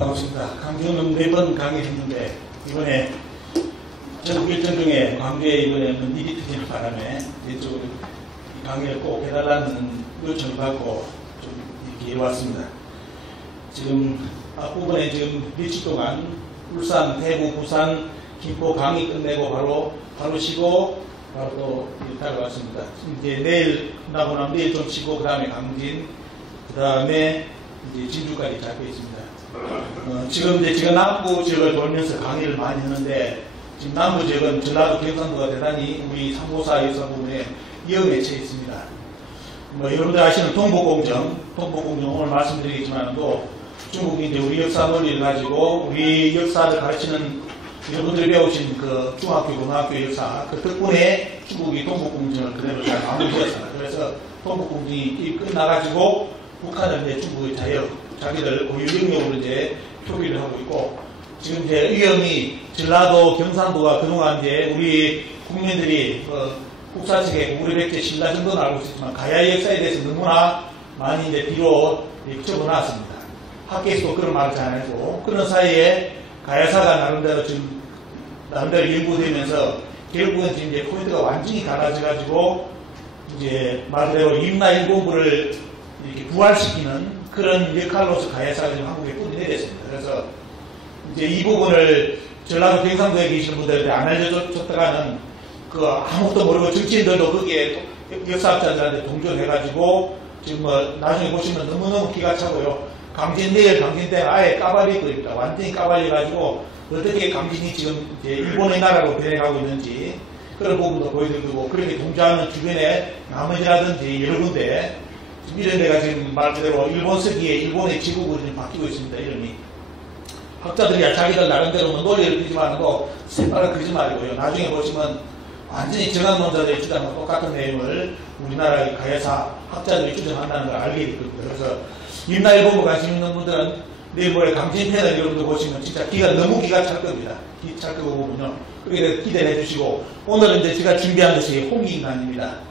반갑습니다. 강주는 4번 강의했는데 이번에 전국 일정 중에 광주에 이번에 일이 터지는 바람에 이쪽으로 강의를 꼭 해달라는 요청을 받고 좀 이렇게 왔습니다. 지금 앞부분에 지금 며칠 동안 울산, 대구, 부산, 김포 강의 끝내고 바로 쉬고 바로 또 달려왔습니다. 이제 내일 나고 나면 내일 좀 쉬고 그 다음에 강진, 그 다음에 이제 진주까지 잡혀 있습니다. 지금 이제 제가 남부 지역을 돌면서 강의를 많이 했는데 지금 남부 지역은 전라도 경상도가 대단히 우리 354 역사 부분에 위험에 처해 있습니다. 여러분들 아시는 동북공정 오늘 말씀드리겠지만도 중국이 이제 우리 역사 논리를 가지고 우리 역사를 가르치는 여러분들이 배우신 그 중학교, 고등학교 역사 그 덕분에 중국이 동북공정을 그대로 잘 마무리했습니다. 그래서 동북공정이 끝나가지고 북한은 이제 중국의 자기들 고유 영역으로 이제 표기를 하고 있고 지금 이제 위험이 전라도, 경상도가 그동안 이제 우리 국민들이 국사 측에 고구려 백제 신라 정도는 알고 있었지만 가야 역사에 대해서 너무나 많이 이제 뒤로 접어놨습니다. 학계에서도 그런 말을 잘 안 해고 그런 사이에 가야사가 나름대로 지금 연구되면서 결국은 지금 이제 포인트가 완전히 갈라져가지고 이제 말대로 임나일본부를 이렇게 부활시키는 그런 역할로서 가야사가 지금 한국에 뿌리내렸습니다. 그래서 이제 이 부분을 전라도 경상도에 계시는 분들한테 안 알려줬다가는 그 아무것도 모르고 정치인들도 거기에 역사학자들한테 동조해가지고 지금 나중에 보시면 너무너무 기가 차고요. 강진 내일 강진 때는 아예 까발릴 겁니다. 완전히 까발려가지고 어떻게 강진이 지금 이제 일본의 나라로 변해가고 있는지 그런 부분도 보여드리고 그렇게 동조하는 주변에 나머지라든지 여러 군데 이런 데가 지금 말 그대로 일본 서기에 일본의 지국으로 지금 바뀌고 있습니다. 이름이. 학자들이 자기들 나름대로 논리를 그리지만 새빨간 거짓말이고요. 나중에 보시면 완전히 정학론자들이 주장하는 똑같은 내용을 우리나라의 가야사 학자들이 주장한다는 걸 알게 됐거든요. 그래서 임나일본부 관심 있는 분들은 내일 모레 강진편을 여러분들 보시면 진짜 너무 기가 찰 겁니다. 찰 거고 보면요. 그렇게 기대를 해주시고 오늘은 이제 제가 준비한 것이 홍익인간입니다.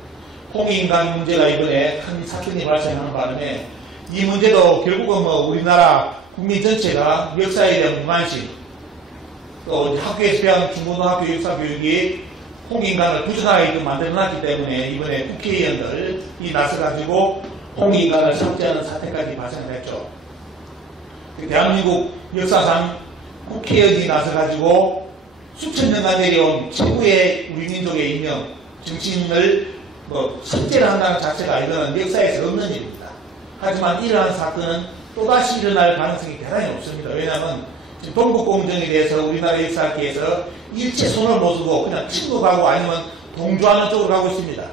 홍익인간 문제가 이번에 큰 사건이 발생하는 바람에 이 문제도 결국은 우리나라 국민 전체가 역사에 대한 무관심 또 학교에서 배운 중고등학교 역사 교육이 홍익인간을 부정하게끔 만들어놨기 때문에 이번에 국회의원들이 나서가지고 홍익인간을 삭제하는 사태까지 발생했죠. 대한민국 역사상 국회의원이 나서가지고 수천 년간 내려온 최고의 우리 민족의 인명, 정치인을 삭제를 한다는 자체가 이거는 역사에서 없는 일입니다. 하지만 이러한 사건은 또다시 일어날 가능성이 대단히 없습니다. 왜냐하면 지금 동북공정에 대해서 우리나라 역사학계에서 일체 손을 못 쓰고 그냥 침묵하고 아니면 동조하는 쪽으로 가고 있습니다.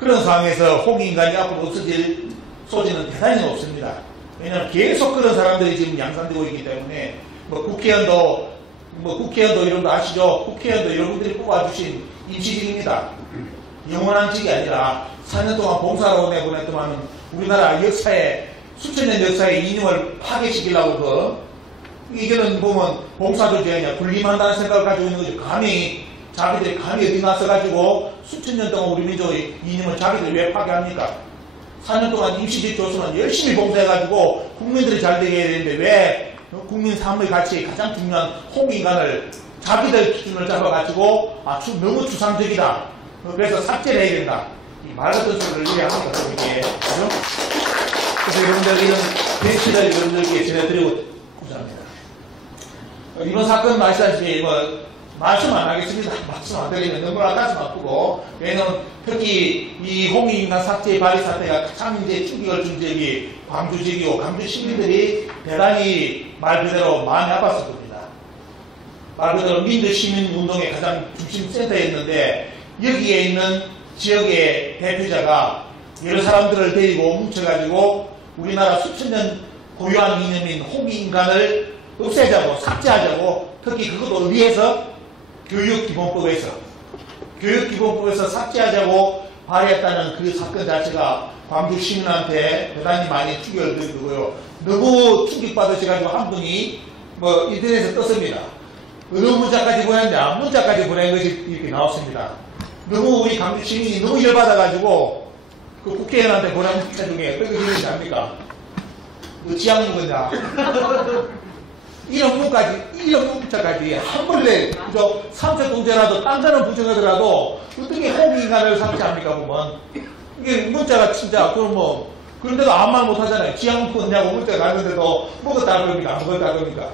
그런 상황에서 홍익인간이 앞으로 없어질 소지는 대단히 높습니다. 왜냐하면 계속 그런 사람들이 지금 양산되고 있기 때문에 국회의원도 여러분도 아시죠? 국회의원도 여러분들이 뽑아주신 임시직입니다. 영원한 직이 아니라 4년 동안 봉사로 내보냈더만 우리나라 역사에 수천 년 역사의 이념을 파괴시키려고 이거는 보면 봉사조직이 아니라 군림한다는 생각을 가지고 있는 거죠. 자기들이 감히 어디 나서가지고 수천 년 동안 우리 민족의 이념을 자기들이 왜 파괴합니까? 4년 동안 임시직 교수는 열심히 봉사해가지고 국민들이 잘 되게 해야 되는데 왜 국민 삶의 가치에 가장 중요한 홍익인간을 자기들 기준을 잡아가지고 너무 추상적이다. 그래서 삭제를 해야 된다. 이 말 같은 소리를 얘기합니다. 이게. 그죠? 그래서 여러분들 이런 대치를 여러분들께 전해드리고 구조합니다. 이번 사건 아시다시피 말씀 안 하겠습니다. 말씀 안 드리면 너무나 가슴 아프고 왜냐면 특히 이 홍익인간 삭제 발의 사태가 가장 이제 충격을 준 지역이 광주 지역이고 광주 시민들이 대단히 말 그대로 마음이 아팠을 겁니다. 말 그대로 민주시민운동의 가장 중심 센터였는데 여기에 있는 지역의 대표자가 여러 사람들을 데리고 뭉쳐가지고 우리나라 수천 년 고유한 이념인 홍익인간을 없애자고 삭제하자고 특히 그것도 위해서 교육기본법에서 삭제하자고 발의했다는 그 사건 자체가 광주 시민한테 대단히 많이 충격을 드리고요. 너무 충격받으셔가지고 한 분이 인터넷에 떴습니다. 어느 문자까지 보냈냐? 문자까지 보낸 것이 이렇게 나왔습니다. 너무 우리 광주 시민이 너무 열받아가지고 그 국회의원한테 보낸 문자 중에 어떤 것이 있는지 압니까? 너 지향 거냐? 이런 문자까지 한 번에 그죠? 삼색동제라도 딴 데는 부정하더라도 어떻게 홍익인간을 삭제합니까 보면 이게 문자가 진짜 그럼 뭐 그런데도 아무 말 못하잖아요. 지향 먹었냐고 문자가 갔는데도 먹었다 그럽니까 안 먹었다 그럽니까.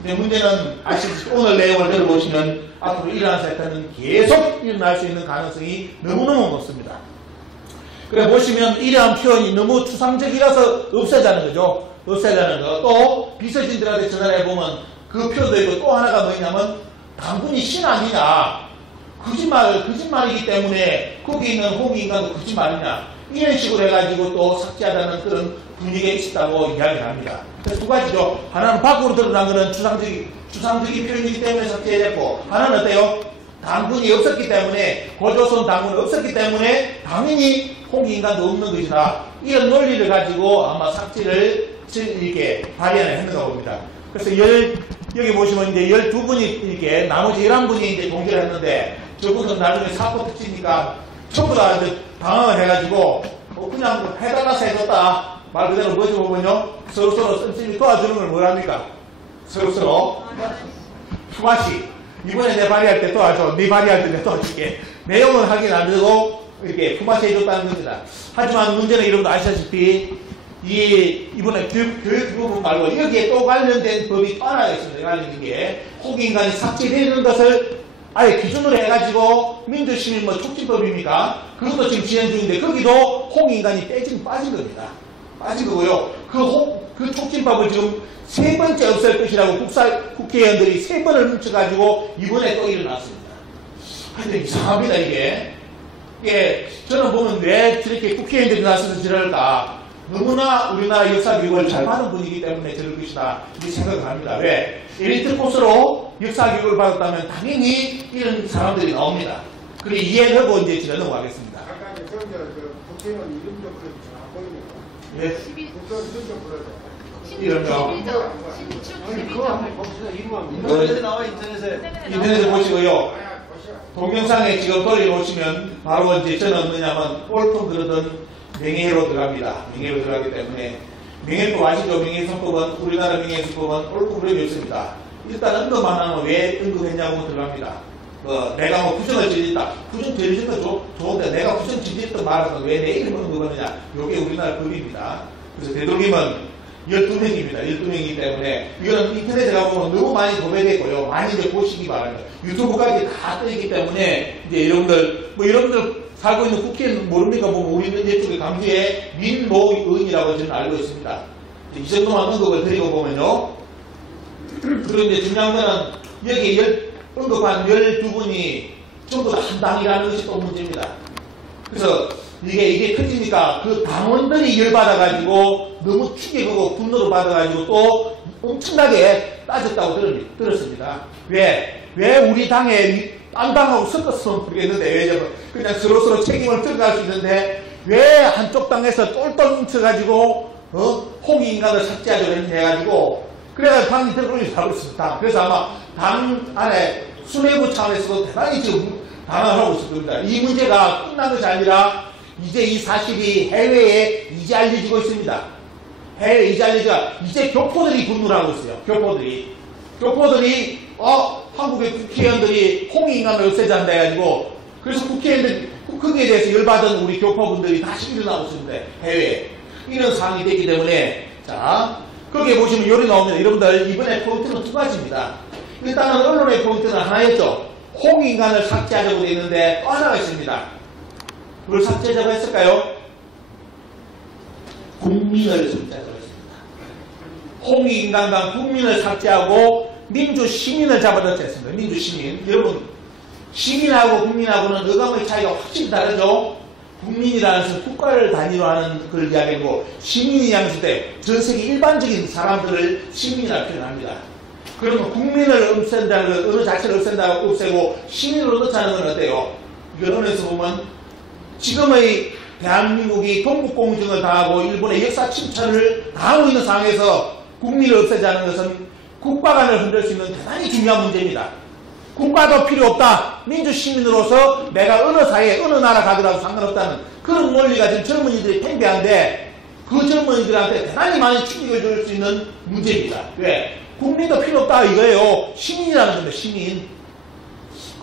근데 문제는 아시다시피 오늘 내용을 들어보시면 앞으로 이러한 사건은 계속 일어날 수 있는 가능성이 너무너무 높습니다. 그래 보시면 이러한 표현이 너무 추상적이라서 없애자는 거죠. 없애자는 거. 또 비서진들한테 전화를 해보면 그 표현도 있고 또 하나가 뭐냐면 당분이 신 아니냐. 거짓말이기 때문에 거기 있는 홍익인간도 거짓말이냐. 이런 식으로 해가지고 또 삭제하자는 그런 분위기가 있었다고 이야기를 합니다. 그래서 두 가지죠. 하나는 밖으로 드러난 것은 추상적인 표현이기 때문에 삭제됐고, 하나는 어때요? 당분이 없었기 때문에, 고조선 당분이 없었기 때문에 당연히 홍익인간도 없는 것이다. 이런 논리를 가지고 아마 삭제를 이렇게 발현을 했는가 봅니다. 그래서 여기 보시면 이제 12분이 이렇게 나머지 11분이 이제 동조를 했는데, 저분은 나중에 사건 터지니까 전부 다 당황을 해가지고 그냥 해달라서 해줬다. 말 그대로 뭐지 보면요. 서로서로 씀씀이 도와주는 걸 뭐랍니까? 서로서로 품앗이. 이번에 내 발의할 때 도와줘. 네 발의할 때 내가 도와줄게. 내용은 하긴 안 되고 이렇게 품앗이 해줬다는 겁니다. 하지만 문제는 여러분도 아시다시피 이번에 교육 부분 말고 여기에 또 관련된 법이 또 하나 있습니다. 관련된 게 홍익인간이 삭제되는 것을 아예 기준으로 해가지고 민주시민 촉진법입니까? 그것도 지금 진행 중인데 거기도 홍익인간이 빠진 겁니다. 빠진 거고요. 그 촉진법을 지금 3번째 없앨 것이라고 국회의원들이 3번을 뭉쳐가지고 이번에 또 일어났습니다. 근데 이상합니다 이게 저는 보면 왜 저렇게 국회의원들이 나서서 저럴까? 너무나 우리나라 역사교육을 잘 받은 분이기 때문에 저럴 것이다 이렇게 생각을 합니다. 왜? 엘리트 코스로 역사교육을 받았다면 당연히 이런 사람들이 나옵니다. 그리고 이해를 하고 이제 제가 넘어가겠습니다. 아까 국회의원 이름 좀 불러주세요. 안 보입니까? 예? 국회의원 이름 좀 불러주세요. 이름요? 아니 그거 한번 봅시다. 이름만 나와 인터넷에. 인터넷에 보시고요. 동영상에 지금 돌려놓으시면 바로 이제 저는 뭐냐면 꼴통 그러던 명예회로 들어갑니다. 명예회로 들어가기 때문에 명예법 아시죠? 명예성법은 우리나라 명예성법은 옳고 그름이 없습니다. 일단 언급만 하면 왜 언급했냐고 들어갑니다. 내가 뭐 부정을 저질렀다. 부정 저지른 건 좋은데 내가 부정 저질렀던 말아서 왜 내 이름을 언급하느냐. 이게 우리나라 법입니다. 그래서 되도록이면 12명입니다. 12명이기 때문에 이거는 인터넷에 가보면 너무 많이 도배됐고요. 많이 이제 보시기 바랍니다. 유튜브까지 다 떠있기 때문에 이제 여러분들 살고 있는 국회의원 모릅니까? 보면 우리는 이쪽에 강주에 민노의원이라고 저는 알고 있습니다. 이 정도만 언급을 드리고 보면요. 그런데 중요한 거는 여기 언급한 12분이 전부 다 한 당이라는 것이 또 문제입니다. 그래서 이게 터지니까 그 당원들이 열받아가지고 너무 충격하고 분노를 받아가지고 또 엄청나게 따졌다고 들었습니다. 왜 우리 당에 딴 당하고 섞었으면 모르겠는데 왜냐면 그냥 서로서로 책임을 들어갈 수 있는데 왜 한쪽 당에서 똘똘 뭉쳐가지고 홍익인간을 삭제하자고 해가지고 그래가지고 당이 들어올리지 하고 있습니다. 그래서 아마 당 안에 수뇌부 차원에서도 대단히 지금 당황을 하고 있을 겁니다. 이 문제가 끝난 것이 아니라 이제 이 사실이 해외에 이제 알려지고 있습니다. 해외에 이제 알려지가 이제 교포들이 분노를 하고 있어요. 교포들이 한국의 국회의원들이 홍익인간을 없애자 한다 해가지고 그래서 국회의원들 거기에 대해서 열받은 우리 교포분들이 다시 일어나고 있습니다. 해외에 이런 상황이 됐기 때문에 자 거기에 보시면 요리 나옵니다. 여러분들 이번에 포인트는 2가지입니다. 일단은 언론의 포인트는 하나였죠. 홍익인간을 삭제하자고 되어 있는데 또 하나가 있습니다. 그걸 삭제하자고 했을까요? 국민을 삭제하자고 했습니다. 홍익인간과 국민을 삭제하고 민주시민을 잡아넣지 않습니다. 민주시민. 여러분 시민하고 국민하고는 어감의 차이가 확실히 다르죠. 국민이라는 것은 국가를 단위로 하는 걸 이야기하고 시민이라는 것은 전 세계 일반적인 사람들을 시민이라고 표현합니다. 그러면 국민을 없앤다는 건 어느 자체를 없애고 시민으로 넣자는 건 어때요? 이걸 언론에서 보면 지금의 대한민국이 동국공정을 당하고 일본의 역사 침탈을 당하고 있는 상황에서 국민을 없애자는 것은 국가관을 흔들 수 있는 대단히 중요한 문제입니다. 국가도 필요 없다. 민주시민으로서 내가 어느 사회에 어느 나라 가더라도 상관없다는 그런 논리가 지금 젊은이들이 팽배한데 그 젊은이들한테 대단히 많은 충격을 줄 수 있는 문제입니다. 왜? 국민도 필요 없다 이거예요. 시민이라는 겁니다. 시민.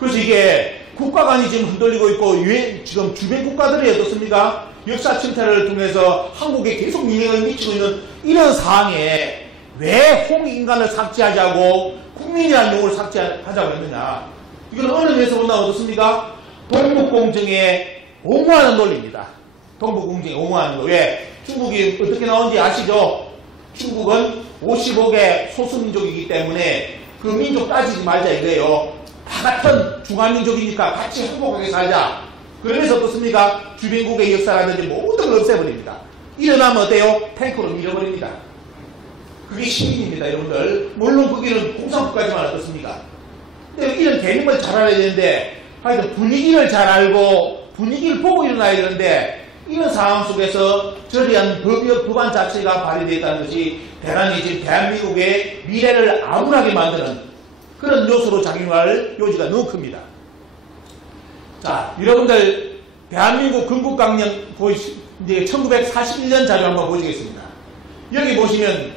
그래서 이게 국가관이 지금 흔들리고 있고 지금 주변 국가들이 어떻습니까? 역사 침탈을 통해서 한국에 계속 영향을 미치고 있는 이런 상황에 왜 홍익인간을 삭제하자고 국민이라는 용어를 삭제하자고 했느냐. 이건 어느 면에서 본다면 어떻습니까? 동북공정에 옹호하는 논리입니다. 동북공정에 옹호하는 논리. 왜? 중국이 어떻게 나오는지 아시죠? 중국은 55개 소수민족이기 때문에 그 민족 따지지 말자 이거예요. 다 같은 중화민족이니까 같이 행복하게 살자. 그러면서 어떻습니까? 주변국의 역사라든지 모든 걸 없애버립니다. 일어나면 어때요? 탱크로 밀어버립니다. 그게 시민입니다, 여러분들. 물론 거기는 공산국가지만 어떻습니까? 근데 이런 개념을 잘 알아야 되는데, 하여튼 분위기를 잘 알고 분위기를 보고 일어나야 되는데, 이런 상황 속에서 저리한 법안 자체가 발의되어 있다는 것이 대단히 지금 대한민국의 미래를 암울하게 만드는 그런 요소로 작용할 요지가 너무 큽니다. 자, 여러분들 대한민국 건국강령 이제 1941년 자료 한번 보시겠습니다. 여기 보시면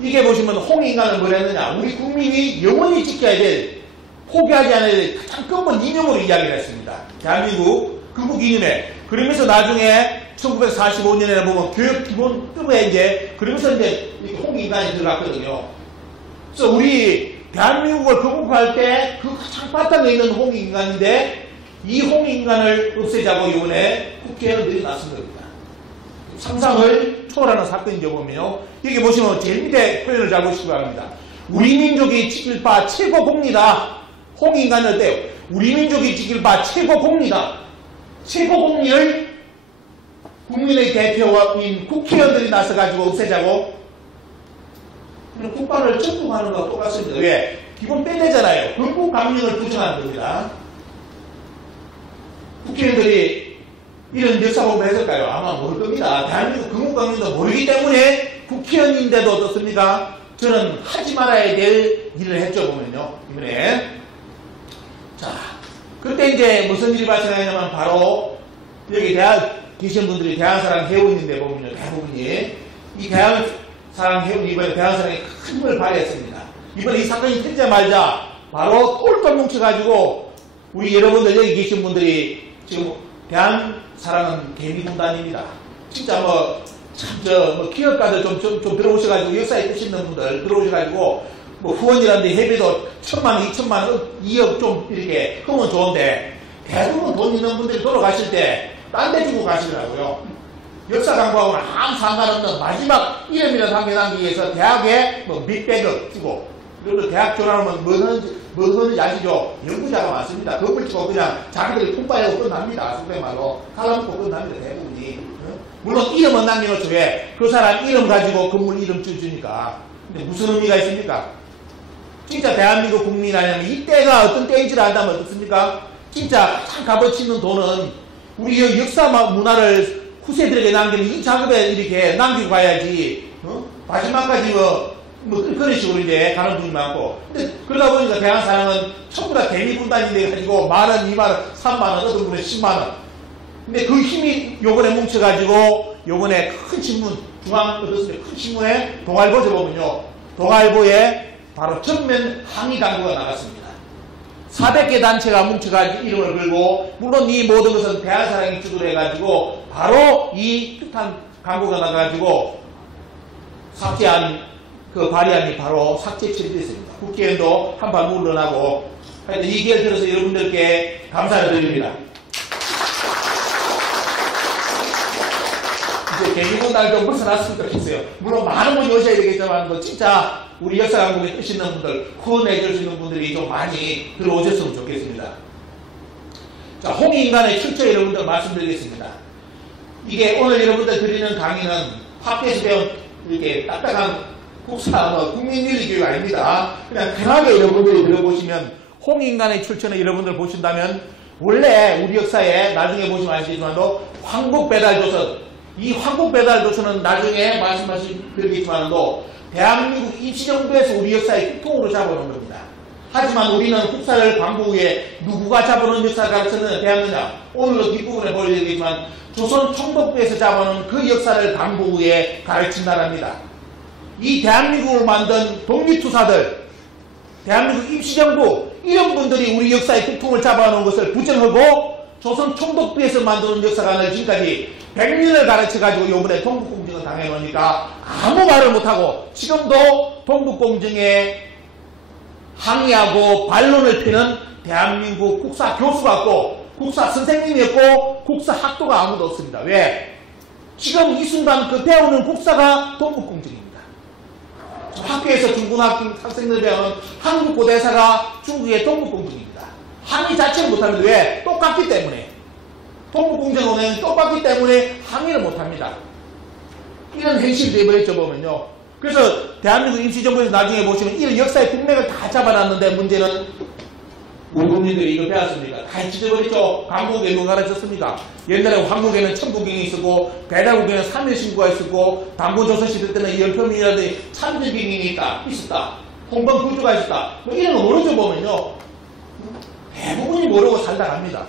이게 보시면 홍익인간을 뭘 했느냐. 우리 국민이 영원히 지켜야 될, 포기하지 않아야 될 가장 근본 이념으로 이야기를 했습니다. 대한민국 건국기념회. 그러면서 나중에 1945년에 보면 교육기본급에 이제 그러면서 이제 홍익인간이 들어갔거든요. 그래서 우리 대한민국을 건국할 때 그 가장 바탕에 있는 홍익인간인데 이 홍익인간을 없애자고 이번에 국회의원들이 나선 겁니다. 상상을 초월하는 사건이죠. 보면요. 여기 보시면 제일 밑에 표현을 잘 보시기 바랍니다. 우리 민족이 지킬 바 최고 공리다. 홍익인간을 떼요. 우리 민족이 지킬 바 최고 공리다. 최고 공리를 국민의 대표인 국회의원들이 나서가지고 없애자고. 국가를 전통하는 거와 똑같습니다. 왜? 기본 빼내잖아요. 건국강령을 부정하는 겁니다. 국회의원들이 이런 역사 공부를 했을까요? 아마 모를 겁니다. 대한민국 건국강령도 모르기 때문에 국회의원인데도 어떻습니까? 저는 하지 말아야 될 일을 했죠, 보면요. 이번에. 자, 그때 이제 무슨 일이 발생하냐면 바로 여기 대학 계신 분들이 대한사랑 해운인데 보면요. 대부분이. 이 대한사랑 해운 이번에 대한사랑이 큰 힘을 발휘했습니다. 이번에 이 사건이 터지자마자 바로 똘똘 뭉쳐가지고 우리 여러분들 여기 계신 분들이 지금 대한사랑은 개미군단입니다. 진짜 기업가들 좀 들어오셔가지고 역사에 뜻 있는 분들 들어오셔가지고 후원이라든지 회비도 1,000만원, 2,000만원, 2억 좀 이렇게 하면 좋은데 대부분 돈 있는 분들이 돌아가실 때 딴 데 주고 가시더라고요. 역사 강부하고는 아무 상관없는 마지막 이름이라도 남기기 위해서 대학에 몇백억 주고 그리고 대학 졸업하면 뭐 하는지 아시죠? 연구자가 많습니다. 건물 치고 그냥 자기들이 통과하고 끝납니다. 속된 말로. 살아먹고 끝납니다. 대부분이. 물론 이름은 남겨놓죠. 왜? 그 사람 이름 가지고 건물 이름 주니까. 근데 무슨 의미가 있습니까? 진짜 대한민국 국민이 아니면 이때가 어떤 때인지를 안다면 어떻습니까? 진짜 가장 값어치 있는 돈은 우리 역사 문화를 후세들에게 남기는 이 작업에 이렇게 남기고 가야지. 마지막까지 그런 식으로 이제 가는 분이 많고. 근데 그러다 보니까 대한사랑은 전부 다 개미군단인데 가지고 만원, 2만원, 3만원, 어떤 분은 10만원. 근데 그 힘이 요번에 뭉쳐가지고 요번에 큰 신문, 큰 신문에 동아일보에 보면요. 동아일보에 바로 전면 항의 광고가 나갔습니다. 400개 단체가 뭉쳐가지고 이름을 걸고, 물론 이 모든 것은 대한사랑이 주도를 해가지고, 바로 이 뜻한 광고가 나가지고, 삭제한, 그 발의안이 바로 삭제 처리됐습니다. 국회의원도 한발 물러나고, 하여튼 이 기회를 들어서 여러분들께 감사를 드립니다. 이제 개미군단을 좀 벗어났으면 좋겠어요. 물론 많은 분이 오셔야 되겠지만, 진짜 우리 역사 강국에 뜻 있는 분들, 후원해줄 수 있는 분들이 좀 많이 들어오셨으면 좋겠습니다. 자, 홍익인간의 출처 여러분들 말씀드리겠습니다. 이게 오늘 여러분들 드리는 강의는 학교에서 배운 이렇게 딱딱한 국사, 국민윤리 교육 아닙니다. 그냥 편하게 여러분들이 들어보시면 홍익인간의 출처는 여러분들 보신다면 원래 우리 역사에 나중에 보시면 아시겠지만도 황국배달조선, 이 황국배달조선은 나중에 말씀드리겠지만도 대한민국 임시정부에서 우리 역사의 흉통으로 잡아놓은 겁니다. 하지만 우리는 국사를 광고 후에 누구가 잡아놓은 역사를 가르쳤느냐 대하느냐, 오늘도 뒷부분에 보여드리겠지만 조선 총독부에서 잡아놓은 그 역사를 광고 후에 가르친 나라입니다. 이 대한민국을 만든 독립투사들, 대한민국 임시정부 이런 분들이 우리 역사의 국통을 잡아놓은 것을 부정하고 조선 총독부에서 만드는 역사관을 지금까지 100년을 가르쳐가지고 요번에 동북공정을 당해놓으니까 아무 말을 못하고 지금도 동북공정에 항의하고 반론을 피는 대한민국 국사 교수가 없고 국사 선생님이었고 국사 학도가 아무도 없습니다. 왜? 지금 이 순간 그 배우는 국사가 동북공정입니다. 학교에서 중고등학생들 배우는 한국고대사가 중국의 동북공정입니다. 항의 자체를 못합니다. 왜? 똑같기 때문에. 동북공정은 똑같기 때문에 항의를 못합니다. 이런 행실이 되어버렸죠 보면요. 그래서 대한민국 임시정부에서 나중에 보시면 이런 역사의 국맥을 다 잡아놨는데 문제는 우리 국민들이 이거 배웠습니까? 다 찢어버리죠. 강국에 누가 가르쳤습니까? 옛날에 황국에는 천부경이 있었고 배달국에는 삼일신구가 있었고 당군조선시대 때는 연표민이라든지 참전경이 있었다. 홍범구주가 있었다. 뭐 이런 거 모르죠 보면요. 대부분이 모르고 살다 갑니다.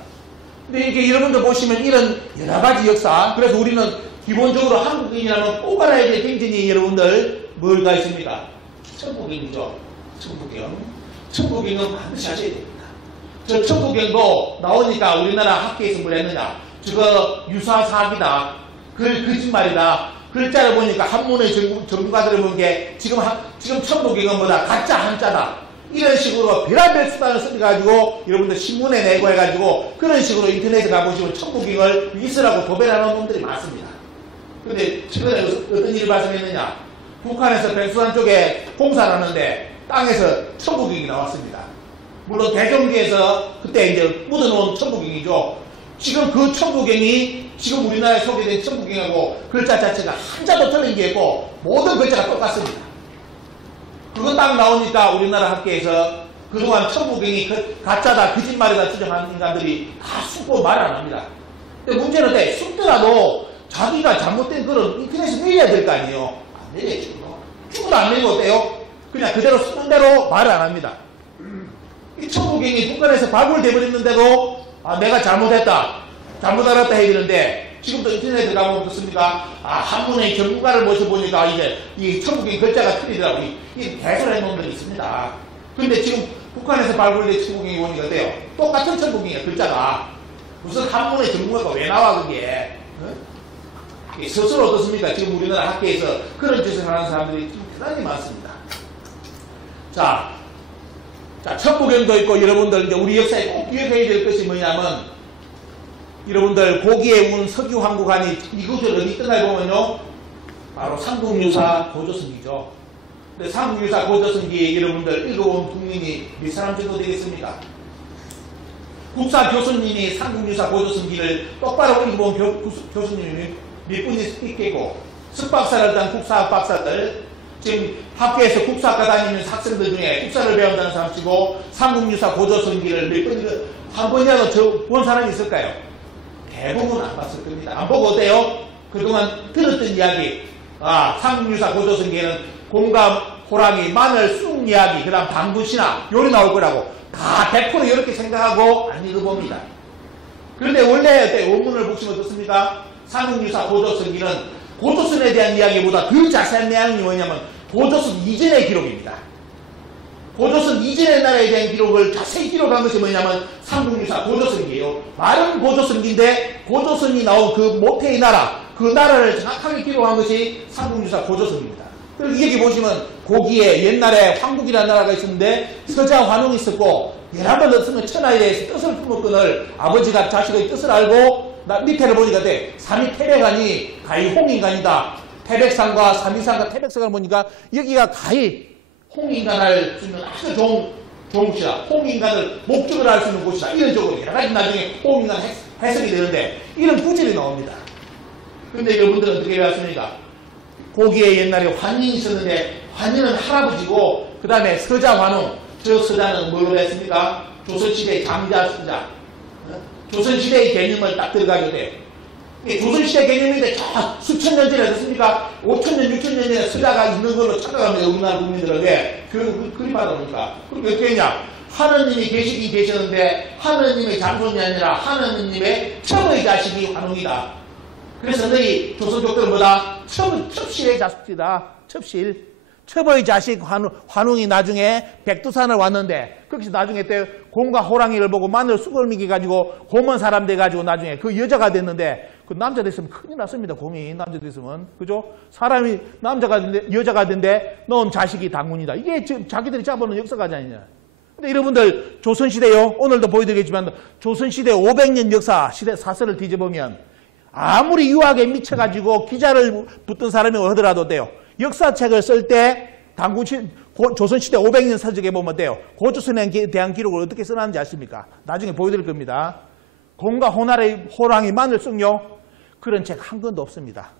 근데 이게 여러분들 보시면 이런 여러 가지 역사, 그래서 우리는 기본적으로 한국인이라면 꼭 알아야 될 굉장히 여러분들 뭐가 있습니까? 천부경이죠. 천부경은 반드시 하셔야 됩니다. 저 천부경도 나오니까 우리나라 학교에서 뭘 했느냐? 저거 유사사기다. 거짓말이다. 글자를 보니까 한문의 전문가들을 본 게 지금 천부경은 뭐다? 가짜 한자다. 이런 식으로 별의별 수단을 써가지고 여러분들 신문에 내고 해가지고 그런 식으로 인터넷에 가보시면 천부경을 있으라고 도배하는 놈들이 많습니다. 근데 최근에 어떤 일이 발생했느냐? 북한에서 백수산 쪽에 공사를 하는데 땅에서 천부경이 나왔습니다. 물론 대전기에서 그때 이제 묻어놓은 천부경이죠. 지금 그 천부경이 지금 우리나라에 소개된 천부경하고 글자 자체가 한자도 틀린 게 있고 모든 글자가 똑같습니다. 그거 딱 나오니까 우리나라 학계에서 그동안 천부경이 가짜다, 거짓말이다 주장하는 인간들이 다 숨고 말 안 합니다. 근데 문제는 숨더라도 자기가 잘못된 글은 인터넷에 내려야 될 거 아니에요. 안 내려야죠. 죽어도 안 내리고 어때요? 그냥 그대로 쓰는 대로 말을 안 합니다. 이 천부경이 북한에서 발굴돼버렸는데도 내가 잘못했다, 잘못 알았다 해야 되는데 지금도 인터넷에 가보면 어떻습니까? 한문의 전문가를 모셔보니까 이제 이 천부경 글자가 틀리더라고. 이 개설한 놈들이 있습니다. 근데 지금 북한에서 발굴된 천부경이 보니까 어때요? 똑같은 천부경이야, 글자가. 무슨 한문의 전문가가 왜 나와, 그게? 스스로 어떻습니까? 지금 우리나라 학계에서 그런 짓을 하는 사람들이 대단히 많습니다. 자, 천부경도 있고, 여러분들 이제 우리 역사에 꼭 기억해야 될 것이 뭐냐면, 여러분들 고기에 운 석유황구관이 이곳을 어디 있던가 보면요, 바로 삼국유사 고조선기죠. 근데 삼국유사 고조선기 여러분들 읽어온 국민이 몇 사람 정도 되겠습니까? 국사 교수님이 삼국유사 고조선기를 똑바로 읽어본 교수님이 몇 분이 있겠고, 석박사를 한 국사학 박사들, 지금 학교에서 국사학과 다니는 학생들 중에 국사를 배운다는 사람 치고 삼국유사 고조선기를 몇 번, 한 번이라도 본 사람이 있을까요? 대부분 안 봤을 겁니다. 안 보고 어때요? 그동안 들었던 이야기, 삼국유사 고조선기에는 곰과 호랑이, 마늘, 쑥 이야기, 그 다음 당군신화 요리 나올 거라고 다 100% 이렇게 생각하고 안 읽어봅니다. 그런데 원래 원문을 보시면 어떻습니까? 삼국유사 고조선기는 고조선에 대한 이야기보다 더 자세한 내용이 뭐냐면 고조선 이전의 기록입니다. 고조선 이전의 나라에 대한 기록을 자세히 기록한 것이 뭐냐면 삼국유사 고조선기예요. 말은 고조선기인데 고조선이 나온 그 모태의 나라, 그 나라를 정확하게 기록한 것이 삼국유사 고조선입니다. 그리고 여기 보시면 고기에 옛날에 황국이라는 나라가 있었는데 서자환웅이 있었고 열한번 넣었으면 천하에 대해서 뜻을 품었거늘 아버지가 자식의 뜻을 알고 밑에를 보니까 삼위 태백안이 가히 홍인간이다. 태백산과 삼위산과 태백산을 보니까 여기가 가히 홍인간을 수 있는 아주 좋은 곳이다. 홍인간을 목적으로 할 수 있는 곳이다. 이런 쪽으로 여러 가지 나중에 홍인간 해석이 되는데 이런 구절이 나옵니다. 근데 여러분들은 어떻게 배웠습니까? 고기에 옛날에 환인이 있었는데 환인은 할아버지고 그 다음에 서자환웅, 저 서자는 뭘로 했습니까? 조선시대의 장자 서자. 조선시대의 개념을 딱 들어가게 돼요. 조선시대 개념인데 수천 년 전에 어떻습니까? 5천년, 6천년 전에 서자가 있는 걸로 착각합니다. 우리나라 국민들에게. 그림 하다 보니까. 그럼 어떻게 했냐? 하느님이 계시긴 계셨는데 하느님의 장손이 아니라 하느님의 첩의 자식이 환웅이다. 그래서 너희 조선족들은 뭐다? 첩실의 자식이다. 첩실. 첩의 자식 환웅이 나중에 백두산을 왔는데 거기서 나중에 때 곰과 호랑이를 보고 마늘 쑥을미기 가지고 곰은 사람 돼가지고 나중에 그 여자가 됐는데 그 남자 됐으면 큰일 났습니다. 곰이 남자 됐으면. 그죠? 사람이 남자가 됐는데 여자가 됐는데 넣은 자식이 당군이다. 이게 지금 자기들이 잡아놓은 역사가 아니냐. 근데 여러분들 조선시대요. 오늘도 보여드리겠지만 조선시대 500년 역사 시대 사설을 뒤져보면 아무리 유학에 미쳐가지고 기자를 붙든 사람이 하더라도 돼요. 역사책을 쓸 때 조선시대 500년 서적에 보면 돼요. 고조선에 대한 기록을 어떻게 써놨는지 아십니까? 나중에 보여드릴 겁니다. 곰과 호랑이 마늘 쑥요. 그런 책 한 권도 없습니다.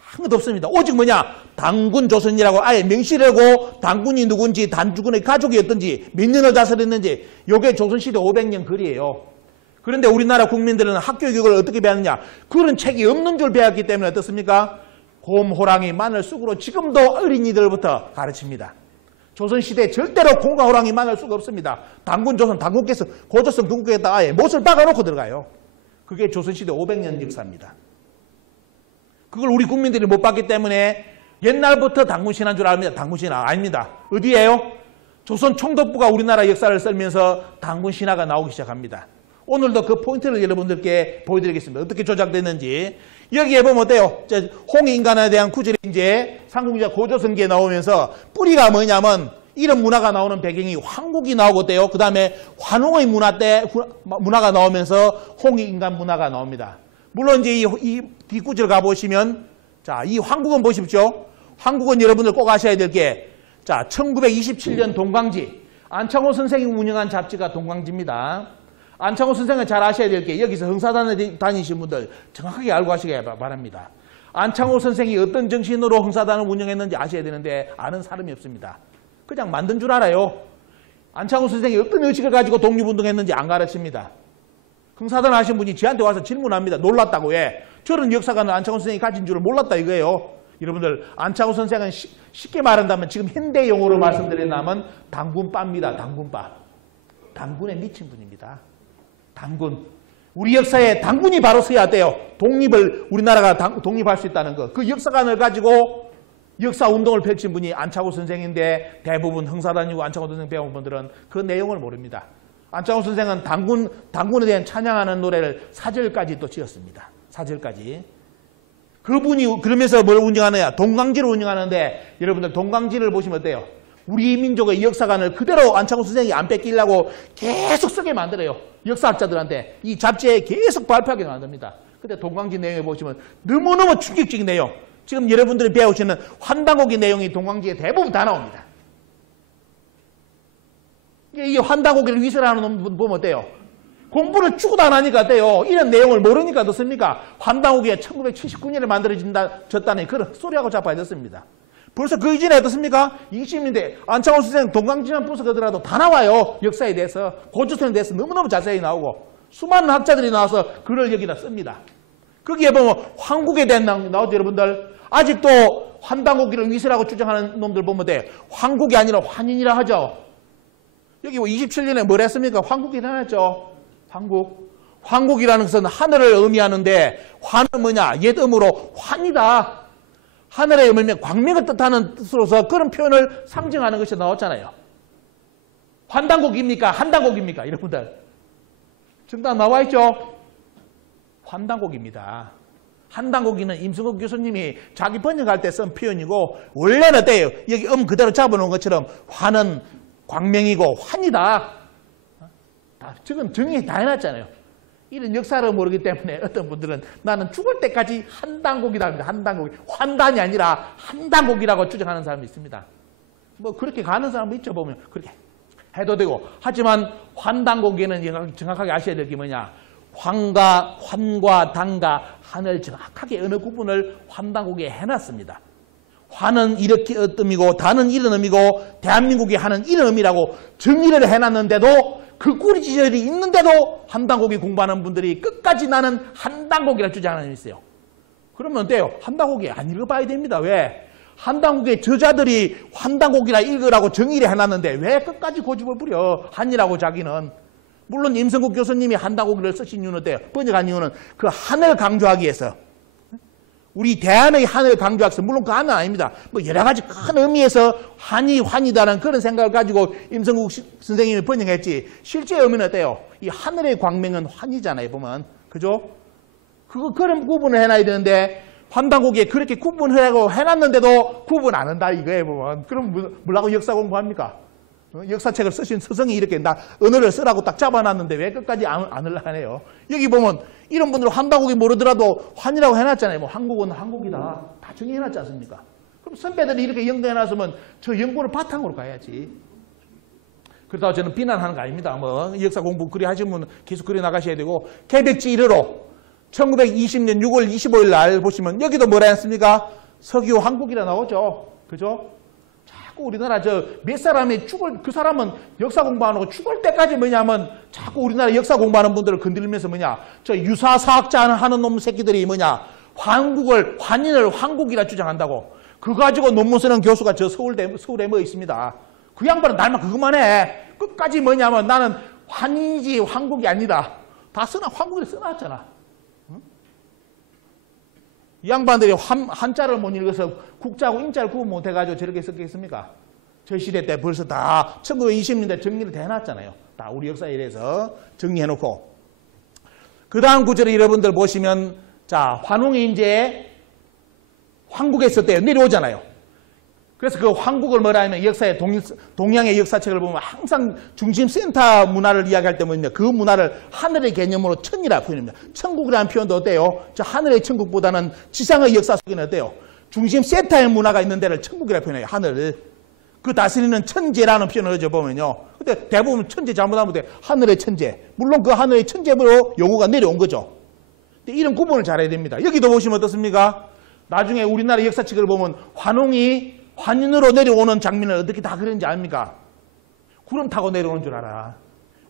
한 권도 없습니다. 오직 뭐냐? 당군 조선이라고 아예 명시를 하고 당군이 누군지 단주군의 가족이었든지 몇 년을 다스렸는지 이게 조선시대 500년 글이에요. 그런데 우리나라 국민들은 학교 교육을 어떻게 배웠느냐? 그런 책이 없는 줄 배웠기 때문에 어떻습니까? 곰, 호랑이, 마늘, 쑥으로 지금도 어린이들부터 가르칩니다. 조선시대에 절대로 곰과 호랑이, 마늘, 쑥 없습니다. 당군, 조선, 당군께서 고조선 군국에다 아예 못을 박아놓고 들어가요. 그게 조선시대 500년 역사입니다. 그걸 우리 국민들이 못 봤기 때문에 옛날부터 당군신화인 줄 압니다. 당군신화 아닙니다. 어디예요? 조선 총독부가 우리나라 역사를 쓰면서 당군신화가 나오기 시작합니다. 오늘도 그 포인트를 여러분들께 보여드리겠습니다. 어떻게 조작됐는지. 여기에 보면 어때요? 홍익인간에 대한 구절이 이제 삼국지와 고조선기에 나오면서 뿌리가 뭐냐면 이런 문화가 나오는 배경이 황국이 나오고 어때요? 그 다음에 환웅의 문화가 나오면서 홍익인간 문화가 나옵니다. 물론 이제 이 뒷구절 가보시면 자, 이 황국은 보십시오. 황국은 여러분들 꼭 아셔야 될 게 자, 1927년 동광지 안창호 선생이 운영한 잡지가 동광지입니다. 안창호 선생은 잘 아셔야 될 게 여기서 흥사단에 다니신 분들 정확하게 알고 하시기 바랍니다. 안창호 선생이 어떤 정신으로 흥사단을 운영했는지 아셔야 되는데 아는 사람이 없습니다. 그냥 만든 줄 알아요. 안창호 선생이 어떤 의식을 가지고 독립운동했는지 안 가르칩니다. 흥사단 하신 분이 저한테 와서 질문합니다. 놀랐다고 왜? 저런 역사관을 안창호 선생이 가진 줄을 몰랐다 이거예요. 여러분들 안창호 선생은 쉽게 말한다면 지금 현대 용어로 말씀드린다면 당군빠입니다. 당군빠. 당군에 미친 분입니다. 당군. 우리 역사에 당군이 바로 서야 돼요. 독립을 우리나라가 독립할 수 있다는 거. 그 역사관을 가지고 역사운동을 펼친 분이 안창호 선생인데 대부분 흥사단이고 안창호 선생 배운 분들은 그 내용을 모릅니다. 안창호 선생은 당군에 대한 찬양하는 노래를 사절까지 또 지었습니다. 사절까지. 그분이 그러면서 뭘 운영하느냐? 동광지를 운영하는데 여러분들 동광지를 보시면 어때요? 우리 민족의 역사관을 그대로 안창호 선생이 안 뺏기려고 계속 쓰게 만들어요. 역사학자들한테 이 잡지에 계속 발표하게 만듭니다. 근데 동광지 내용에 보시면 너무너무 충격적인 내용. 지금 여러분들이 배우시는 환당고기 내용이 동광지에 대부분 다 나옵니다. 이 환당고기를 위설하는 놈 보면 어때요? 공부를 죽어도 안 하니까 어때요? 이런 내용을 모르니까 어떻습니까? 환당고기가 1979년에 만들어졌다는 그런 소리하고 자빠졌습니다. 벌써 그 이전에 어떻습니까? 20년대 안창호 선생 동광지만 분석하더라도 다 나와요. 역사에 대해서 고조선에 대해서 너무너무 자세히 나오고 수많은 학자들이 나와서 글을 여기다 씁니다. 거기에 보면 황국에 대한 나오죠. 여러분들 아직도 환당고기를 위설하고 주장하는 놈들 보면 돼. 황국이 아니라 환인이라 하죠. 여기 27년에 뭘 했습니까? 황국이 일어났죠. 황국이라는 것은 하늘을 의미하는데 환은 뭐냐? 옛음으로 환이다. 하늘의 의미면 광명을 뜻하는 뜻으로서 그런 표현을 상징하는 것이 나왔잖아요. 환당고기입니까? 한당고기입니까? 여러분들. 정답 나와 있죠? 환당고기입니다. 한당고기는 임승국 교수님이 자기 번역할 때 쓴 표현이고 원래는 어때요? 여기 그대로 잡아놓은 것처럼 환은 광명이고 환이다. 지금 정의 다 해놨잖아요. 이런 역사를 모르기 때문에 어떤 분들은 나는 죽을 때까지 한당고기다 합니다. 한당고기. 환단이 아니라 한당고기라고 주장하는 사람이 있습니다. 뭐 그렇게 가는 사람도 있죠. 보면 그렇게 해도 되고. 하지만 환당고기는 정확하게 아셔야 될 게 뭐냐. 환과 당과 한을 정확하게 어느 구분을 환당고기에 해놨습니다. 환은 이렇게 어떤 의미고 단은 이런 의미고 대한민국의 한은 이런 의미라고 정의를 해놨는데도 그 꼬리지절이 있는데도 한당고기 공부하는 분들이 끝까지 나는 한당고기라 주장하는 사람이 있어요. 그러면 어때요? 한당고기 안 읽어봐야 됩니다. 왜? 한당고기의 저자들이 한당고기라 읽으라고 정의를 해놨는데 왜 끝까지 고집을 부려? 한이라고 자기는. 물론 임성국 교수님이 한당고기를 쓰신 이유는 어때요? 번역한 이유는 그 한을 강조하기 위해서. 우리 대한의 한을 강조학습, 물론 그 한은 아닙니다. 뭐 여러 가지 큰 의미에서 한이 환이다라는 그런 생각을 가지고 임성국 선생님이 번역했지, 실제 의미는 어때요? 이 하늘의 광명은 환이잖아요, 보면. 그죠? 그런 구분을 해놔야 되는데, 환단고기에 그렇게 구분하고 해놨는데도 구분 안 한다, 이거예요, 보면. 그럼 뭐라고 역사 공부합니까? 역사책을 쓰신 스승이 이렇게 언어를 쓰라고 딱 잡아놨는데 왜 끝까지 안 하려고. 여기 보면 이런 분들은 환단고기 모르더라도 환이라고 해놨잖아요. 뭐 한국은 한국이다. 다 정의해놨지 않습니까? 그럼 선배들이 이렇게 연구해놨으면 저 연구를 바탕으로 가야지. 그렇다고 저는 비난하는 거 아닙니다. 뭐 역사 공부 그리 하시면 계속 그리 나가셔야 되고, 개백지 1호로 1920년 6월 25일 날 보시면 여기도 뭐라 했습니까? 석유 한국이라 나오죠. 그죠? 자꾸 우리나라 몇 사람이 그 사람은 역사 공부 안 하고 죽을 때까지 뭐냐면 자꾸 우리나라 역사 공부하는 분들을 건드리면서 저 유사사학자 하는 놈 새끼들이 환인을 한국이라 주장한다고. 그거 가지고 논문 쓰는 교수가 저 서울에 뭐 있습니다. 그 양반은 날만 그것만 해. 끝까지 나는 환인이지 한국이 아니다. 다 한국이라 써놨잖아. 이 양반들이 한자를 못 읽어서 국자하고 인자를 구분 못해가지고 저렇게 썼겠습니까? 저 시대 때 벌써 다 1920년대 정리를 다 해놨잖아요. 다 우리 역사에 대해서 정리해놓고. 그 다음 구절에 여러분들 보시면, 자, 환웅이 이제 황국에 있었대요. 내려오잖아요. 그래서 그 황국을 뭐라 하면 동양의 역사책을 보면 항상 중심센터 문화를 이야기할 때 그 문화를 하늘의 개념으로 천이라 표현합니다. 천국이라는 표현도 어때요? 저 하늘의 천국보다는 지상의 역사 속에는 어때요? 중심센터의 문화가 있는 데를 천국이라 표현해요. 하늘을. 그 다스리는 천재라는 표현을 보면요. 근데 대부분 천재 잘못하면 돼. 하늘의 천재. 물론 그 하늘의 천재로 용어가 내려온 거죠. 근데 이런 구분을 잘해야 됩니다. 여기도 보시면 어떻습니까? 나중에 우리나라 역사책을 보면 환웅이 환인으로 내려오는 장면을 어떻게 다 그런지 압니까? 구름 타고 내려오는 줄 알아.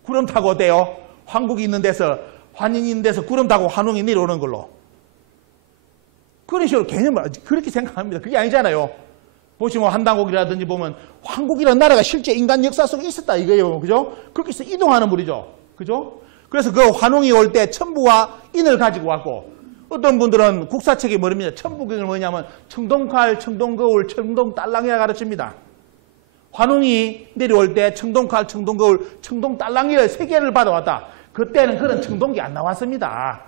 구름 타고 어때요? 황국이 있는 데서, 환인이 있는 데서 구름 타고 환웅이 내려오는 걸로. 그런 식으로 개념을 그렇게 생각합니다. 그게 아니잖아요. 보시면 한단국이라든지 보면 황국이라는 나라가 실제 인간 역사 속에 있었다 이거예요. 그죠? 그렇게 해서 이동하는 물이죠. 그죠? 그래서 그 환웅이 올 때 천부와 인을 가지고 왔고, 어떤 분들은 국사책이 뭐랍니다. 천부경을 뭐냐면 청동칼, 청동거울, 청동딸랑이라 가르칩니다. 환웅이 내려올 때 청동칼, 청동거울, 청동딸랑이를 3개를 받아왔다. 그때는 그런 청동기 안 나왔습니다.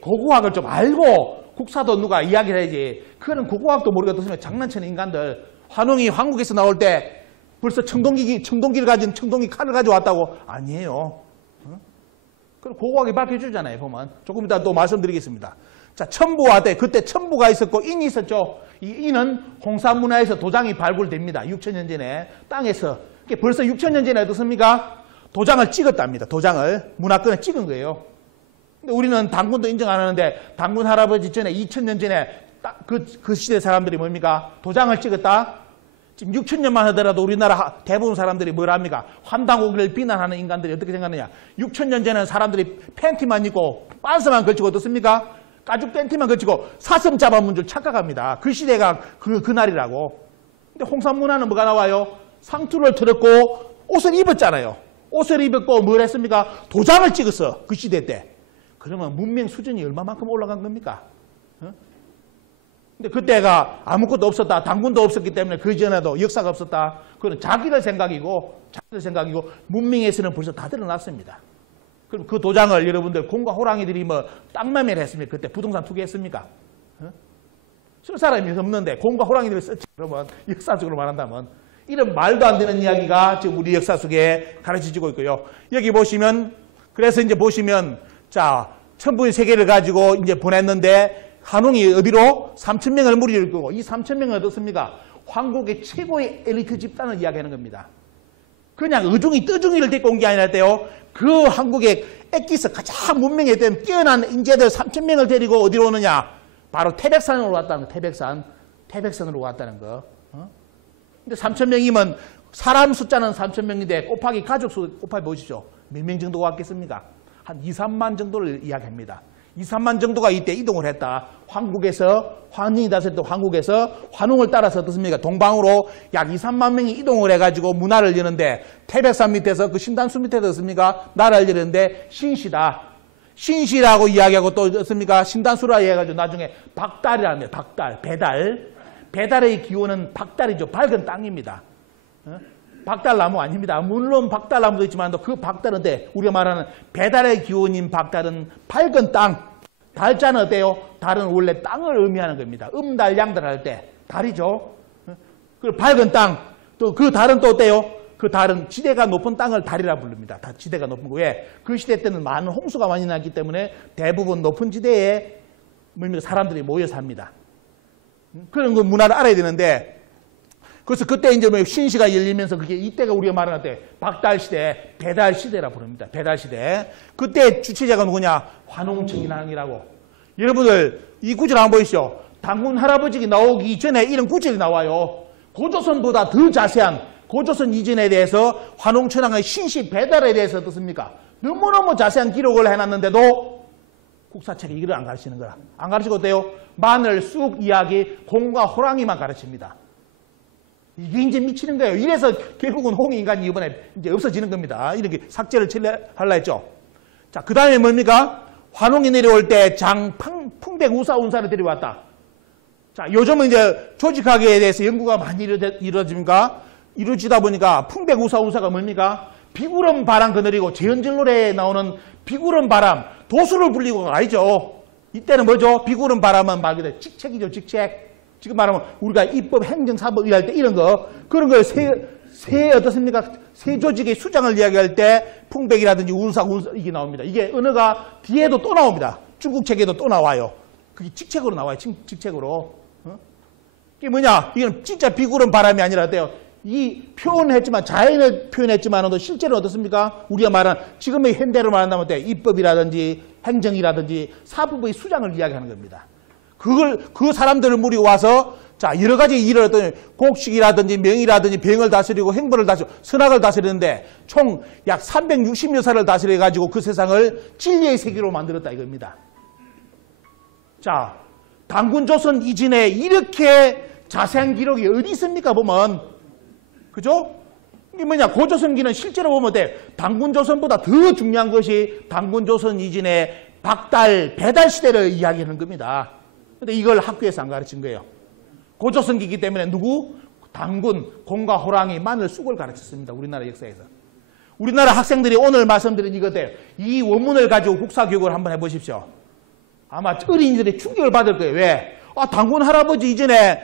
고고학을 좀 알고 국사도 누가 이야기를 해야지. 그런 고고학도 모르겠으면 장난치는 인간들. 환웅이 한국에서 나올 때 벌써 청동기를 가진 청동기 칼을 가져왔다고? 아니에요. 그럼 고고하게 밝혀주잖아요, 보면. 조금 이따 또 말씀드리겠습니다. 자, 천부와 때, 그때 천부가 있었고, 인이 있었죠. 이 인은 홍산문화에서 도장이 발굴됩니다. 6,000년 전에. 땅에서. 벌써 6,000년 전에 어떻습니까? 도장을 찍었답니다. 도장을. 문화권에 찍은 거예요. 근데 우리는 당군도 인정 안 하는데, 당군 할아버지 전에 2,000년 전에 그 시대 사람들이 뭡니까? 도장을 찍었다? 지금 6,000년만 하더라도 우리나라 대부분 사람들이 뭐라 합니까? 환단고기를 비난하는 인간들이 어떻게 생각하느냐? 6,000년 전에는 사람들이 팬티만 입고 빤스만 걸치고 어떻습니까? 가죽 팬티만 걸치고 사슴 잡아문 줄 착각합니다. 그 시대가 그날이라고. 근데 홍산문화는 뭐가 나와요? 상투를 틀었고 옷을 입었잖아요. 옷을 입었고 뭘 했습니까? 도장을 찍었어. 그 시대 때. 그러면 문명 수준이 얼마만큼 올라간 겁니까? 근데 그때가 아무것도 없었다. 당군도 없었기 때문에 그 전에도 역사가 없었다. 그건 자기들 생각이고 문명에서는 벌써 다 드러났습니다. 그럼 그 도장을 여러분들 곰과 호랑이들이 땅매매를 했습니까? 그때 부동산 투기했습니까? 쓸 사람이 없는데 곰과 호랑이들이 썼지. 그러면 역사적으로 말한다면 이런 말도 안 되는 이야기가 지금 우리 역사 속에 가르쳐지고 있고요. 여기 보시면 그래서 이제 보시면 자 천부의 세계를 가지고 이제 보냈는데 환웅이 어디로? 3,000명을 무리를 끄고 이 3,000명은 어떻습니까? 황국의 최고의 엘리트 집단을 이야기하는 겁니다. 그냥 의중이 뜨중이를 데리고 온 게 아니라 때요. 그 한국의 엑기스 가장 문명했던 뛰어난 인재들 3,000명을 데리고 어디로 오느냐? 바로 태백산으로 왔다는 거. 태백산으로 왔다는 거. 근데 3,000명이면 사람 숫자는 3,000명인데 곱하기 가족 수 곱하기 보시죠. 몇 명 정도가 왔겠습니까? 한 2, 3만 정도를 이야기합니다. 2, 3만 정도가 이때 이동을 했다. 황국에서 환인이 다스렸던 황국에서 환웅을 따라서 어떻습니까? 동방으로 약 2, 3만 명이 이동을 해가지고 문화를 여는데 태백산 밑에서 그 신단수 밑에서 어떻습니까? 나라를 여는데 신시다. 신시라고 이야기하고 또 어떻습니까? 신단수라 해가지고 나중에 박달이라는 거예요. 박달, 배달. 배달의 기원은 박달이죠. 밝은 땅입니다. 박달나무 아닙니다. 물론 박달나무도 있지만 그 박달인데 우리가 말하는 배달의 기원인 박달은 밝은 땅. 달자는 어때요? 달은 원래 땅을 의미하는 겁니다. 음달, 양달 할 때 달이죠. 그 밝은 땅. 또 그 달은 또 어때요? 그 달은 지대가 높은 땅을 달이라 부릅니다. 다 지대가 높은 거. 왜? 그 시대 때는 많은 홍수가 많이 났기 때문에 대부분 높은 지대에 사람들이 모여 삽니다. 그런 그 문화를 알아야 되는데, 그래서 그때 이제 뭐 신시가 열리면서 그게 이때가 우리가 말하는 때 박달 시대, 배달 시대라 부릅니다. 배달 시대. 그때 주체자가 누구냐? 환웅청인왕이라고. 여러분들 이 구절 한번 보이시죠? 당군 할아버지가 나오기 전에 이런 구절이 나와요. 고조선보다 더 자세한 고조선 이전에 대해서 환웅천왕의 신시 배달에 대해서 어떻습니까? 너무너무 자세한 기록을 해놨는데도 국사책에 이걸 안 가르치는 거야. 안 가르치고 어때요? 마늘, 쑥 이야기, 곰과 호랑이만 가르칩니다. 이게 이제 미치는 거예요. 이래서 결국은 홍익인간이 이번에 이제 없어지는 겁니다. 이렇게 삭제를 하려 했죠. 자, 그 다음에 뭡니까? 환웅이 내려올 때 풍백우사운사를 데려왔다. 자, 요즘은 이제 조직학에 대해서 연구가 많이 이루어지다 보니까 풍백우사운사가 뭡니까? 비구름 바람 그늘이고 재현절 노래에 나오는 비구름 바람, 도수를 불리고 알죠? 이때는 뭐죠? 비구름 바람은 말 그대로 직책이죠, 직책. 지금 말하면 우리가 입법, 행정, 사법 일할 때 이런 거, 그런 걸 어떻습니까? 세 조직의 수장을 이야기할 때 풍백이라든지 운사 이게 나옵니다. 이게 언어가 뒤에도 또 나옵니다. 중국 책에도 또 나와요. 그게 직책으로 나와요. 직책으로. 이게 뭐냐? 이건 진짜 비구름 바람이 아니라 어때요? 이 표현했지만, 자연을 표현했지만도 실제로 어떻습니까? 우리가 말한, 지금의 현대로 말한다면 어때요? 입법이라든지 행정이라든지 사법의 수장을 이야기하는 겁니다. 그 사람들을 무리고 와서, 자, 여러 가지 일을 어떤 곡식이라든지 명이라든지 병을 다스리고 행벌을 다스리고 선악을 다스리는데 총 약 360여 살을 다스려가지고 그 세상을 진리의 세계로 만들었다 이겁니다. 자, 당군조선 이전에 이렇게 자세한 기록이 어디 있습니까? 보면. 그죠? 이게 뭐냐? 고조선기는 실제로 보면 돼. 당군조선보다 더 중요한 것이 당군조선 이전에 박달, 배달 시대를 이야기하는 겁니다. 근데 이걸 학교에서 안 가르친 거예요. 고조선기이기 때문에 누구? 당군, 곰과 호랑이, 마늘, 쑥을 가르쳤습니다. 우리나라 역사에서. 우리나라 학생들이 오늘 말씀드린 이거대요. 이 원문을 가지고 국사교육을 한번 해보십시오. 아마 어린이들이 충격을 받을 거예요. 왜? 아, 당군 할아버지 이전에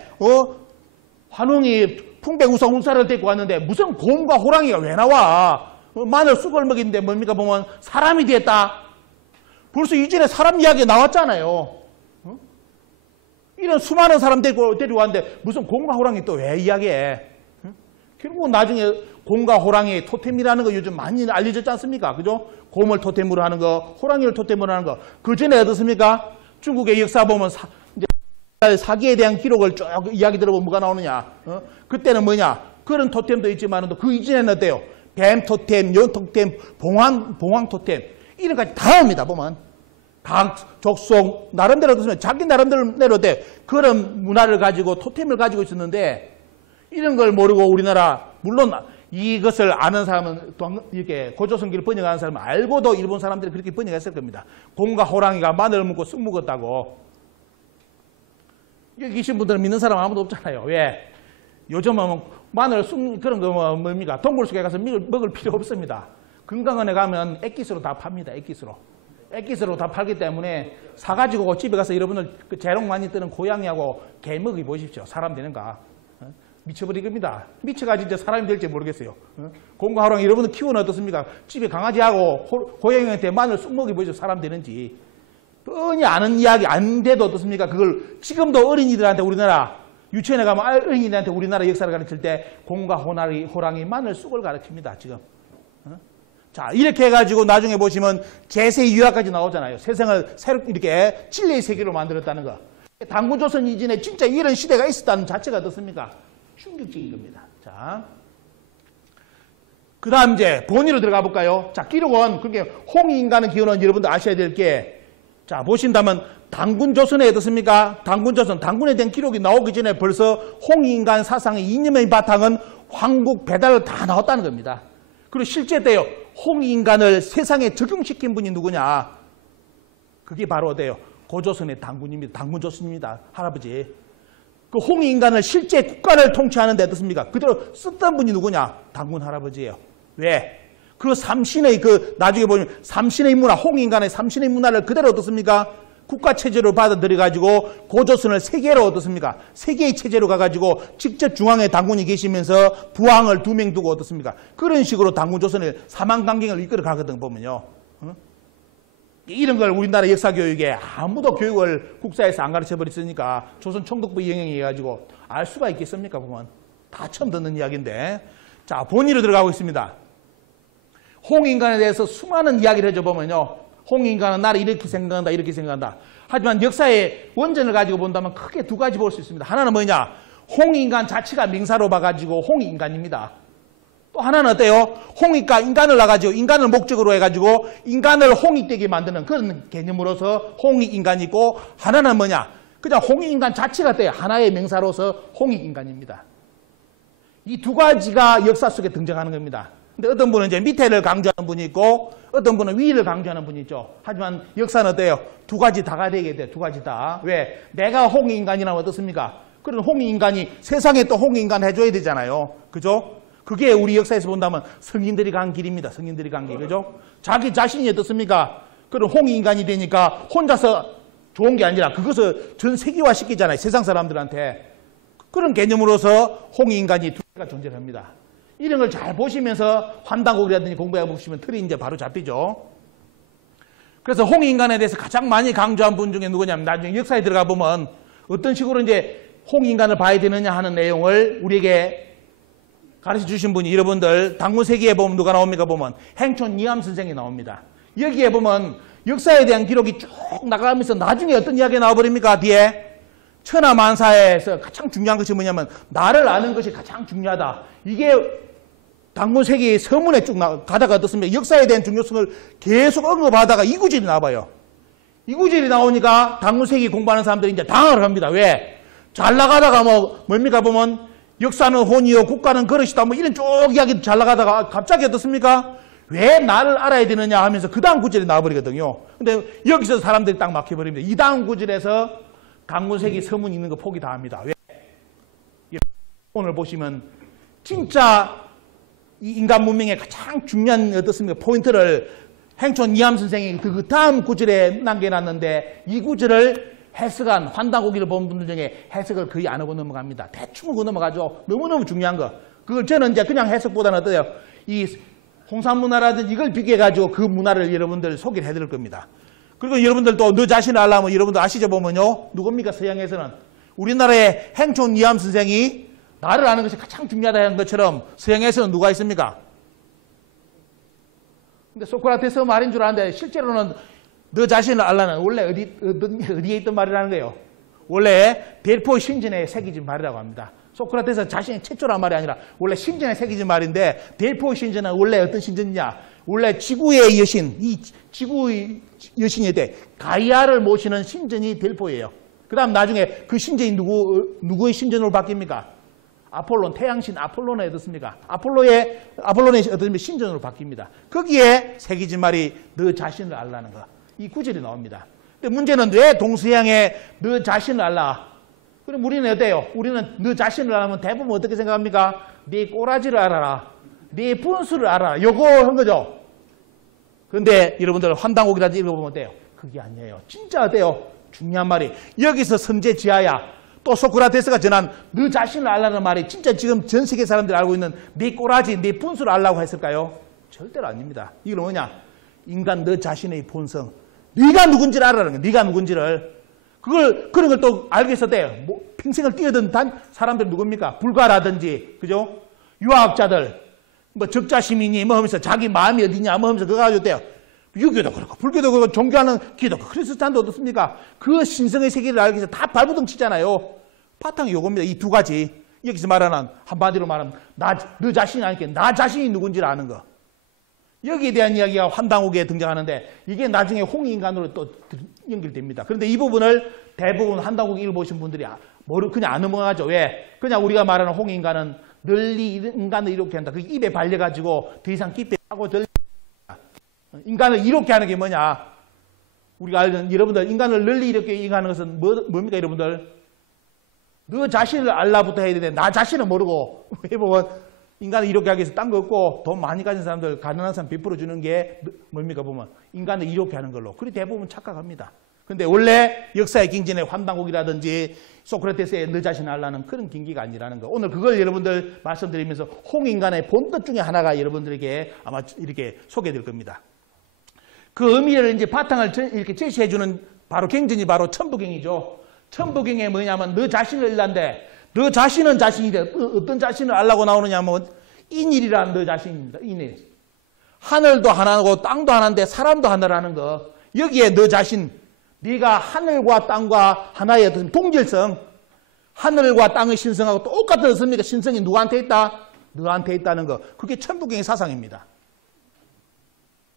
환웅이 풍백우사운사를 데리고 왔는데 무슨 곰과 호랑이가 왜 나와? 마늘, 쑥을 먹이는데 뭡니까? 보면 사람이 됐다. 벌써 이전에 사람 이야기 나왔잖아요. 이런 수많은 사람 데려왔는데 무슨 곰과 호랑이 또 왜 이야기해? 결국은 나중에 곰과 호랑이 토템이라는 거 요즘 많이 알려졌지 않습니까? 그죠? 곰을 토템으로 하는 거, 호랑이를 토템으로 하는 거. 그 전에 어떻습니까? 중국의 역사 보면 이제 사기에 대한 기록을 쭉 이야기 들어보면 뭐가 나오느냐? 그때는 뭐냐? 그런 토템도 있지만 그 이전에는 어때요? 뱀 토템, 연 토템, 봉황 토템 이런 것까지 다 나옵니다. 보면. 각 족속 나름대로 어떻습니까? 자기 나름대로 때 그런 문화를 가지고 토템을 가지고 있었는데 이런 걸 모르고 우리나라 물론 이것을 아는 사람은 이렇게 고조선기를 번역하는 사람은 알고도 일본 사람들이 그렇게 번역했을 겁니다. 곰과 호랑이가 마늘을 먹고 쑥 먹었다고. 여기 계신 분들은 믿는 사람 아무도 없잖아요. 왜? 요즘은 마늘, 쑥 그런 거 뭡니까? 동굴 속에 가서 먹을 필요 없습니다. 건강원에 가면 액기스로 다 팝니다. 액기스로 다 팔기 때문에 사가지고 집에 가서 여러분들 그 재롱 많이 뜨는 고양이하고 개 먹이 보십시오. 사람 되는가? 미쳐버릴 겁니다. 미쳐가지고 이제 사람이 될지 모르겠어요. 곰과 호랑이 여러분들 키우는 어떻습니까? 집에 강아지하고 고양이한테 마늘 쑥 먹이 보십시오. 사람 되는지. 뻔히 아는 이야기 안 돼도 어떻습니까? 그걸 지금도 어린이들한테 우리나라 유치원에 가면 어린이들한테 우리나라 역사를 가르칠 때 곰과 호랑이, 마늘, 쑥을 가르칩니다. 지금. 자, 이렇게 해가지고 나중에 보시면 제세 유학까지 나오잖아요. 세상을 새롭게 이렇게 진리의 세계로 만들었다는 거. 당군조선 이전에 진짜 이런 시대가 있었다는 자체가 어떻습니까? 충격적인 겁니다. 자, 그 다음 이제 본의로 들어가 볼까요? 자, 기록은 그렇게 홍익인간의 기원은 여러분들 아셔야 될 게, 자, 보신다면 당군조선에 어떻습니까? 당군에 대한 기록이 나오기 전에 벌써 홍익인간 사상의 이념의 바탕은 황국 배달을 다 나왔다는 겁니다. 그리고 실제 때요, 홍익인간을 세상에 적용시킨 분이 누구냐? 그게 바로 어때요? 고조선의 당군입니다. 당군 조선입니다. 할아버지. 그 홍익인간을 실제 국가를 통치하는데 어떻습니까? 그대로 썼던 분이 누구냐? 당군 할아버지예요. 왜? 그 삼신의 나중에 보면 삼신의 문화, 홍익인간의 삼신의 문화를 그대로 어떻습니까? 국가 체제로 받아들여가지고 고조선을 세계로 어떻습니까? 세계의 체제로 가가지고 직접 중앙에 당군이 계시면서 부왕을 2명 두고 어떻습니까? 그런 식으로 당군 조선을 사망강경을 이끌어 가거든 보면요. 이런 걸 우리나라 역사 교육에 아무도 교육을 국사에서 안 가르쳐 버렸으니까 조선 총독부 영향이 해가지고 알 수가 있겠습니까? 보면 다 처음 듣는 이야기인데, 자 본의로 들어가고 있습니다. 홍익인간에 대해서 수많은 이야기를 해줘 보면요, 홍익인간은 나를 이렇게 생각한다, 이렇게 생각한다. 하지만 역사의 원전을 가지고 본다면 크게 2가지 볼 수 있습니다. 하나는 뭐냐? 홍익인간 자체가 명사로 봐가지고 홍익인간입니다. 또 하나는 어때요? 홍익과 인간을 놔가지고 인간을 목적으로 해가지고 인간을 홍익되게 만드는 그런 개념으로서 홍익인간이 있고, 하나는 뭐냐? 그냥 홍익인간 자체가 어때요? 하나의 명사로서 홍익인간입니다. 이 2가지가 역사 속에 등장하는 겁니다. 근데 어떤 분은 이제 밑에를 강조하는 분이 있고 어떤 분은 위를 강조하는 분이 있죠. 하지만 역사는 어때요? 2가지 다가 되게 돼요. 2가지 다. 왜? 내가 홍익인간이라면 어떻습니까? 그런 홍익인간이 세상에 또 홍익인간 해줘야 되잖아요. 그죠? 그게 우리 역사에서 본다면 성인들이 간 길입니다. 성인들이 간 길. 그죠? 자기 자신이 어떻습니까? 그런 홍익인간이 되니까 혼자서 좋은 게 아니라 그것을 전 세계화 시키잖아요. 세상 사람들한테. 그런 개념으로서 홍익인간이 2개가 존재합니다. 이런 걸 잘 보시면서 환단곡이라든지 공부해 보시면 틀이 이제 바로 잡히죠. 그래서 홍익인간에 대해서 가장 많이 강조한 분 중에 누구냐면 나중에 역사에 들어가 보면 어떤 식으로 이제 홍익인간을 봐야 되느냐 하는 내용을 우리에게 가르쳐 주신 분이 여러분들 당군세기에 보면 누가 나옵니까? 보면 행촌 이암 선생이 나옵니다. 여기에 보면 역사에 대한 기록이 쭉 나가면서 나중에 어떤 이야기가 나와버립니까? 뒤에 천하만사에서 가장 중요한 것이 뭐냐면 나를 아는 것이 가장 중요하다. 이게 당군세기의 서문에 쭉 가다가 어떻습니까? 역사에 대한 중요성을 계속 언급하다가 이 구절이 나와봐요. 이 구절이 나오니까 당군세기 공부하는 사람들이 이제 당황을 합니다. 왜? 잘 나가다가 뭡니까? 보면 역사는 혼이요 국가는 그릇이다 뭐 이런 쭉 이야기 잘 나가다가 갑자기 어떻습니까? 왜 나를 알아야 되느냐 하면서 그 다음 구절이 나와버리거든요. 근데 여기서 사람들이 딱 막혀버립니다. 이 다음 구절에서 당군세기 서문 있는 거 포기 다 합니다. 왜? 오늘 보시면 진짜 이 인간 문명의 가장 중요한 어떻습니까? 포인트를 행촌 이암 선생이 그 다음 구절에 남겨놨는데 이 구절을 해석한 환단고기를 본 분들 중에 해석을 거의 안 하고 넘어갑니다. 대충 하고 넘어가죠. 너무너무 중요한 거. 그걸 저는 이제 그냥 해석보다는 어때요? 이 홍산문화라든지 이걸 비교해가지고 그 문화를 여러분들 소개를 해드릴 겁니다. 그리고 여러분들 또 너 자신을 알려면 여러분들 아시죠? 보면요. 누굽니까? 서양에서는. 우리나라의 행촌 이암 선생이 나를 아는 것이 가장 중요하다는 것처럼 서양에서는 누가 있습니까? 근데 소크라테스 말인 줄 아는데 실제로는 너 자신을 알라는 원래 어디에 있던 말이라는 거예요. 원래 델포 신전에 새겨진 말이라고 합니다. 소크라테스 자신이 최초란 말이 아니라 원래 신전에 새겨진 말인데 델포 신전은 원래 어떤 신전이냐? 원래 지구의 여신, 이 지구의 여신에 대해 가이아를 모시는 신전이 델포예요. 그 다음 나중에 그 신전이 누구의 신전으로 바뀝니까? 아폴론, 태양신 아폴론에 어떻습니까? 아폴론의 어떤 신전으로 바뀝니다. 거기에 새겨진 말이 너 자신을 알라는 거. 이 구절이 나옵니다. 근데 문제는 왜 동서양에 너 자신을 알라? 그럼 우리는 어때요? 우리는 너 자신을 알면 대부분 어떻게 생각합니까? 네 꼬라지를 알아라. 네 분수를 알아라. 요거 한 거죠. 그런데 여러분들 환단곡이라든지 읽어보면 어때요? 그게 아니에요. 진짜 어때요? 중요한 말이 여기서 선제지하야. 또 소크라테스가 전한 너 자신을 알라는 말이 진짜 지금 전 세계 사람들이 알고 있는 네 꼬라지, 네 분수를 알라고 했을까요? 절대로 아닙니다. 이건 뭐냐? 인간 너 자신의 본성. 네가 누군지를 알아라는 거야. 네가 누군지를. 그런 걸 또 알게 했을 때 평생을 뛰어든 사람들 누굽니까? 불가라든지, 그죠? 유학자들, 적자시민이 하면서 자기 마음이 어디냐 하면서 그거 가지고 어때요? 유교도 그렇고 불교도 그렇고 종교하는 기독, 크리스찬도 어떻습니까? 그 신성의 세계를 알기 위해서 다 발버둥 치잖아요. 바탕이 요겁니다. 이 2가지. 여기서 말하는 한마디로 말하면 너 자신이 아니까 나 자신이 누군지를 아는 거. 여기에 대한 이야기가 환단옥에 등장하는데 이게 나중에 홍익인간으로 또 연결됩니다. 그런데 이 부분을 대부분 환단옥 읽어보신 분들이 그냥 안 넘어가죠. 왜? 그냥 우리가 말하는 홍익인간은 널리 인간을 이렇게 한다. 그 입에 발려가지고 더 이상 깊이 하고 인간을 이렇게 하는 게 뭐냐? 우리가 알는 여러분들 인간을 널리 이렇게 인하는 것은 뭡니까 여러분들? 너 자신을 알라부터 해야 되는데 나 자신을 모르고 해보면 인간을 이렇게 하기 위해서 딴 거 없고 돈 많이 가진 사람들 가난한 사람 베풀어 주는 게 뭡니까 보면 인간을 이렇게 하는 걸로 그렇게 대부분 착각합니다. 근데 원래 역사의 경전의 환단곡이라든지 소크라테스의 너 자신을 알라는 그런 경기가 아니라는 거. 오늘 그걸 여러분들 말씀드리면서 홍인간의 본뜻 중에 하나가 여러분들에게 아마 이렇게 소개될 겁니다. 그 의미를 이제 바탕을 이렇게 제시해주는 바로 경전이 바로 천부경이죠. 천부경에 뭐냐면 너 자신을 알란데 너 자신은 자신인데 어떤 자신을 알라고 나오느냐 하면 인일이라는 너 자신입니다. 인일. 하늘도 하나고 땅도 하나인데 사람도 하나라는 거. 여기에 너 자신, 네가 하늘과 땅과 하나의 어떤 동질성, 하늘과 땅의 신성하고 똑같은 어떻습니까? 신성이 누구한테 있다? 너한테 있다는 거. 그게 천부경의 사상입니다.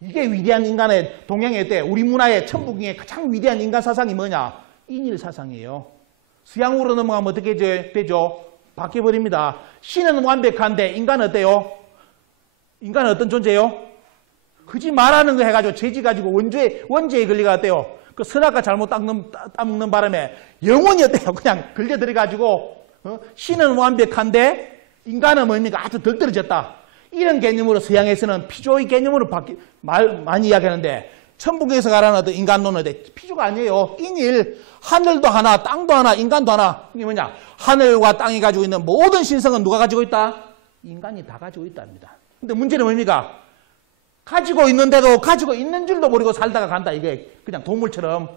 이게 위대한 인간의 동양의 때 우리 문화의 천부경의 가장 위대한 인간 사상이 뭐냐? 인일 사상이에요. 서양으로 넘어가면 어떻게 되죠? 바뀌어버립니다. 신은 완벽한데 인간은 어때요? 인간은 어떤 존재예요? 거짓말하는 거 해가지고 죄지 가지고 원죄에 걸리가 어때요? 그 선악과 잘못 따먹는 바람에 영혼이 어때요? 그냥 걸려 들어가지고 신은 완벽한데 인간은 뭡니까? 아주 덜 떨어졌다. 이런 개념으로 서양에서는 피조의 개념으로 많이 이야기하는데 천부경에서 가라는 어떤 인간론은 피조가 아니에요. 인일. 하늘도 하나, 땅도 하나, 인간도 하나. 이게 뭐냐? 하늘과 땅이 가지고 있는 모든 신성은 누가 가지고 있다? 인간이 다 가지고 있답니다. 근데 문제는 뭡니까? 가지고 있는데도 가지고 있는 줄도 모르고 살다가 간다. 이게 그냥 동물처럼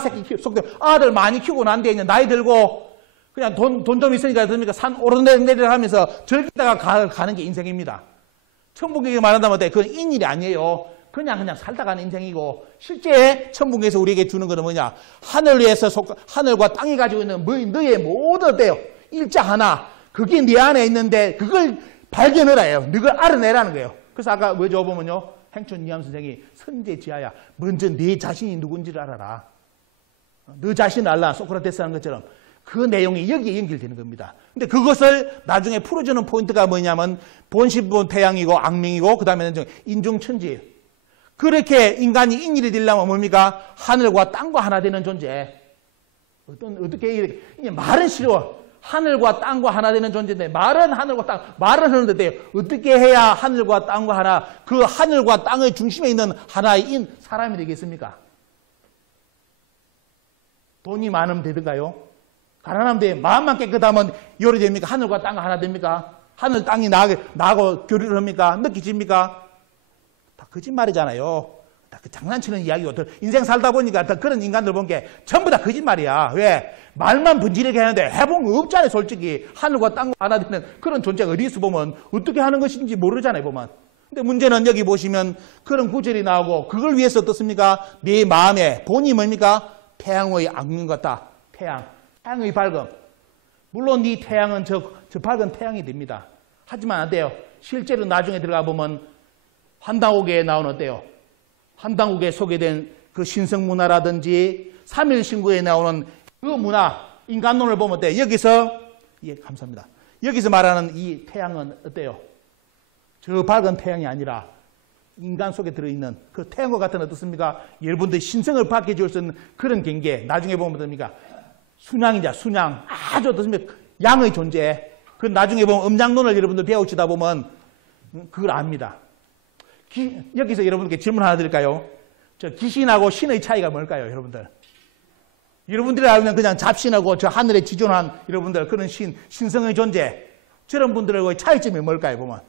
새끼 키우고 아들 많이 키우고 난 뒤에 나이 들고 그냥 돈 좀 있으니까 듭니까? 산 오르내리를 하면서 즐기다가 가는 게 인생입니다. 천부경이 말한다면 그건 인일이 아니에요. 그냥 살다 가는 인생이고 실제 천부경에서 우리에게 주는 것은 뭐냐? 하늘 위에서 하늘과 땅이 가지고 있는 너의 모든 어때요? 일자 하나. 그게 네 안에 있는데 그걸 발견하라요. 그걸 알아내라는 거예요. 그래서 아까 뭐 보면요. 행촌 이함 선생이 선제지하야. 먼저 네 자신이 누군지를 알아라. 너 자신을 알라. 소크라테스 하는 것처럼 그 내용이 여기에 연결되는 겁니다. 근데 그것을 나중에 풀어주는 포인트가 뭐냐면 본신본 태양이고 악명이고 그 다음에는 인중천지. 그렇게 인간이 인일이 되려면 뭡니까? 하늘과 땅과 하나 되는 존재. 어떻게 말은 싫어. 하늘과 땅과 하나 되는 존재인데 말은 하늘과 땅, 말은 하는데 어떻게 해야 하늘과 땅과 하나, 그 하늘과 땅의 중심에 있는 하나의 사람이 되겠습니까? 돈이 많으면 되든가요? 가난하면 돼. 마음만 깨끗하면 열이 됩니까? 하늘과 땅과 하나 됩니까? 하늘 땅이 나하고 교류를 합니까? 느끼십니까? 다 거짓말이잖아요. 다 그 장난치는 이야기고 인생 살다 보니까 다 그런 인간들 본 게 전부 다 거짓말이야. 왜? 말만 분지르게 하는데 해본 거 없잖아요. 솔직히 하늘과 땅과 하나 되는 그런 존재가 어디서 보면 어떻게 하는 것인지 모르잖아요. 보면. 근데 문제는 여기 보시면 그런 구절이 나오고 그걸 위해서 어떻습니까? 네 마음에 본이 뭡니까? 태양의 악명 같다. 태양의 밝음. 물론 이 태양은 저 밝은 태양이 됩니다. 하지만 안 돼요. 실제로 나중에 들어가 보면 환당옥에 나온 어때요? 환당옥에 소개된 그 신성문화라든지 삼일신구에 나오는 그 문화, 인간론을 보면 어때요? 여기서, 감사합니다. 여기서 말하는 이 태양은 어때요? 저 밝은 태양이 아니라 인간 속에 들어있는 그 태양과 같은 어떻습니까? 여러분들 신성을 받게 줄 수 있는 그런 경계. 나중에 보면 어떻습니까? 순양. 아주 어떻습니까? 양의 존재. 그 나중에 보면 음양론을 여러분들 배우시다 보면 그걸 압니다. 여기서 여러분께 질문 하나 드릴까요? 저 귀신하고 신의 차이가 뭘까요, 여러분들? 여러분들이 알면 그냥 잡신하고 저 하늘에 지존한 여러분들 그런 신성의 존재. 저런 분들의 차이점이 뭘까요, 보면?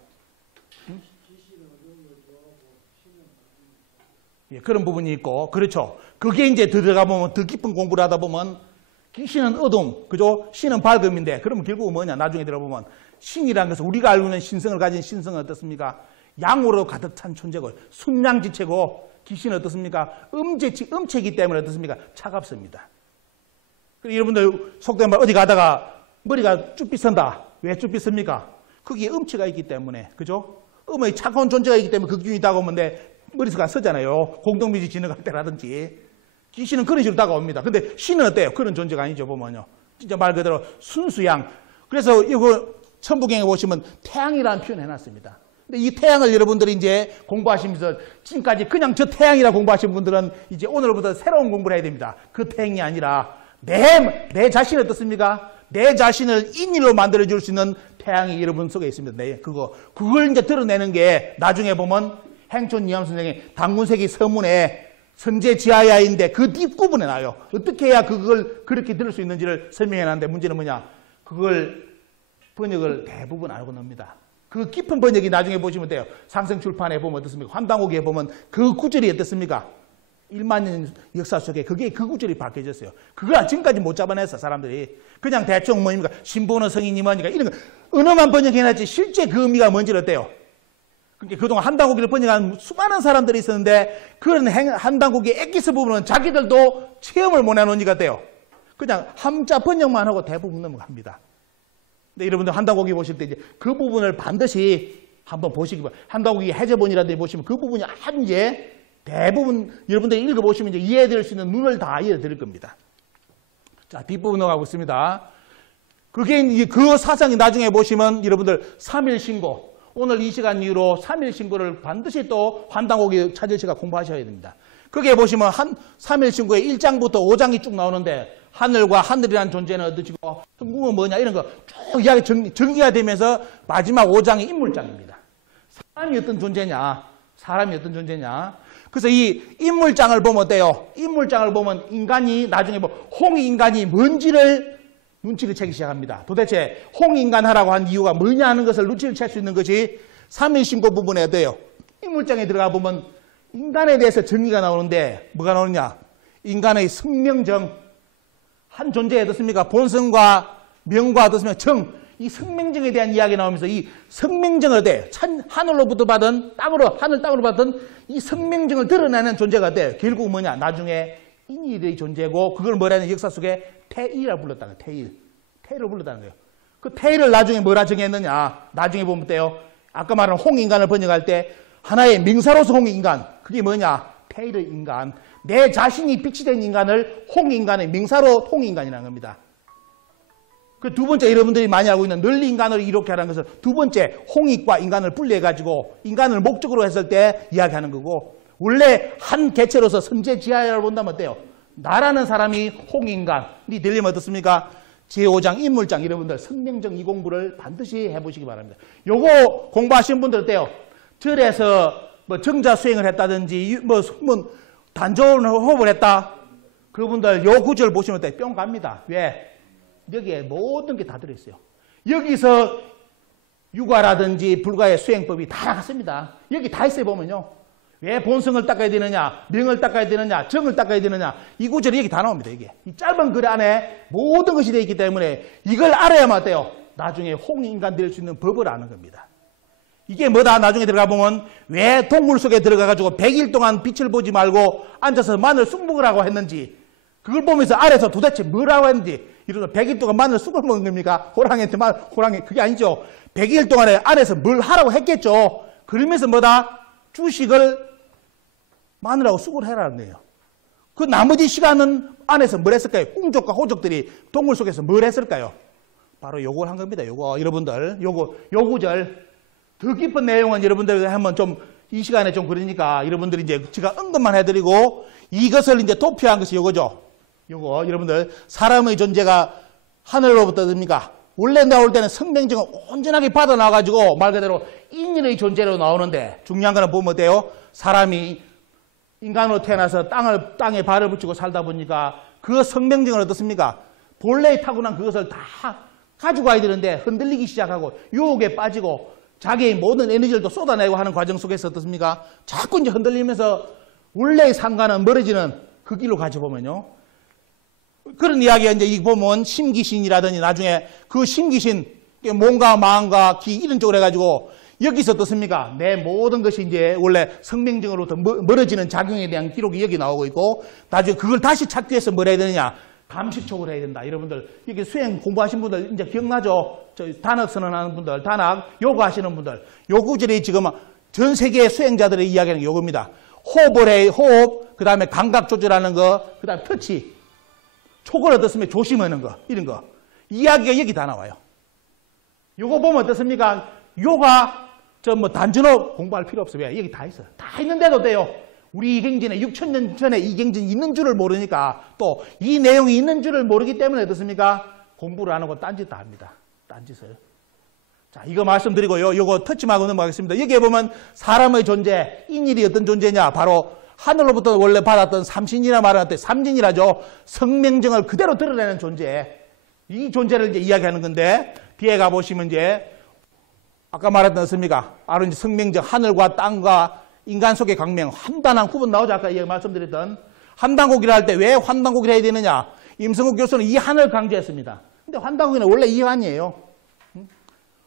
그런 부분이 있고, 그렇죠. 그게 이제 들어가 보면 더 깊은 공부를 하다 보면 귀신은 어둠, 그죠? 신은 밝음인데, 그러면 결국은 뭐냐? 나중에 들어보면 신이라는 것은 우리가 알고 있는 신성을 가진 신성은 어떻습니까? 양으로 가득 찬 존재고 순양지체고 귀신은 어떻습니까? 음체이기 때문에 어떻습니까? 차갑습니다. 여러분들 속된 말 어디 가다가 머리가 쭉 빗선다. 왜 쭉 빗습니까? 거기에 음체가 있기 때문에. 그죠? 음의 차가운 존재가 있기 때문에 그 기운이 다가오는데 머리수가 서잖아요. 공동묘지 지나갈 때라든지. 귀신은 그런 식으로 다가옵니다. 근데 신은 어때요? 그런 존재가 아니죠. 보면요. 진짜 말 그대로 순수양. 그래서 이거 천부경에 보시면 태양이라는 표현 해놨습니다. 근데 이 태양을 여러분들이 이제 공부하시면서 지금까지 그냥 저 태양이라 공부하신 분들은 이제 오늘부터 새로운 공부를 해야 됩니다. 그 태양이 아니라 내 자신이 어떻습니까? 내 자신을 인일로 만들어줄 수 있는 태양이 여러분 속에 있습니다. 네, 그걸 이제 드러내는 게 나중에 보면 행촌 이함 선생의 단군세기 서문에 선제지하야인데 그 뒷부분에 나와요. 어떻게 해야 그걸 그렇게 들을 수 있는지를 설명해 놨는데 문제는 뭐냐? 그걸 번역을 대부분 알고 놉니다. 그 깊은 번역이 나중에 보시면 돼요. 상승출판에 보면 어떻습니까? 환단고기에 보면 그 구절이 어떻습니까? 1만 년 역사 속에 그 구절이 밝혀졌어요. 그걸 지금까지 못 잡아냈어, 사람들이. 그냥 대충 뭐입니까? 신보는 성인이 뭐니까 이런 거 언어만 번역해놨지 실제 그 의미가 뭔지를 어때요? 그러니까 그동안 한단고기를 번역한 수많은 사람들이 있었는데 그런 한단고기의 엑기스 부분은 자기들도 체험을 못 해놓은 것 같아요. 그냥 함자 번역만 하고 대부분 넘어갑니다. 근데 여러분들 한단고기 보실 때 이제 그 부분을 반드시 한번 보시기 바랍니다. 한단고기 해제본이라든지 보시면 그 부분이 아주 이제 대부분 여러분들이 읽어보시면 이제 이해될 수 있는 눈을 다 이해드릴 겁니다. 자, 뒷부분 넘어가고 있습니다. 그게 그 사상이 나중에 보시면 여러분들 3일 신고, 오늘 이 시간 이후로 3일 신고를 반드시 또 환단고기 찾을 시간 공부하셔야 됩니다. 거기에 보시면 3일 신고의 1장부터 5장이 쭉 나오는데 하늘과 하늘이라는 존재는 어떠시고 천국은 뭐냐 이런 거 쭉 이야기 전기가 되면서 마지막 5장이 인물장입니다. 사람이 어떤 존재냐, 사람이 어떤 존재냐. 그래서 이 인물장을 보면 어때요? 인물장을 보면 인간이 나중에 홍인간이 뭔지를 눈치를 채기 시작합니다. 도대체 홍인간 하라고 한 이유가 뭐냐 하는 것을 눈치를 챌 수 있는 것이 3일 신고 부분에 어때요? 인물장에 들어가 보면 인간에 대해서 정의가 나오는데 뭐가 나오느냐? 인간의 성명정. 한 존재에 어떻습니까? 본성과 명과 어떻습니까? 정. 이 성명정에 대한 이야기 나오면서 이 성명정을 어때요? 하늘로부터 받은 하늘 땅으로 받은 이 성명정을 드러내는 존재가 어때요? 결국 뭐냐? 나중에 인일의 존재고 그걸 뭐라는 역사 속에 태일이라고 불렀다는 거예요. 태일을 불렀다는 거예요. 그 태일을 나중에 뭐라 정했느냐? 나중에 보면 어때요? 아까 말한 홍인간을 번역할 때 하나의 명사로서 홍인간. 그게 뭐냐? 태일의 인간. 내 자신이 빛이 된 인간을 홍인간의 명사로 홍인간이라는 겁니다. 그 두 번째 여러분들이 많이 알고 있는 널리 인간을 이렇게 하라는 것은 두 번째 홍익과 인간을 분리해가지고 인간을 목적으로 했을 때 이야기하는 거고 원래 한 개체로서 선제지하야를 본다면 어때요? 나라는 사람이 홍인간이 들리면 어떻습니까? 제5장 인물장 여러분들 성명정 이 공부를 반드시 해보시기 바랍니다. 요거 공부하시는 분들 어때요? 절에서 뭐 정자 수행을 했다든지 뭐 단조를 호흡을 했다. 그분들 요 구절 보시면 어때요? 뿅 갑니다. 왜? 여기에 모든 게 다 들어있어요. 여기서 육아라든지 불가의 수행법이 다 나갔습니다. 여기 다 있어요 보면요. 왜 본성을 닦아야 되느냐, 명을 닦아야 되느냐, 정을 닦아야 되느냐 이 구절이 여기 다 나옵니다. 이게 이 짧은 글 안에 모든 것이 되어 있기 때문에 이걸 알아야만 어때요? 나중에 홍인간 될 수 있는 법을 아는 겁니다. 이게 뭐다? 나중에 들어가 보면 왜 동굴 속에 들어가가지고 100일 동안 빛을 보지 말고 앉아서 마늘 쑥먹을 하고 했는지 그걸 보면서 아래서 도대체 뭐라고 했는지 이러면 100일 동안 마늘 쑥을 먹은 겁니까? 호랑이 그게 아니죠. 100일 동안에 안에서 뭘 하라고 했겠죠. 그러면서 뭐다? 주식을 마늘하고 쑥을 해라는 거예요. 그 나머지 시간은 안에서 뭘 했을까요? 웅족과 호족들이 동굴 속에서 뭘 했을까요? 바로 요걸 한 겁니다. 요거 여러분들 요 구절 더 깊은 내용은 여러분들 한번 좀 이 시간에 좀 그러니까 여러분들이 이제 제가 언급만 해드리고 이것을 이제 도피한 것이 요거죠. 요거 여러분들 사람의 존재가 하늘로부터 듭니까? 원래 나올 때는 성명정을 온전하게 받아 나가지고 말 그대로 인일의 존재로 나오는데 중요한 거는 보면 어때요? 사람이 인간으로 태어나서 땅에 발을 붙이고 살다 보니까 그 성명정을 어떻습니까? 본래에 타고난 그것을 다 가지고 와야 되는데 흔들리기 시작하고 유혹에 빠지고 자기의 모든 에너지를 또 쏟아내고 하는 과정 속에서 어떻습니까? 자꾸 이제 흔들리면서 원래의 상과는 멀어지는 그 길로 같이 보면요. 그런 이야기가 이제 보면 심기신이라든지 나중에 그 심기신, 몸과 마음과 기 이런 쪽으로 해가지고 여기서 어떻습니까? 내 모든 것이 이제 원래 성명정으로부터 멀어지는 작용에 대한 기록이 여기 나오고 있고 나중에 그걸 다시 찾기 위해서 뭘 해야 되느냐? 감식촉을 해야 된다. 여러분들, 여기 수행 공부하신 분들 이제 기억나죠? 단학 선언하는 분들, 단학, 요가 하시는 분들. 요 구절이 지금 전 세계 수행자들의 이야기는 요겁니다. 호흡을 해, 호흡, 그 다음에 감각 조절하는 거, 그 다음에 터치. 촉을 어떻습니까? 조심하는 거, 이런 거. 이야기가 여기 다 나와요. 요거 보면 어떻습니까? 요가 저 뭐 단전업 공부할 필요 없어요. 왜? 여기 다 있어요. 다 있는데도 돼요. 우리 이경진에 6,000년 전에 이경진이 있는 줄을 모르니까 또 이 내용이 있는 줄을 모르기 때문에 어떻습니까? 공부를 안 하고 딴짓 다 합니다. 딴짓을. 자, 이거 말씀드리고요. 이거 터치하고 넘어가겠습니다. 여기에 보면 사람의 존재, 인일이 어떤 존재냐? 바로 하늘로부터 원래 받았던 삼신이라 말할 때 삼진이라죠. 성명정을 그대로 드러내는 존재. 이 존재를 이제 이야기하는 건데 뒤에 가보시면 이제 아까 말했던 어떻습니까? 바로 이제 성명정, 하늘과 땅과 인간 속의 강명, 환단한 구분 나오죠. 아까 말씀드렸던 환단곡이라 할 때 왜 환단곡이라 해야 되느냐? 임성욱 교수는 이 한을 강조했습니다. 근데 환단곡은 원래 이 한이에요.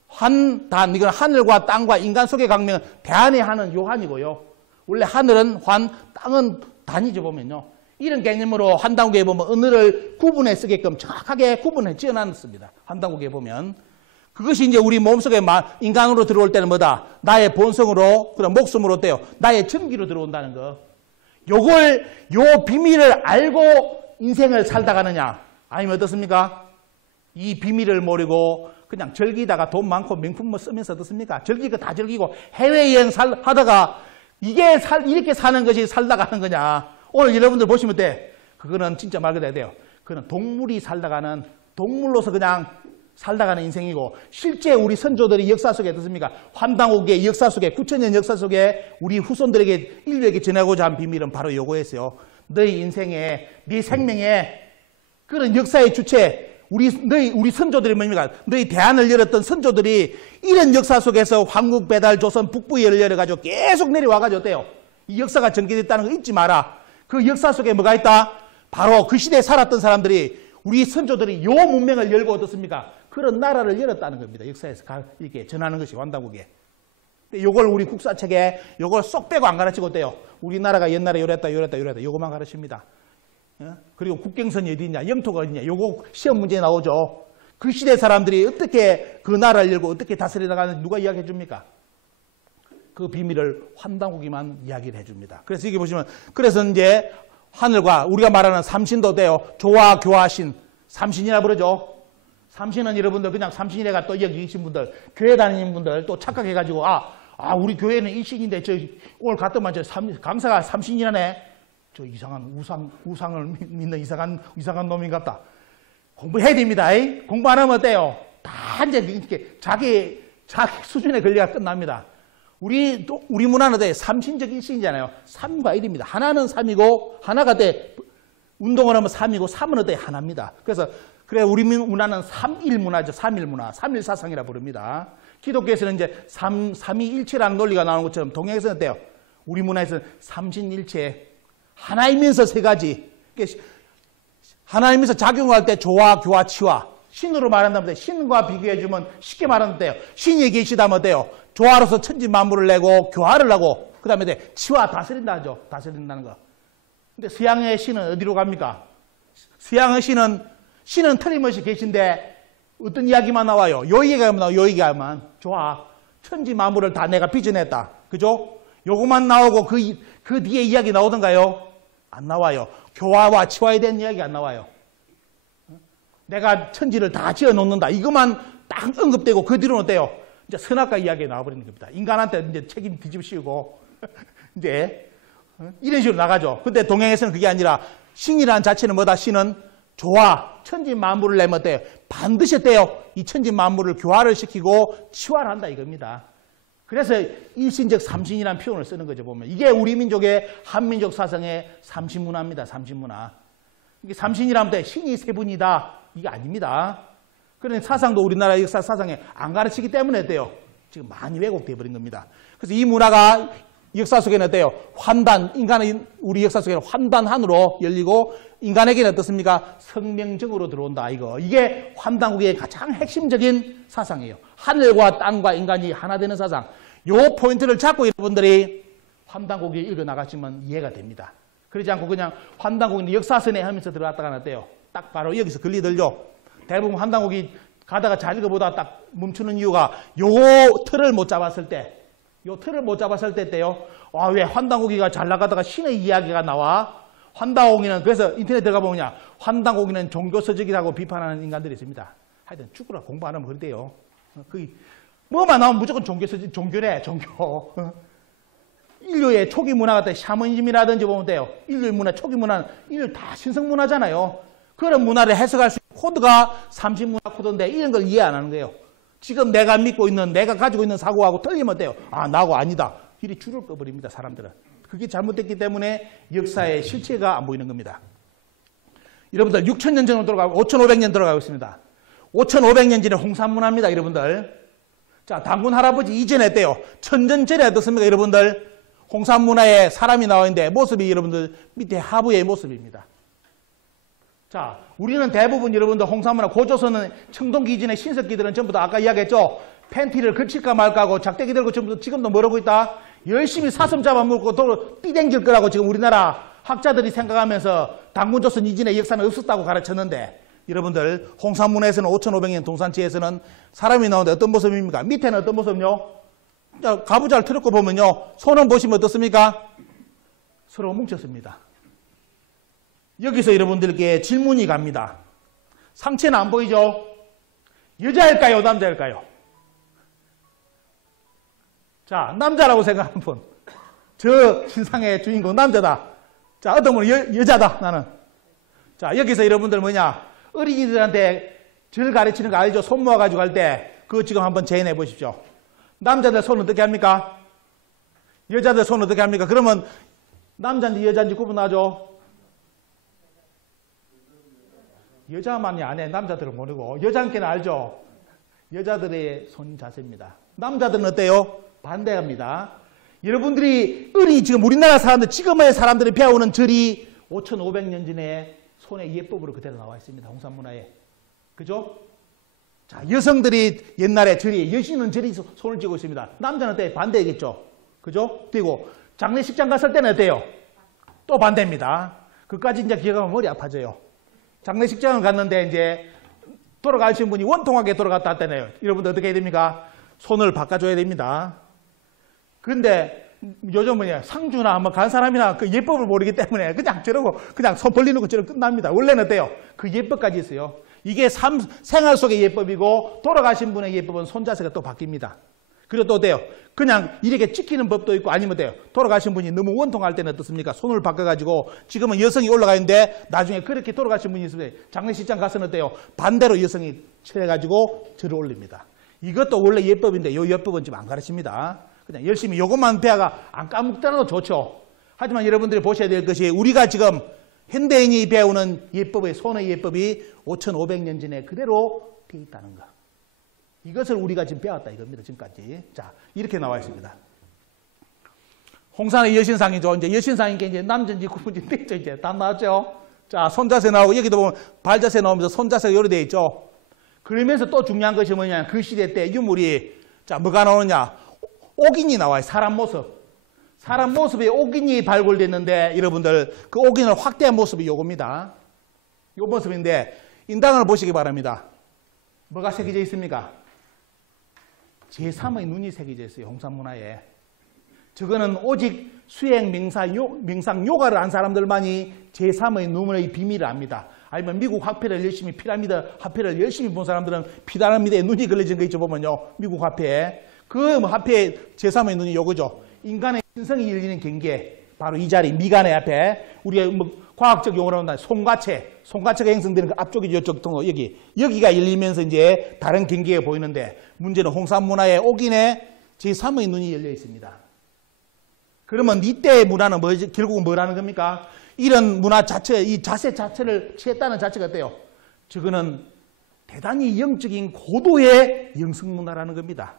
환단, 이건 하늘과 땅과 인간 속의 강명은 대한의 한은 요 한이고요. 원래 하늘은 환, 땅은 단이죠 보면요. 이런 개념으로 환단곡에 보면 언어를 구분해 쓰게끔 정확하게 구분해 지어놨습니다. 환단곡에 보면. 그것이 이제 우리 몸속에 인간으로 들어올 때는 뭐다? 나의 본성으로, 그런 목숨으로 어때요? 나의 전기로 들어온다는 거. 요 비밀을 알고 인생을 살다 가느냐? 아니면 어떻습니까? 이 비밀을 모르고 그냥 즐기다가 돈 많고 명품 뭐 쓰면서 어떻습니까? 즐기고 다 즐기고 해외여행 하다가 이렇게 사는 것이 살다 가는 거냐? 오늘 여러분들 보시면 돼. 그거는 진짜 말 그대로 돼요. 그거는 동물이 살다 가는, 동물로서 그냥 살다 가는 인생이고, 실제 우리 선조들이 역사 속에 어떻습니까? 환단곡의 역사 속에, 9,000년 역사 속에 우리 후손들에게, 인류에게 전하고자 한 비밀은 바로 요거였어요. 너희 인생에, 네 생명에 그런 역사의 주체, 우리 선조들이 뭡니까? 너희 대안을 열었던 선조들이 이런 역사 속에서 황국, 배달, 조선, 북부를 열어가지고 계속 내려와가지고 어때요? 이 역사가 전개됐다는 거 잊지 마라. 그 역사 속에 뭐가 있다? 바로 그 시대에 살았던 사람들이, 우리 선조들이 요 문명을 열고 어떻습니까? 그런 나라를 열었다는 겁니다. 역사에서 이렇게 전하는 것이 환단곡에. 요걸 우리 국사책에 요걸 쏙 빼고 안 가르치고 어때요? 우리나라가 옛날에 요랬다. 요거만 가르칩니다. 그리고 국경선이 어디 있냐, 영토가 어디 있냐, 요거 시험 문제에 나오죠. 그 시대 사람들이 어떻게 그 나라를 열고 어떻게 다스려 나가는지 누가 이야기해 줍니까? 그 비밀을 환단곡이만 이야기를 해줍니다. 그래서 여기 보시면, 그래서 이제 하늘과 우리가 말하는 삼신도 돼요. 조화, 교화신, 삼신이라 부르죠. 삼신은 여러분들 그냥 삼신이래가 또 여기 계신 분들, 교회 다니는 분들 또 착각해가지고 우리 교회는 일신인데 오늘 갔더만 강사가 삼신이라네. 저 이상한 우상을 믿는 이상한 놈인 같다. 공부해야 됩니다. 공부 안 하면 어때요? 다 이제 이렇게 자기 수준에 걸려가 끝납니다. 우리 문화는 어때요? 삼신적 일신이잖아요. 삼과 일입니다. 하나는 삼이고, 하나가 돼. 운동을 하면 삼이고, 삼은 어때요? 하나입니다. 그래서, 우리 문화는 삼일 문화죠. 삼일 문화. 삼일 사상이라 부릅니다. 기독교에서는 이제 삼위일체라는 논리가 나오는 것처럼 동양에서는 어때요? 우리 문화에서는 삼신일체. 하나이면서 세 가지. 하나이면서 작용할 때 조화, 교화, 치화. 신으로 말한다면 신과 비교해주면 쉽게 말하는데요. 신이 계시다면 어때요? 조화로서 천지 만물을 내고 교화를 하고, 그 다음에 치와 다스린다 하죠. 다스린다는 거. 근데 서양의 신은 어디로 갑니까? 서양의 신은 틀림없이 계신데 어떤 이야기만 나와요? 요 얘기만 나와요. 요 얘기만. 조화. 천지 만물을 다 내가 빚어냈다. 그죠? 요것만 나오고 그 뒤에 이야기 나오던가요? 안 나와요. 교화와 치화에 대한 이야기 안 나와요. 내가 천지를 다 지어 놓는다. 이것만 딱 언급되고 그 뒤로는 어때요? 이제 선악과 이야기가 나와버리는 겁니다. 인간한테 이제 책임 뒤집어 씌우고 이제 이런 식으로 나가죠. 근데 동양에서는 그게 아니라 신이라는 자체는 뭐다? 신은 조화, 천지 만물을 내면 어때요? 반드시 어때요? 이 천지 만물을 교화를 시키고 치화를 한다 이겁니다. 그래서 일신적 삼신이라는 표현을 쓰는 거죠. 보면 이게 우리 민족의 한민족 사상의 삼신문화입니다. 삼신문화. 이게 삼신이라면 신이 세 분이다. 이게 아닙니다. 그런 사상도 우리나라 역사 사상에 안 가르치기 때문에 어때요? 지금 많이 왜곡되어 버린 겁니다. 그래서 이 문화가 역사 속에는 어때요? 환단, 우리 역사 속에는 환단한으로 열리고 인간에게는 어떻습니까? 성명적으로 들어온다. 이게 환단국의 가장 핵심적인 사상이에요. 하늘과 땅과 인간이 하나 되는 사상. 요 포인트를 잡고 여러분들이 환단국이 읽어 나가시면 이해가 됩니다. 그러지 않고 그냥 환단국이 역사선에 하면서 들어갔다가 어때요? 딱 바로 여기서 걸리들죠. 대부분 환단국이 가다가 잘 읽어보다 딱 멈추는 이유가 요 틀을 못 잡았을 때, 때요. 왜 환단고기가 잘 나가다가 신의 이야기가 나와? 환단고기는, 그래서 인터넷 들어가 보면 환단고기는 종교서적이라고 비판하는 인간들이 있습니다. 하여튼 축구라 공부 안 하면 그런데요. 뭐만 나오면 무조건 종교래, 종교. 인류의 초기 문화 같은 샤머니즘이라든지 보면 돼요. 인류의 문화, 초기 문화는 인류 다 신성 문화잖아요. 그런 문화를 해석할 수 있는 코드가 30문화 코드인데 이런 걸 이해 안 하는 거예요. 지금 내가 믿고 있는, 내가 가지고 있는 사고하고 틀리면 돼요. 아, 나하고 아니다. 이리 줄을 꺼버립니다, 사람들은. 그게 잘못됐기 때문에 역사의 실체가 안 보이는 겁니다. 여러분들 6,000년 전으로 돌아가고 5,500년 돌아가고 있습니다. 5,500년 전에 홍산문화입니다, 여러분들. 자, 단군 할아버지 이전에 어때요? 천년전에 어떻습니까, 여러분들? 홍산문화에 사람이 나와 있는데 모습이 여러분들 밑에 하부의 모습입니다. 자, 우리는 대부분 여러분들 홍산문화 고조선은 청동기 이전의 신석기들은 전부 다 아까 이야기했죠? 팬티를 걸칠까 말까 하고 작대기 들고 전부 지금도 뭐라고 있다? 열심히 사슴 잡아먹고 도로 삐댕길 거라고 지금 우리나라 학자들이 생각하면서 단군조선 이전의 역사는 없었다고 가르쳤는데 여러분들 홍산문화에서는 5,500년 동산지에서는 사람이 나오는데 어떤 모습입니까? 밑에는 어떤 모습요? 자, 가부좌를 틀었고 보면요. 손은 보시면 어떻습니까? 서로 뭉쳤습니다. 여기서 여러분들께 질문이 갑니다. 상체는 안 보이죠? 여자일까요? 남자일까요? 자, 남자라고 생각하는 분. 저 신상의 주인공 남자다. 자, 어떤 분은 여자다, 나는. 자, 여기서 여러분들 뭐냐? 어린이들한테 절 가르치는 거 알죠? 손 모아가지고 할 때 그거 지금 한번 재현해 보십시오. 남자들 손 어떻게 합니까? 여자들 손 어떻게 합니까? 그러면 남자인지 여자인지 구분하죠? 여자만이 안 해. 남자들은 모르고. 여자한테는 알죠? 여자들의 손 자세입니다. 남자들은 어때요? 반대합니다. 여러분들이 지금 우리나라 사람들, 지금의 사람들이 배우는 절이 5,500년 전에 손의 예법으로 그대로 나와 있습니다. 홍산문화에. 그죠? 자, 여성들이 옛날에 여신은 절이 손을 쥐고 있습니다. 남자는 어때요? 반대겠죠? 그죠? 그리고 장례식장 갔을 때는 어때요? 또 반대입니다. 그까지 이제 기억하면 머리 아파져요. 장례식장을 갔는데 이제 돌아가신 분이 원통하게 돌아갔다 왔다네요. 여러분들 어떻게 해야 됩니까? 손을 바꿔줘야 됩니다. 그런데 요즘 뭐냐, 상주나 한번 간 사람이나 그 예법을 모르기 때문에 그냥 저러고 그냥 손 벌리는 것처럼 끝납니다. 원래는 어때요? 그 예법까지 있어요. 이게 생활 속의 예법이고 돌아가신 분의 예법은 손자세가 또 바뀝니다. 그리고 또 어때요? 그냥 이렇게 찍히는 법도 있고 아니면 어때요? 돌아가신 분이 너무 원통할 때는 어떻습니까? 손을 바꿔가지고 지금은 여성이 올라가 있는데 나중에 그렇게 돌아가신 분이 있으면 장례식장 가서는 어때요? 반대로 여성이 쳐가지고 절을 올립니다. 이것도 원래 예법인데 이 예법은 지금 안 가르칩니다. 그냥 열심히 요것만 배워가 안 까먹더라도 좋죠. 하지만 여러분들이 보셔야 될 것이 우리가 지금 현대인이 배우는 예법의 손의 예법이 5,500년 전에 그대로 되어 있다는 거. 이것을 우리가 지금 배웠다 이겁니다. 지금까지. 자, 이렇게 나와 있습니다. 홍산의 여신상이죠. 이제 여신상인 게 이제 남전지 구분지 떼죠. 이제 다 나왔죠. 자, 손자세 나오고 여기도 보면 발자세 나오면서 손자세가 요리 되어 있죠. 그러면서 또 중요한 것이 뭐냐. 그 시대 때 유물이 자, 뭐가 나오느냐. 옥인이 나와요. 사람 모습. 사람 모습에 옥인이 발굴됐는데 여러분들 그 옥인을 확대한 모습이 요겁니다. 요 모습인데 인당을 보시기 바랍니다. 뭐가 새겨져 있습니까? 제3의 눈이 새겨져 있어요. 홍산문화에. 저거는 오직 수행, 명상, 요가를 한 사람들만이 제3의 눈의 비밀을 압니다. 아니면 미국 화폐를 열심히 피라미드 화폐를 열심히 본 사람들은 피라미드에 눈이 걸려진 거 있죠. 보면요. 미국 화폐에. 그 화폐의 제3의 눈이 요거죠. 인간의 신성이 열리는 경계. 바로 이 자리 미간의 앞에 우리가 뭐 과학적 용어로 한다면 송가체가 형성되는 그 앞쪽이 이쪽 통로 여기가 열리면서 이제 다른 경계에 보이는데 문제는 홍산문화의 옥인에 제3의 눈이 열려 있습니다. 그러면 이때의 문화는 뭐지? 결국은 뭐라는 겁니까? 이런 문화 자체, 이 자세 자체를 취했다는 자체가 어때요? 저거는 대단히 영적인 고도의 영성문화라는 겁니다.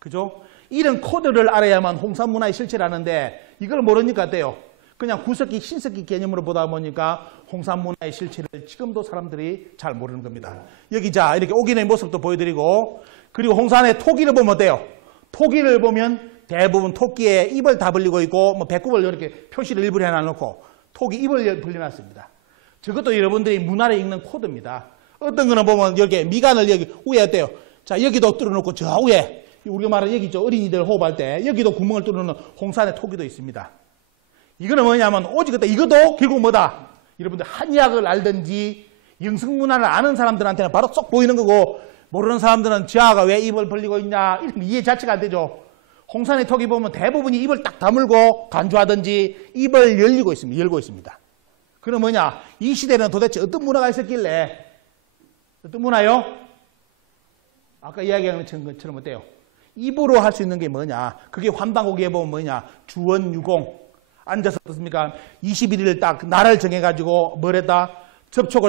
그죠? 이런 코드를 알아야만 홍산문화의 실체를 아는데 이걸 모르니까 어때요? 그냥 구석기, 신석기 개념으로 보다 보니까 홍산문화의 실체를 지금도 사람들이 잘 모르는 겁니다. 여기 자 이렇게 옥인의 모습도 보여드리고 그리고 홍산의 토기를 보면 어때요? 토기를 보면 대부분 토끼에 입을 다 벌리고 있고 뭐 배꼽을 이렇게 표시를 일부러 해놔놓고 토기 입을 벌려놨습니다. 저것도 여러분들이 문화를 읽는 코드입니다. 어떤 거는 보면 여기 미간을 여기 위에 어때요? 자 여기도 뚫어놓고 저 위에 우리가 말하는 여기 있죠. 어린이들 호흡할 때 여기도 구멍을 뚫어놓는 홍산의 토기도 있습니다. 이거는 뭐냐면 오직 그때 이것도 결국 뭐다? 여러분들 한의학을 알든지 영성문화를 아는 사람들한테는 바로 쏙 보이는 거고 모르는 사람들은 지하가 왜 입을 벌리고 있냐 이런 이해 자체가 안 되죠. 홍산의 톡이 보면 대부분이 입을 딱 다물고 간주하든지 입을 열고 있습니다. 그럼 뭐냐? 이 시대는 도대체 어떤 문화가 있었길래? 어떤 문화요? 아까 이야기한 것처럼 어때요? 입으로 할 수 있는 게 뭐냐? 그게 환단고기에 보면 뭐냐? 주원유공. 앉아서 어떻습니까? 21일을 딱 날을 정해가지고 뭘 했다?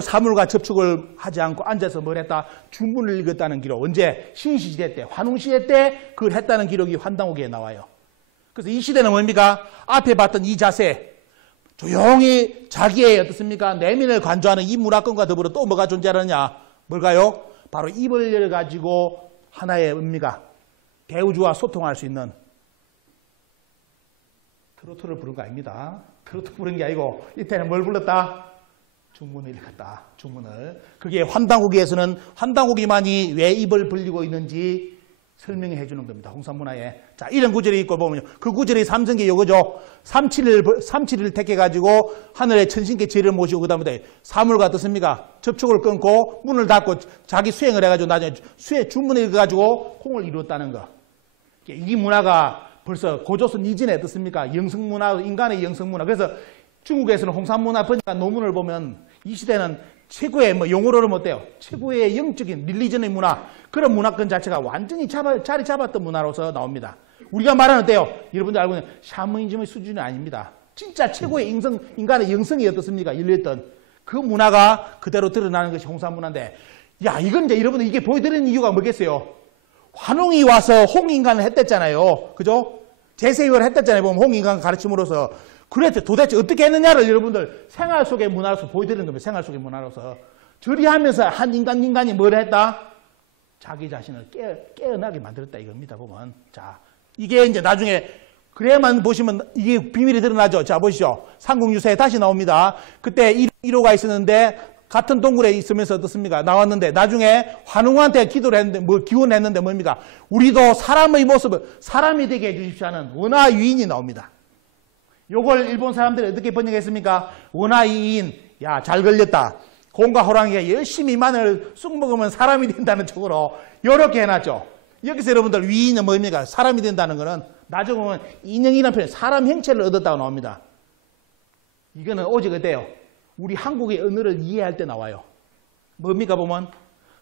사물과 접촉을 하지 않고 앉아서 뭘 했다? 주문을 읽었다는 기록. 언제? 신시시대 때, 환웅시대 때 그걸 했다는 기록이 환단고기에 나와요. 그래서 이 시대는 뭡니까? 앞에 봤던 이 자세. 조용히 자기의 어떻습니까? 내면을 관조하는 이 문화권과 더불어 또 뭐가 존재하느냐? 뭘까요? 바로 입을 열어가지고 하나의 의미가 대우주와 소통할 수 있는 트로트를 부른 거 아닙니다. 트로트 부른 게 아니고 이때는 뭘 불렀다? 중문을 읽었다. 중문을. 그게 환단고기에서는 환단고기만이 왜 입을 벌리고 있는지 설명해 주는 겁니다. 홍산문화에. 자, 이런 구절이 있고 보면요. 그 구절이 삼성계 요거죠. 삼칠을 택해가지고 하늘의 천신께 제를 모시고 그 다음에 사물과 어떻습니까? 접촉을 끊고 문을 닫고 자기 수행을 해가지고 나중에 주문을 읽어가지고 공을 이루었다는 거. 이 문화가 벌써 고조선 이전에 어떻습니까? 영성문화, 인간의 영성문화. 그래서 중국에서는 홍산문화 번역한 논문을 보면 이 시대는 최고의 용어로는 어때요? 최고의 영적인 릴리전의 문화, 그런 문화권 자체가 완전히 자리 잡았던 문화로서 나옵니다. 우리가 말하는 어때요? 여러분들 알고 있는 샤머니즘의 수준이 아닙니다. 진짜 최고의 인간의 영성이 어떻습니까? 열렸던 그 문화가 그대로 드러나는 것이 홍산문화인데, 야, 이건 이제 여러분들 이게 보여드리는 이유가 뭐겠어요? 환웅이 와서 홍인간을 했댔잖아요. 그죠? 제세유를 했댔잖아요. 보면 홍인간 가르침으로서. 그래서 도대체 어떻게 했느냐를 여러분들 생활 속의 문화로서 보여드리는 겁니다. 생활 속의 문화로서. 저리하면서 한 인간이 뭘 했다? 자기 자신을 깨어나게 만들었다 이겁니다. 보면. 자, 이게 이제 나중에 그래야만 보시면 이게 비밀이 드러나죠. 자, 보시죠. 삼국유사에 다시 나옵니다. 그때 1호가 있었는데 같은 동굴에 있으면서 어떻습니까? 나왔는데 나중에 환웅한테 기도를 했는데 기원했는데 뭡니까? 우리도 사람의 모습을 사람이 되게 해주십시오 하는 원하유인이 나옵니다. 요걸 일본 사람들이 어떻게 번역했습니까? 원하이인. 야, 잘 걸렸다. 곰과 호랑이가 열심히 마늘 쑥 먹으면 사람이 된다는 쪽으로 이렇게 해놨죠. 여기서 여러분들 위인은 뭡니까? 사람이 된다는 거는 나중에 보면 인형이라는 표현, 사람 형체를 얻었다고 나옵니다. 이거는 오직 어때요? 우리 한국의 언어를 이해할 때 나와요. 뭡니까 보면?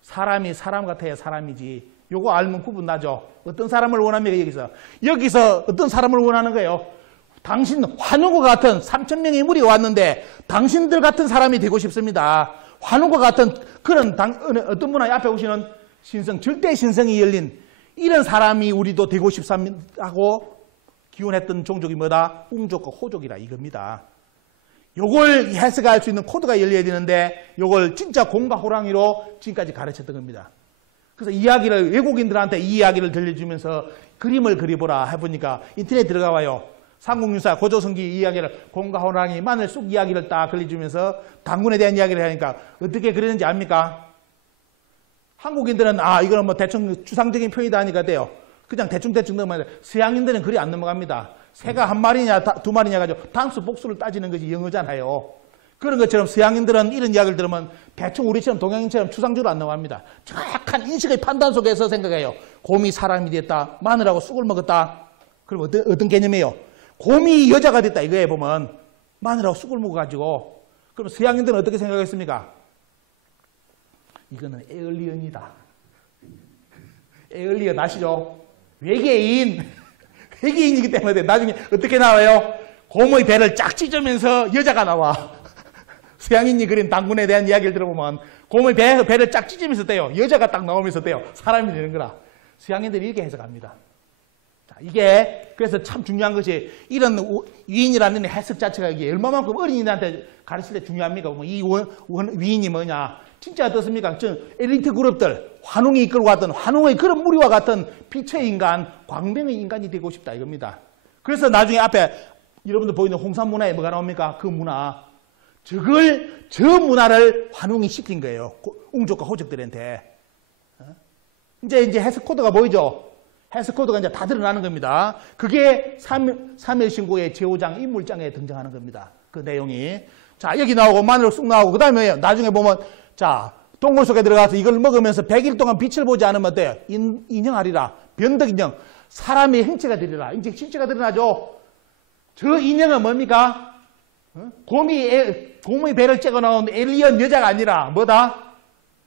사람이 사람 같아야 사람이지. 요거 알면 구분 나죠? 어떤 사람을 원합니까 여기서? 여기서 어떤 사람을 원하는 거예요? 당신 환웅과 같은 3,000명의 무리가 왔는데 당신들 같은 사람이 되고 싶습니다. 환웅과 같은 그런 어떤 분이 앞에 오시는 신성, 절대 신성이 열린 이런 사람이 우리도 되고 싶습니다 하고 기원했던 종족이 뭐다? 웅족과 호족이라 이겁니다. 요걸 해석할 수 있는 코드가 열려야 되는데 요걸 진짜 곰과 호랑이로 지금까지 가르쳤던 겁니다. 그래서 이야기를 외국인들한테 이 이야기를 들려주면서 그림을 그려보라 해보니까 인터넷 들어가 봐요. 삼국유사 고조선기 이야기를 곰과 호랑이 마늘 쑥 이야기를 딱 그려주면서 당군에 대한 이야기를 하니까 어떻게 그리는지 압니까? 한국인들은 이거는 뭐 대충 추상적인 표현이다 하니까 돼요. 그냥 대충 넘어가는데 서양인들은 그리 안 넘어갑니다. 새가 한 마리냐 두 마리냐 가지고 단수 복수를 따지는 것이 영어잖아요. 그런 것처럼 서양인들은 이런 이야기를 들으면 대충 우리처럼 동양인처럼 추상적으로 안 넘어갑니다. 정확한 인식의 판단 속에서 생각해요. 곰이 사람이 됐다. 마늘하고 쑥을 먹었다. 그럼 어떤 개념이에요? 곰이 여자가 됐다 이거에 보면 마늘하고 쑥을 먹어가지고 그럼 서양인들은 어떻게 생각했습니까? 이거는 에얼리언이다. 에얼리언 아시죠? 외계인이기 때문에 나중에 어떻게 나와요? 곰의 배를 쫙 찢으면서 여자가 나와. 서양인이 그린 당군에 대한 이야기를 들어보면 곰의 배를 쫙 찢으면서 떼요. 여자가 딱 나오면서 떼요. 사람이 되는 거라. 서양인들이 이렇게 해석합니다. 이게 그래서 참 중요한 것이 이런 위인이라는 해석 자체가 이게 얼마만큼 어린이들한테 가르칠 때 중요합니까? 이 위인이 뭐냐? 진짜 어떻습니까? 엘리트 그룹들, 환웅이 이끌고 왔던 환웅의 그런 무리와 같은 빛의 인간, 광명의 인간이 되고 싶다 이겁니다. 그래서 나중에 앞에 여러분들 보이는 홍산문화에 뭐가 나옵니까? 그 문화. 저 문화를 환웅이 시킨 거예요. 웅족과 호족들한테. 이제 해석 코드가 보이죠? 해석 코드가 이제 다 드러나는 겁니다. 그게 3일 신고의 제5장 인물장에 등장하는 겁니다. 그 내용이. 자, 여기 나오고 마늘 쑥 나오고 그 다음에 나중에 보면 자, 동굴 속에 들어가서 이걸 먹으면서 100일 동안 빛을 보지 않으면 어때요? 인형하리라. 변덕 인형. 사람의 행체가 되리라. 이제 실체가 드러나죠. 저 인형은 뭡니까? 곰의 배를 째고 나온 에일리언 여자가 아니라 뭐다?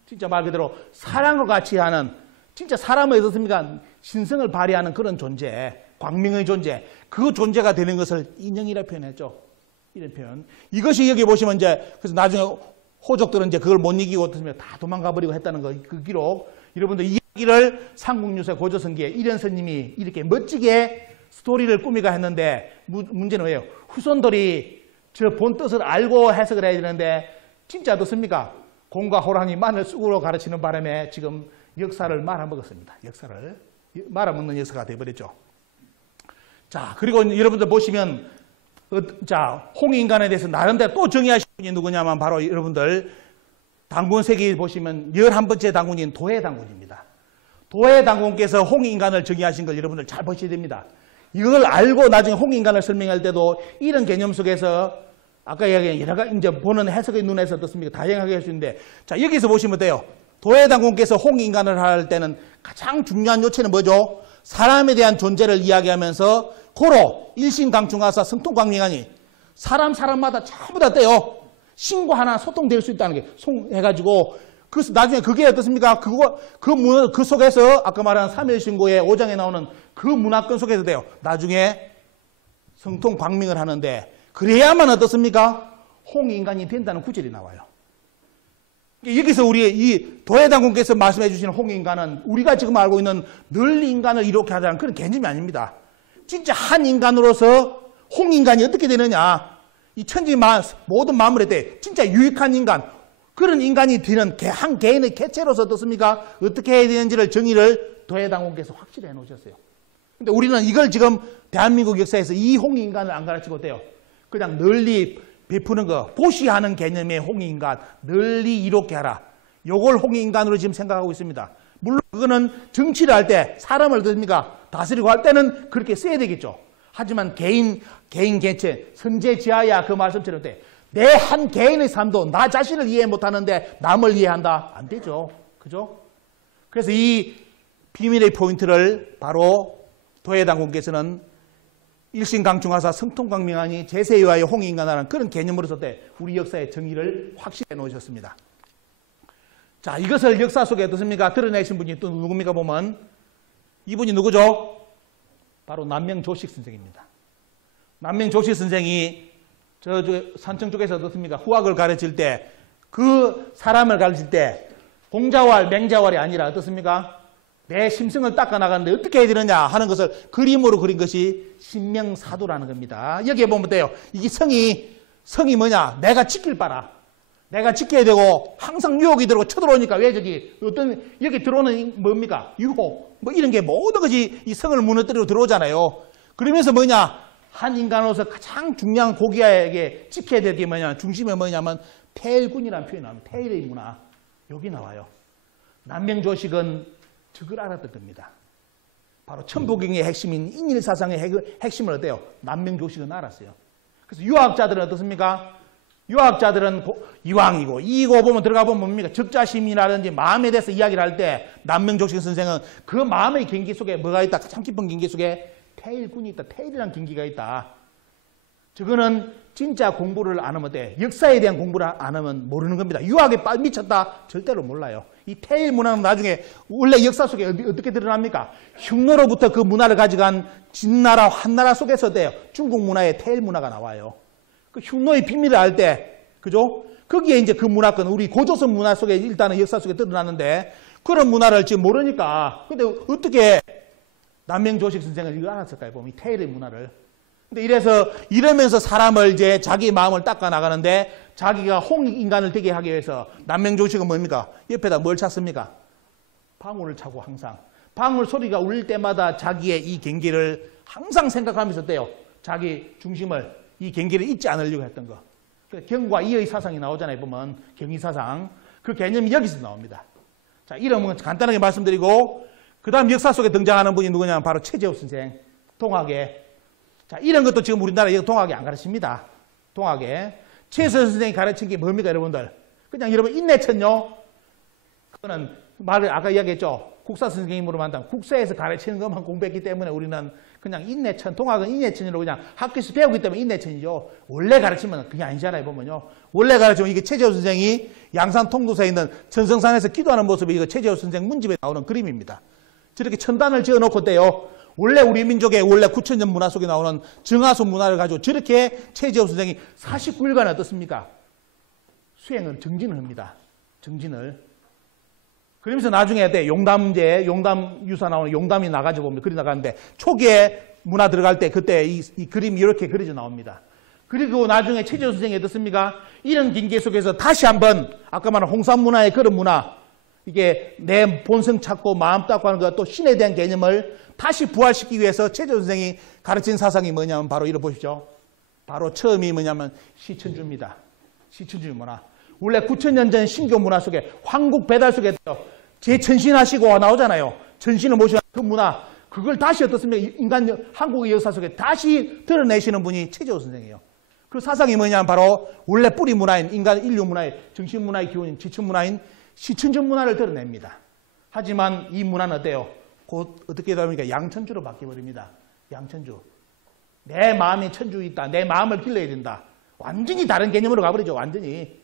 진짜 말 그대로 사람과 같이 하는, 진짜 사람은 어떻습니까? 신성을 발휘하는 그런 존재, 광명의 존재, 그 존재가 되는 것을 인형이라 표현했죠. 이런 표현. 이것이 여기 보시면 이제, 그래서 나중에 호족들은 이제 그걸 못 이기고 다 도망가 버리고 했다는 거, 그 기록. 여러분들 이 이야기를 삼국유사 고조선기에 이련 스님이 이렇게 멋지게 스토리를 꾸미가 했는데, 문제는 왜요? 후손들이 저 본 뜻을 알고 해석을 해야 되는데, 진짜 어떻습니까? 곰과 호랑이 마늘 쑥으로 가르치는 바람에 지금 역사를 말아먹었습니다. 역사를 말아먹는 역사가 되어버렸죠. 자, 그리고 여러분들 보시면, 자, 홍인간에 대해서 나름대로 또 정의하신 분이 누구냐면 바로 여러분들 당군세기 보시면 11번째 당군인 도해당군입니다. 도해당군께서 홍인간을 정의하신 걸 여러분들 잘 보셔야 됩니다. 이걸 알고 나중에 홍인간을 설명할 때도 이런 개념 속에서 아까 이야기한 여러 가지 이제 보는 해석의 눈에서 어떻습니까? 다양하게 할 수 있는데, 자, 여기서 보시면 돼요. 도해당군께서 홍인간을 할 때는 가장 중요한 요체는 뭐죠? 사람에 대한 존재를 이야기하면서 고로 일신강충하사 성통광명하니 사람마다 전부 다 떼요. 신과 하나 소통될 수 있다는 게 해가지고, 그래서 나중에 그게 어떻습니까? 그 속에서 아까 말한 삼일신고의 5장에 나오는 그 문화권 속에서 돼요. 나중에 성통광명을 하는데, 그래야만 어떻습니까? 홍인간이 된다는 구절이 나와요. 여기서 우리 이 도해당군께서 말씀해 주시는 홍인간은 우리가 지금 알고 있는 널리 인간을 이렇게 하자는 그런 개념이 아닙니다. 진짜 한 인간으로서 홍인간이 어떻게 되느냐. 이 천지 모든 만물에 대해 진짜 유익한 인간, 그런 인간이 되는 한 개인의 개체로서 어떻습니까? 어떻게 해야 되는지를 정의를 도해당군께서 확실히 해놓으셨어요. 근데 우리는 이걸 지금 대한민국 역사에서 이 홍인간을 안 가르치고 돼요. 그냥 널리 베푸는 거, 보시하는 개념의 홍인간, 널리 이롭게 하라. 요걸 홍인간으로 지금 생각하고 있습니다. 물론 그거는 정치를 할 때, 사람을 어떻습니까? 다스리고 할 때는 그렇게 써야 되겠죠. 하지만 개인 개체, 선제지하야 그 말씀처럼 돼. 내 한 개인의 삶도 나 자신을 이해 못하는데 남을 이해한다? 안 되죠. 그죠? 그래서 이 비밀의 포인트를 바로 도해당군께서는 일신강충하사 성통광명하니 제세의하여 홍인간하라는 그런 개념으로서 때 우리 역사의 정의를 확실히 놓으셨습니다. 자, 이것을 역사 속에 어떻습니까? 드러내신 분이 또 누굽니까 보면 이분이 누구죠? 바로 남명조식 선생입니다. 남명조식 선생이 저 산청 쪽에서 어떻습니까? 후학을 가르칠 때 그 사람을 가르칠 때 공자왈, 맹자왈이 아니라 어떻습니까? 내 심성을 닦아 나가는데 어떻게 해야 되느냐 하는 것을 그림으로 그린 것이 신명사도라는 겁니다. 여기에 보면 돼요. 이게 성이 뭐냐? 내가 지킬 바라. 내가 지켜야 되고 항상 유혹이 들어오고 쳐들어오니까 왜 저기 여기 들어오는 뭡니까? 유혹 뭐 이런 게 모든 것이 이 성을 무너뜨리고 들어오잖아요. 그러면서 뭐냐? 한 인간으로서 가장 중요한 고귀하게 지켜야 될 게 뭐냐? 중심에 뭐냐면 태일군이라는 표현이 나옵니다. 태일의 문화. 여기 나와요. 남명조식은 저걸 알았던 겁니다. 바로 천부경의 핵심인 인일사상의 핵심을 어때요? 남명조식은 알았어요. 그래서 유학자들은 어떻습니까? 유학자들은 이왕이고 이거 보면 들어가 보면 뭡니까? 적자심이라든지 마음에 대해서 이야기를 할 때 남명조식 선생은 그 마음의 경기 속에 뭐가 있다? 가장 깊은 경기 속에 태일군이 있다. 태일이라는 경기가 있다. 저거는 진짜 공부를 안 하면 돼. 역사에 대한 공부를 안 하면 모르는 겁니다. 유학에 미쳤다? 절대로 몰라요. 이 태일 문화는 나중에 원래 역사 속에 어떻게 드러납니까? 흉노로부터 그 문화를 가져간 진나라, 한나라 속에서 돼요. 중국 문화에 태일 문화가 나와요. 그 흉노의 비밀을 알 때, 그죠? 거기에 이제 그 문화권, 우리 고조선 문화 속에 일단은 역사 속에 드러나는데 그런 문화를 지금 모르니까 근데 어떻게 남명조식 선생은 이걸 알았을까요? 보면 이 태일의 문화를. 근데 이러면서 사람을 이제 자기 마음을 닦아 나가는데 자기가 홍인간을 되게 하기 위해서 남명조식은 뭡니까? 옆에다 뭘 찾습니까? 방울을 차고 항상. 방울 소리가 울릴 때마다 자기의 이 경계를 항상 생각하면서 떼요. 자기 중심을, 이 경계를 잊지 않으려고 했던 거. 경과 이의 사상이 나오잖아요. 보면 경의사상. 그 개념이 여기서 나옵니다. 자, 이름은 간단하게 말씀드리고 그 다음 역사 속에 등장하는 분이 누구냐면 바로 최재호 선생. 동학의. 자, 이런 것도 지금 우리나라에 동학이 안 가르칩니다. 동학에. 최재호 선생이 가르친 게 뭡니까, 여러분들? 그냥 여러분 인내천요. 그거는 말을 아까 이야기했죠. 국사 선생님으로 만든 국사에서 가르치는 것만 공부했기 때문에 우리는 그냥 인내천, 동학은 인내천으로 그냥 학교에서 배우기 때문에 인내천이죠. 원래 가르치면 그게 아니잖아요, 보면요. 원래 가르치면 이게 최재호 선생이 양산 통도사에 있는 전성산에서 기도하는 모습이 이거 최재호 선생 문집에 나오는 그림입니다. 저렇게 천단을 지어 놓고 때요. 원래 우리 민족의 원래 9,000년 문화 속에 나오는 정화소 문화를 가지고 저렇게 최재호 선생이 49일간 어떻습니까? 수행을 정진을 합니다. 정진을. 그러면서 나중에 용담제, 용담 유사 나오는 용담이 나가지고 보면 그리 나가는데 초기에 문화 들어갈 때 그때 이 그림이 이렇게 그려져 나옵니다. 그리고 나중에 최재호 선생이 어떻습니까? 이런 경계 속에서 다시 한번 아까 말한 홍산 문화의 그런 문화 이게 내 본성 찾고 마음 닦고 하는 것 또 신에 대한 개념을 다시 부활시키기 위해서 최재호 선생이 가르친 사상이 뭐냐면 바로 이거 보십시오. 바로 처음이 뭐냐면 시천주입니다. 시천주 문화. 원래 9,000년 전 신교 문화 속에 황국 배달 속에 재천신하시고 나오잖아요. 천신을 모시는 그 문화. 그걸 다시 어떻습니까? 인간 한국의 역사 속에 다시 드러내시는 분이 최재호 선생이에요. 그 사상이 뭐냐면 바로 원래 뿌리 문화인 인간 인류 문화의 정신 문화의 기원인 지천 문화인 시천주 문화를 드러냅니다. 하지만 이 문화는 어때요? 곧 어떻게 되다 보니까 양천주로 바뀌어버립니다. 양천주. 내 마음에 천주 있다. 내 마음을 길러야 된다. 완전히 다른 개념으로 가버리죠. 완전히.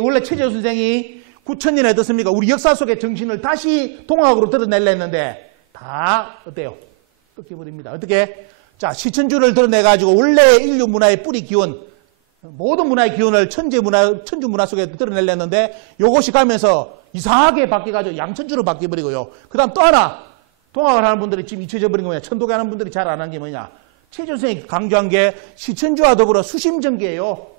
원래 최재호 선생이 9,000년에 어떻습니까? 우리 역사 속의 정신을 다시 동학으로 드러내려 했는데 다 어때요? 꺾여버립니다. 어떻게? 자, 시천주를 드러내가지고 원래 인류 문화의 뿌리 기원, 모든 문화의 기원을 천주 문화 속에 드러내려 했는데 요것이 가면서 이상하게 바뀌어가지고 양천주로 바뀌어버리고요. 그 다음 또 하나, 동학을 하는 분들이 지금 잊혀져 버린 게 뭐냐? 천도교 하는 분들이 잘 안 한 게 뭐냐? 최재호 선생이 강조한 게 시천주와 더불어 수심정기예요.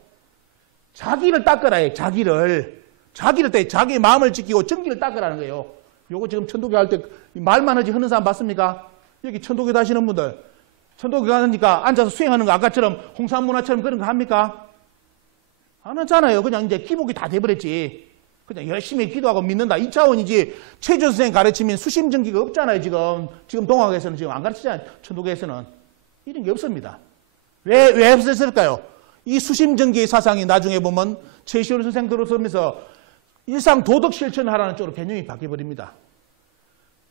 자기를 닦으라 해. 자기를 때 자기의 마음을 지키고 정기를 닦으라는 거예요. 요거 지금 천도교 할 때 말만 하지 하는 사람 봤습니까? 여기 천도교 하시는 분들. 천도교 하니까 앉아서 수행하는 거 아까처럼 홍산문화처럼 그런 거 합니까? 안 하잖아요. 그냥 이제 기복이 다 돼버렸지. 그냥 열심히 기도하고 믿는다. 이 차원이지. 최재호 선생 가르치면 수심정기가 없잖아요. 지금 동학에서는 지금 안 가르치잖아요. 천도교에서는. 이런 게 없습니다. 왜 없었을까요? 이 수심정기의 사상이 나중에 보면 최시월 선생 들어서면서 일상 도덕 실천을 하라는 쪽으로 개념이 바뀌어버립니다.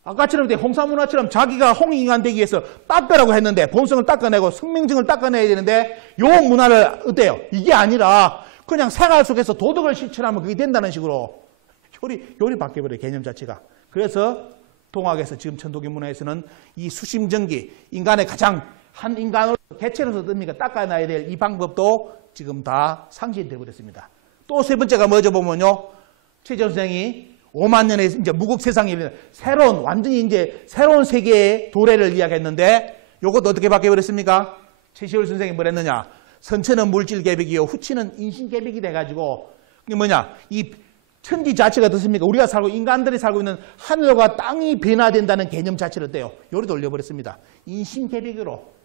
아까처럼 홍산문화처럼 자기가 홍익인간 되기 위해서 닦으라고 했는데 본성을 닦아내고 성명증을 닦아내야 되는데 요 문화를 어때요? 이게 아니라 그냥 생활 속에서 도덕을 실천하면 그게 된다는 식으로 요리 바뀌어버려요. 개념 자체가. 그래서 동학에서 지금 천도교 문화에서는 이 수심정기 인간의 가장 한 인간을 개체로서 뜹니까 닦아놔야 될 이 방법도 지금 다 상실되어 버렸습니다. 또 세 번째가 뭐죠 보면요. 최재호 선생이 5만 년의 이제 무국 세상에 완전히 이제 새로운 세계의 도래를 이야기했는데 요것도 어떻게 바뀌어버렸습니까? 최시월 선생이 뭐랬느냐? 선체는 물질 계백이요. 후치는 인신 계백이 돼가지고 이게 뭐냐? 이 천지 자체가 어떻습니까? 우리가 인간들이 살고 있는 하늘과 땅이 변화된다는 개념 자체를 어때요? 요리 돌려버렸습니다. 인신 계백으로.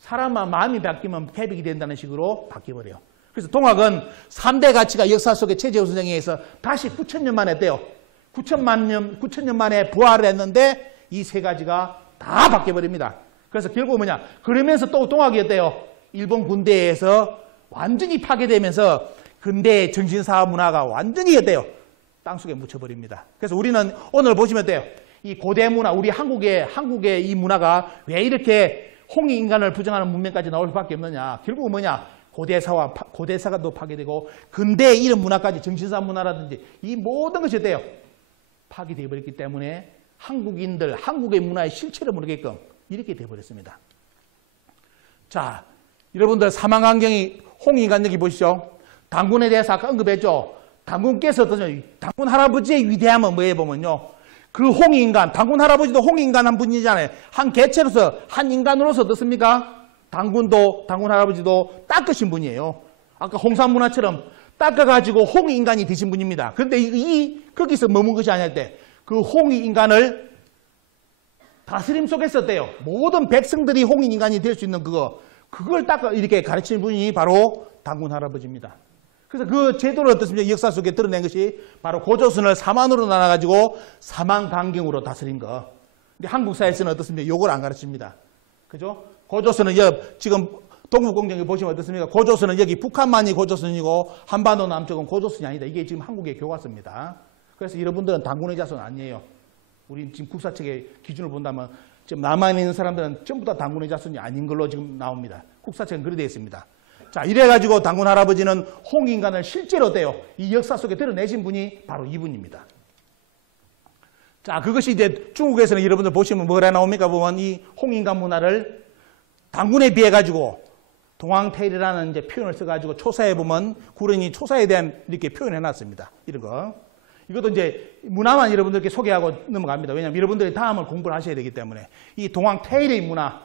사람만 마음이 바뀌면 계백이 된다는 식으로 바뀌어버려요. 그래서 동학은 3대 가치가 역사 속에 최재호 선생에 의해서 다시 9,000년 만에 했대요. 9,000년 만에 부활을 했는데 이 세 가지가 다 바뀌어버립니다. 그래서 결국 뭐냐? 그러면서 또 동학이었대요. 일본 군대에서 완전히 파괴되면서 근대의 정신사회 문화가 완전히 어때요? 땅속에 묻혀버립니다. 그래서 우리는 오늘 보시면 돼요. 이 고대 문화, 우리 한국의 이 문화가 왜 이렇게 홍익인간을 부정하는 문명까지 나올 수밖에 없느냐. 결국은 뭐냐. 고대사가도 파괴되고 근대의 이런 문화까지 정신사회 문화라든지 이 모든 것이 어때요? 파괴되어 버렸기 때문에 한국인들, 한국의 문화의 실체를 모르게끔 이렇게 되어버렸습니다. 자, 여러분들 사망환경이 홍익인간 여기 보시죠. 당군에 대해서 아까 언급했죠. 당군께서 어떠냐. 당군 할아버지의 위대함은 뭐에 보면요. 그 홍익인간, 당군 할아버지도 홍익인간 한 분이잖아요. 한 개체로서, 한 인간으로서 어떻습니까? 당군 할아버지도 닦으신 분이에요. 아까 홍산문화처럼 닦아가지고 홍익인간이 되신 분입니다. 그런데 거기서 머문 것이 아닐 때, 그 홍익인간을 다스림 속에서 어때요? 모든 백성들이 홍익인간이 될 수 있는 그걸 이렇게 가르치는 분이 바로 당군 할아버지입니다. 그래서 그 제도를 어떻습니까? 역사 속에 드러낸 것이 바로 고조선을 사만으로 나눠가지고 사만강경으로 다스린 거. 근데 한국 사회에서는 어떻습니까? 요걸 안 가르칩니다. 그죠? 고조선은 지금 동북공정에 보시면 어떻습니까? 고조선은 여기 북한만이 고조선이고 한반도 남쪽은 고조선이 아니다. 이게 지금 한국의 교과서입니다. 그래서 여러분들은 당군의 자손 아니에요. 우리 지금 국사책의 기준을 본다면 지금 남한에 있는 사람들은 전부 다 당군의 자손이 아닌 걸로 지금 나옵니다. 국사책은 그렇게 되어 있습니다. 자, 이래가지고 당군 할아버지는 홍인간을 실제로 어때요? 이 역사 속에 드러내신 분이 바로 이분입니다. 자, 그것이 이제 중국에서는 여러분들 보시면 뭐라 나옵니까? 보면 이 홍인간 문화를 당군에 비해가지고 동황태일이라는 이제 표현을 써가지고 초사에 보면 구른이 초사에 대한 이렇게 표현해 놨습니다. 이런 거. 이것도 이제 문화만 여러분들께 소개하고 넘어갑니다. 왜냐하면 여러분들이 다음을 공부를 하셔야 되기 때문에 이 동황태일의 문화,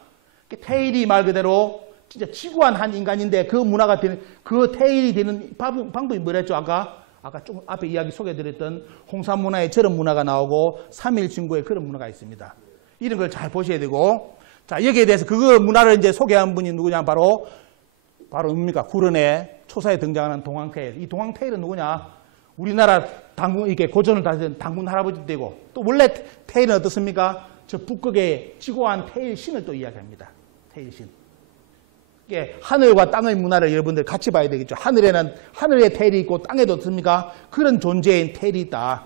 태일이 말 그대로 진짜 지구한 한 인간인데 그 문화가 되는, 그 태일이 되는 방법이 뭐랬죠? 아까 조금 앞에 이야기 소개해드렸던 홍산문화에 저런 문화가 나오고 3.1진구에 그런 문화가 있습니다. 이런 걸 잘 보셔야 되고, 자, 여기에 대해서 그 문화를 이제 소개한 분이 누구냐? 바로 뭡니까? 구른의 초사에 등장하는 동황태일. 이 동황태일은 누구냐? 우리나라 당군, 이렇게 고전을 다스리는 당군 할아버지도 되고, 또 원래 태일은 어떻습니까? 저 북극의 지고한 태일신을 또 이야기합니다. 태일신. 이게 하늘과 땅의 문화를 여러분들 같이 봐야 되겠죠. 하늘에는 하늘의 태일이 있고 땅에도 어떻습니까? 그런 존재인 태일이 있다.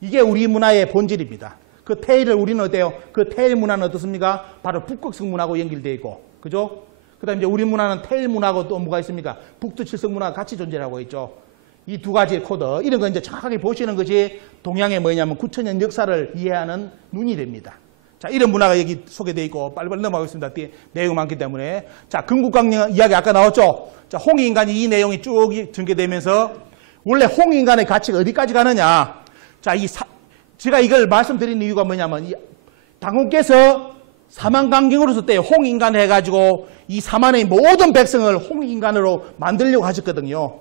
이게 우리 문화의 본질입니다. 그 태일을 우리는 어때요? 그 태일 문화는 어떻습니까? 바로 북극성 문화하고 연결되어 있고, 그죠? 그 다음에 이제 우리 문화는 태일 문화하고 또 뭐가 있습니까? 북두칠성 문화가 같이 존재하고 있죠. 이 두 가지의 코드, 이런 거 이제 정확하게 보시는 것이 동양의 뭐냐면 9,000년 역사를 이해하는 눈이 됩니다. 자, 이런 문화가 여기 소개되어 있고, 빨리빨리 넘어가겠습니다. 내용이 많기 때문에. 자, 금국강령 이야기 아까 나왔죠? 자, 홍인간이 이 내용이 쭉 전개되면서, 원래 홍인간의 가치가 어디까지 가느냐? 자, 제가 이걸 말씀드린 이유가 뭐냐면, 당군께서 사만강경으로서 때 홍인간 해가지고, 이 사만의 모든 백성을 홍인간으로 만들려고 하셨거든요.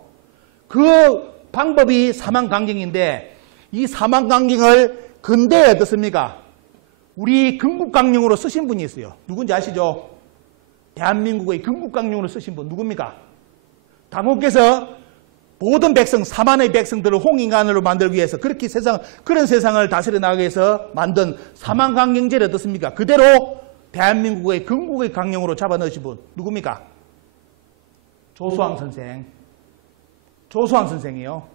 그 방법이 사만강경인데, 이 사만강경을 근대에 어떻습니까? 우리 금국강령으로 쓰신 분이 있어요. 누군지 아시죠? 대한민국의 금국강령으로 쓰신 분 누굽니까? 당군께서 모든 백성, 4만의 백성들을 홍인간으로 만들기 위해서 그렇게 그런 세상을 다스려 나가기 위해서 만든 사만강경제를 어떻습니까? 그대로 대한민국의 금국의 강령으로 잡아 넣으신 분 누굽니까? 조수왕 선생. 조수왕 선생이요.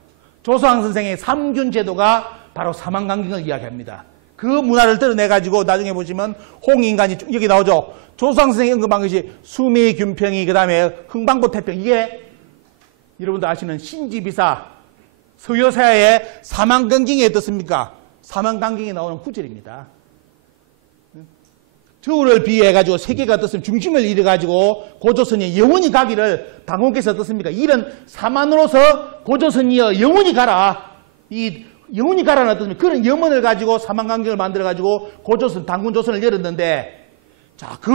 조수왕 선생의 삼균제도가 바로 사만강경을 이야기합니다. 그 문화를 드러내가지고 나중에 보시면 홍인간이 여기 나오죠. 조수왕 선생이 언급한 것이 수미, 균평이, 그 다음에 흥방보 태평. 이게 여러분들 아시는 신지비사, 서효사의 사만강경이 어떻습니까? 사만강경이 나오는 구절입니다. 저울을 비유해가지고 세계가 어떻습니까? 중심을 잃어가지고 고조선이 영원히 가기를 당군께서 어떻습니까? 이런 사만으로서 고조선이여 영원히 가라. 영원히 가라는 어떤 그런 염원을 가지고 사만강경을 만들어가지고 고조선, 당군조선을 열었는데, 자, 그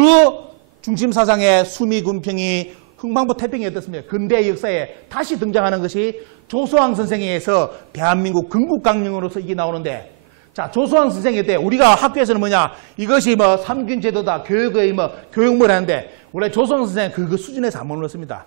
중심사상의 수미, 군평이, 흥방보 태평이 어떻습니까? 근대 역사에 다시 등장하는 것이 조수왕 선생에 의해서 대한민국 금국강령으로서 이게 나오는데, 자, 조수왕 선생의 때 우리가 학교에서는 뭐냐? 이것이 뭐 삼균제도다, 교육의 교육물 하는데, 원래 조수왕 선생은 그 수준에서 안 머물렀습니다.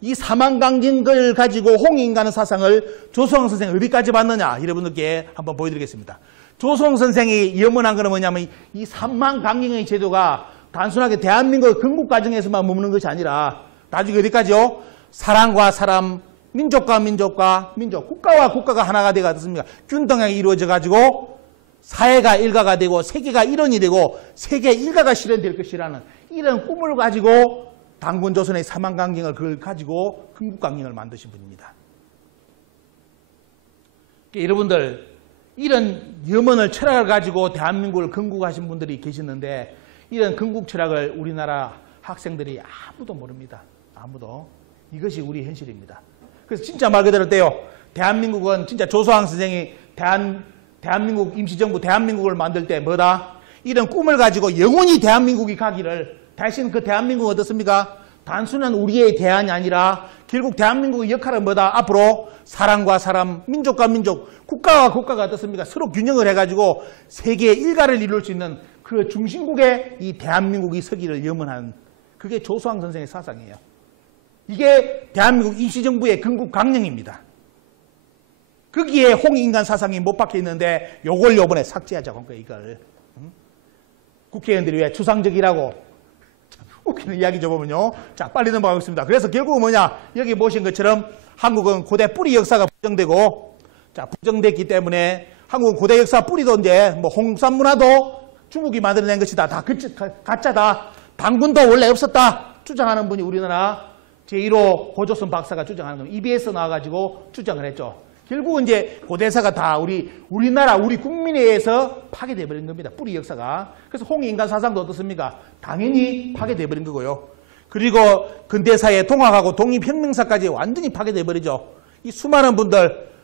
이 사만강경을 가지고 홍인간의 사상을 조수왕 선생이 어디까지 봤느냐? 여러분들께 한번 보여드리겠습니다. 조수왕 선생이 염원한 것은 뭐냐면 이 사만강경의 제도가 단순하게 대한민국의 건국과정에서만 머무는 것이 아니라 나중에 어디까지요? 사람과 사람, 민족과 민족, 국가와 국가가 하나가 되가 어떻습니까? 균등하게 이루어져 가지고 사회가 일가가 되고 세계가 일원이 되고 세계 일가가 실현될 것이라는 이런 꿈을 가지고 당군조선의 사만강경을 그걸 가지고 금국강령을 만드신 분입니다. 그러니까 여러분들 이런 염원을 철학을 가지고 대한민국을 건국하신 분들이 계시는데 이런 건국 철학을 우리나라 학생들이 아무도 모릅니다. 아무도. 이것이 우리 현실입니다. 그래서 진짜 말 그대로 어때요? 대한민국은 진짜 조수왕 선생이 대한민국 임시정부 대한민국을 만들 때 뭐다? 이런 꿈을 가지고 영원히 대한민국이 가기를 대신 그 대한민국은 어떻습니까? 단순한 우리의 대안이 아니라 결국 대한민국의 역할은 뭐다? 앞으로 사람과 사람, 민족과 민족, 국가와 국가가 어떻습니까? 서로 균형을 해가지고 세계의 일가를 이룰 수 있는 그 중심국에 이 대한민국이 서기를 염원하는 그게 조수왕 선생의 사상이에요. 이게 대한민국 임시정부의 건국강령입니다. 거기에 홍인간 사상이 못 박혀 있는데 요걸 요번에 삭제하자고 한 거예요. 이걸. 국회의원들이 왜 추상적이라고 웃기는 이야기죠 보면요. 자, 빨리 넘어가겠습니다. 그래서 결국은 뭐냐? 여기 보신 것처럼 한국은 고대 뿌리 역사가 부정되고 자, 부정됐기 때문에 한국 고대 역사 뿌리도 이제 뭐 홍산 문화도 중국이 만들어낸 것이다. 다 가짜다. 당군도 원래 없었다. 주장하는 분이 우리나라 제1호 고조선 박사가 주장하는 겁니다. EBS 나와가지고 주장을 했죠. 결국은 이제 고대사가 다 우리나라, 우리 국민에 의해서 파괴되어버린 겁니다. 뿌리 역사가. 그래서 홍익인간 사상도 어떻습니까? 당연히 파괴되어버린 거고요. 그리고 근대사의 통합하고 독립혁명사까지 완전히 파괴되어버리죠. 이 수많은 분들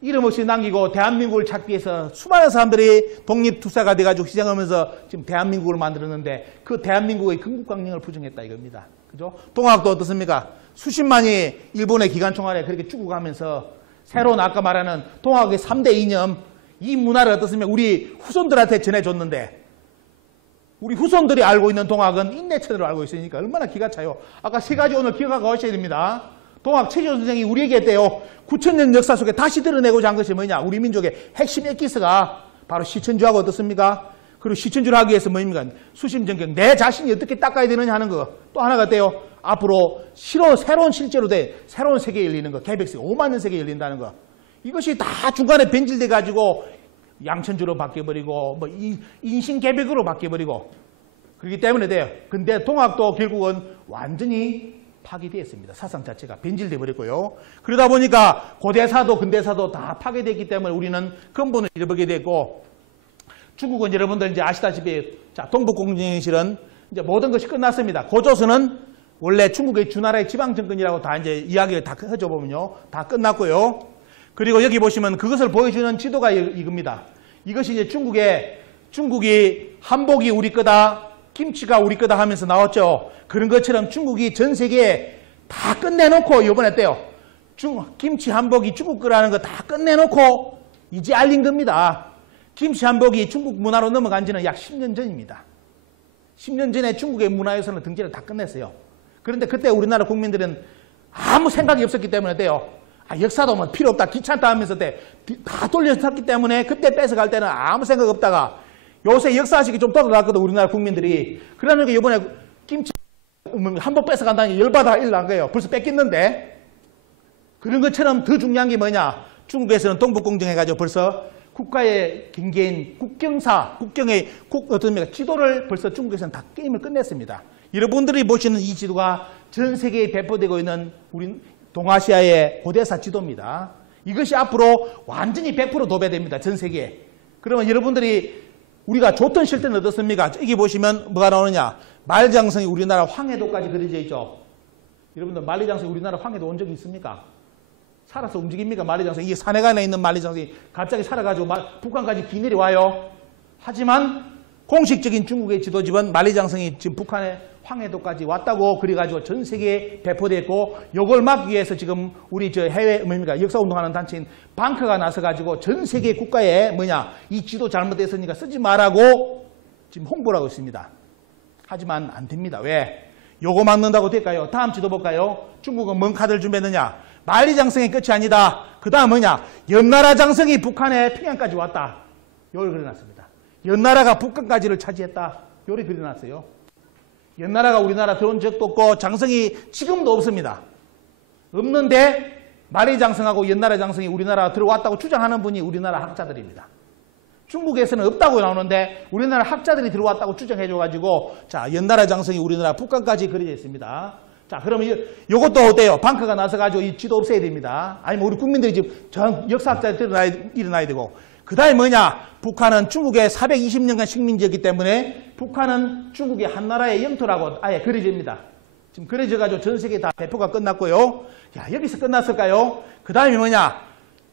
이름 없이 남기고 대한민국을 찾기 위해서 수많은 사람들이 독립투사가 돼가지고 희생하면서 지금 대한민국을 만들었는데 그 대한민국의 건국강령을 부정했다 이겁니다. 그죠? 동학도 어떻습니까? 수십만이 일본의 기관총알에 그렇게 죽어가면서 새로운 아까 말하는 동학의 3대 이념 이 문화를 어떻습니까? 우리 후손들한테 전해줬는데 우리 후손들이 알고 있는 동학은 인내체대로 알고 있으니까 얼마나 기가 차요. 아까 세 가지 오늘 기억하고 오셔야 됩니다. 동학 최지원 선생이 우리에게 했대요. 9,000년 역사 속에 다시 드러내고자 한 것이 뭐냐? 우리 민족의 핵심 엑기스가 바로 시천주하고 어떻습니까? 그리고 시천주를 하기 위해서 뭐입니까? 수심정경. 내 자신이 어떻게 닦아야 되느냐 하는 거. 또 하나가 어때요? 앞으로 새로운 실제로 새로운 세계 열리는 거. 개백세 5만 년 세계 열린다는 거. 이것이 다 중간에 변질돼 가지고 양천주로 바뀌어버리고 뭐 인신개벽으로 바뀌어버리고 그렇기 때문에 돼요. 근데 동학도 결국은 완전히 파괴되었습니다. 사상 자체가 변질돼 버렸고요. 그러다 보니까 고대사도 근대사도 다 파괴됐기 때문에 우리는 근본을 잃어버리게 됐고 중국은 여러분들 이제 아시다시피 자 동북공정실은 이제 모든 것이 끝났습니다. 고조선은 원래 중국의 주나라의 지방 정권이라고 다 이제 이야기를 다 해줘보면요 다 끝났고요. 그리고 여기 보시면 그것을 보여주는 지도가 이겁니다. 이것이 이제 중국이 한복이 우리 거다, 김치가 우리 거다 하면서 나왔죠. 그런 것처럼 중국이 전 세계에 다 끝내놓고 이번에 때요. 김치 한복이 중국 거라는 거 다 끝내놓고 이제 알린 겁니다. 김치 한복이 중국 문화로 넘어간 지는 약 10년 전입니다. 10년 전에 중국의 문화에서는 등재를 다 끝냈어요. 그런데 그때 우리나라 국민들은 아무 생각이 없었기 때문에 돼요. 역사도 뭐 필요 없다, 귀찮다 하면서 다 돌려섰기 때문에 그때 뺏어갈 때는 아무 생각 없다가 요새 역사식이 좀 돌아갔거든, 우리나라 국민들이. 그러니까 이번에 김치 한복 뺏어간다니 열받아 일난 거예요. 벌써 뺏겼는데. 그런 것처럼 더 중요한 게 뭐냐. 중국에서는 동북공정해가지고 벌써 국가의 경계인 국경의 지도를 벌써 중국에서는 다 게임을 끝냈습니다. 여러분들이 보시는 이 지도가 전 세계에 배포되고 있는 우리 동아시아의 고대사 지도입니다. 이것이 앞으로 완전히 100% 도배됩니다. 전 세계에. 그러면 여러분들이 우리가 좋던 실때는 어떻습니까? 여기 보시면 뭐가 나오느냐. 만리장성이 우리나라 황해도까지 그려져 있죠. 여러분들 만리장성이 우리나라 황해도 온 적이 있습니까? 살아서 움직입니까? 만리장성. 이게 산해관에 있는 만리장성이 갑자기 살아가지고 북한까지 기 내려와요. 하지만 공식적인 중국의 지도집은 만리장성이 지금 북한의 황해도까지 왔다고 그래가지고 전 세계에 배포됐고 요걸 막기 위해서 지금 우리 저 해외 역사운동하는 단체인 방크가 나서가지고 전 세계 국가에 이 지도 잘못됐으니까 쓰지 말라고 지금 홍보를 하고 있습니다. 하지만 안 됩니다. 왜? 요거 막는다고 될까요? 다음 지도 볼까요? 중국은 뭔 카드를 준비했느냐? 만리장성이 끝이 아니다. 그 다음 연나라 장성이 북한의 평양까지 왔다. 요걸 그려놨습니다. 연나라가 북한까지를 차지했다. 요리 그려놨어요. 연나라가 우리나라 들어온 적도 없고 장성이 지금도 없습니다. 없는데 만리장성하고 연나라 장성이 우리나라 들어왔다고 주장하는 분이 우리나라 학자들입니다. 중국에서는 없다고 나오는데 우리나라 학자들이 들어왔다고 주장해줘가지고 자 연나라 장성이 우리나라 북한까지 그려져 있습니다. 자 그러면 이것도 어때요? 방크가 나서가지고 이 지도 없애야 됩니다. 아니면 우리 국민들이 지금 전 역사학자들이 일어나야 되고 그 다음에 북한은 중국의 420년간 식민지였기 때문에 북한은 중국의 한나라의 영토라고 아예 그려집니다. 지금 그려져가지고 전 세계 다 배포가 끝났고요. 야, 여기서 끝났을까요? 그 다음에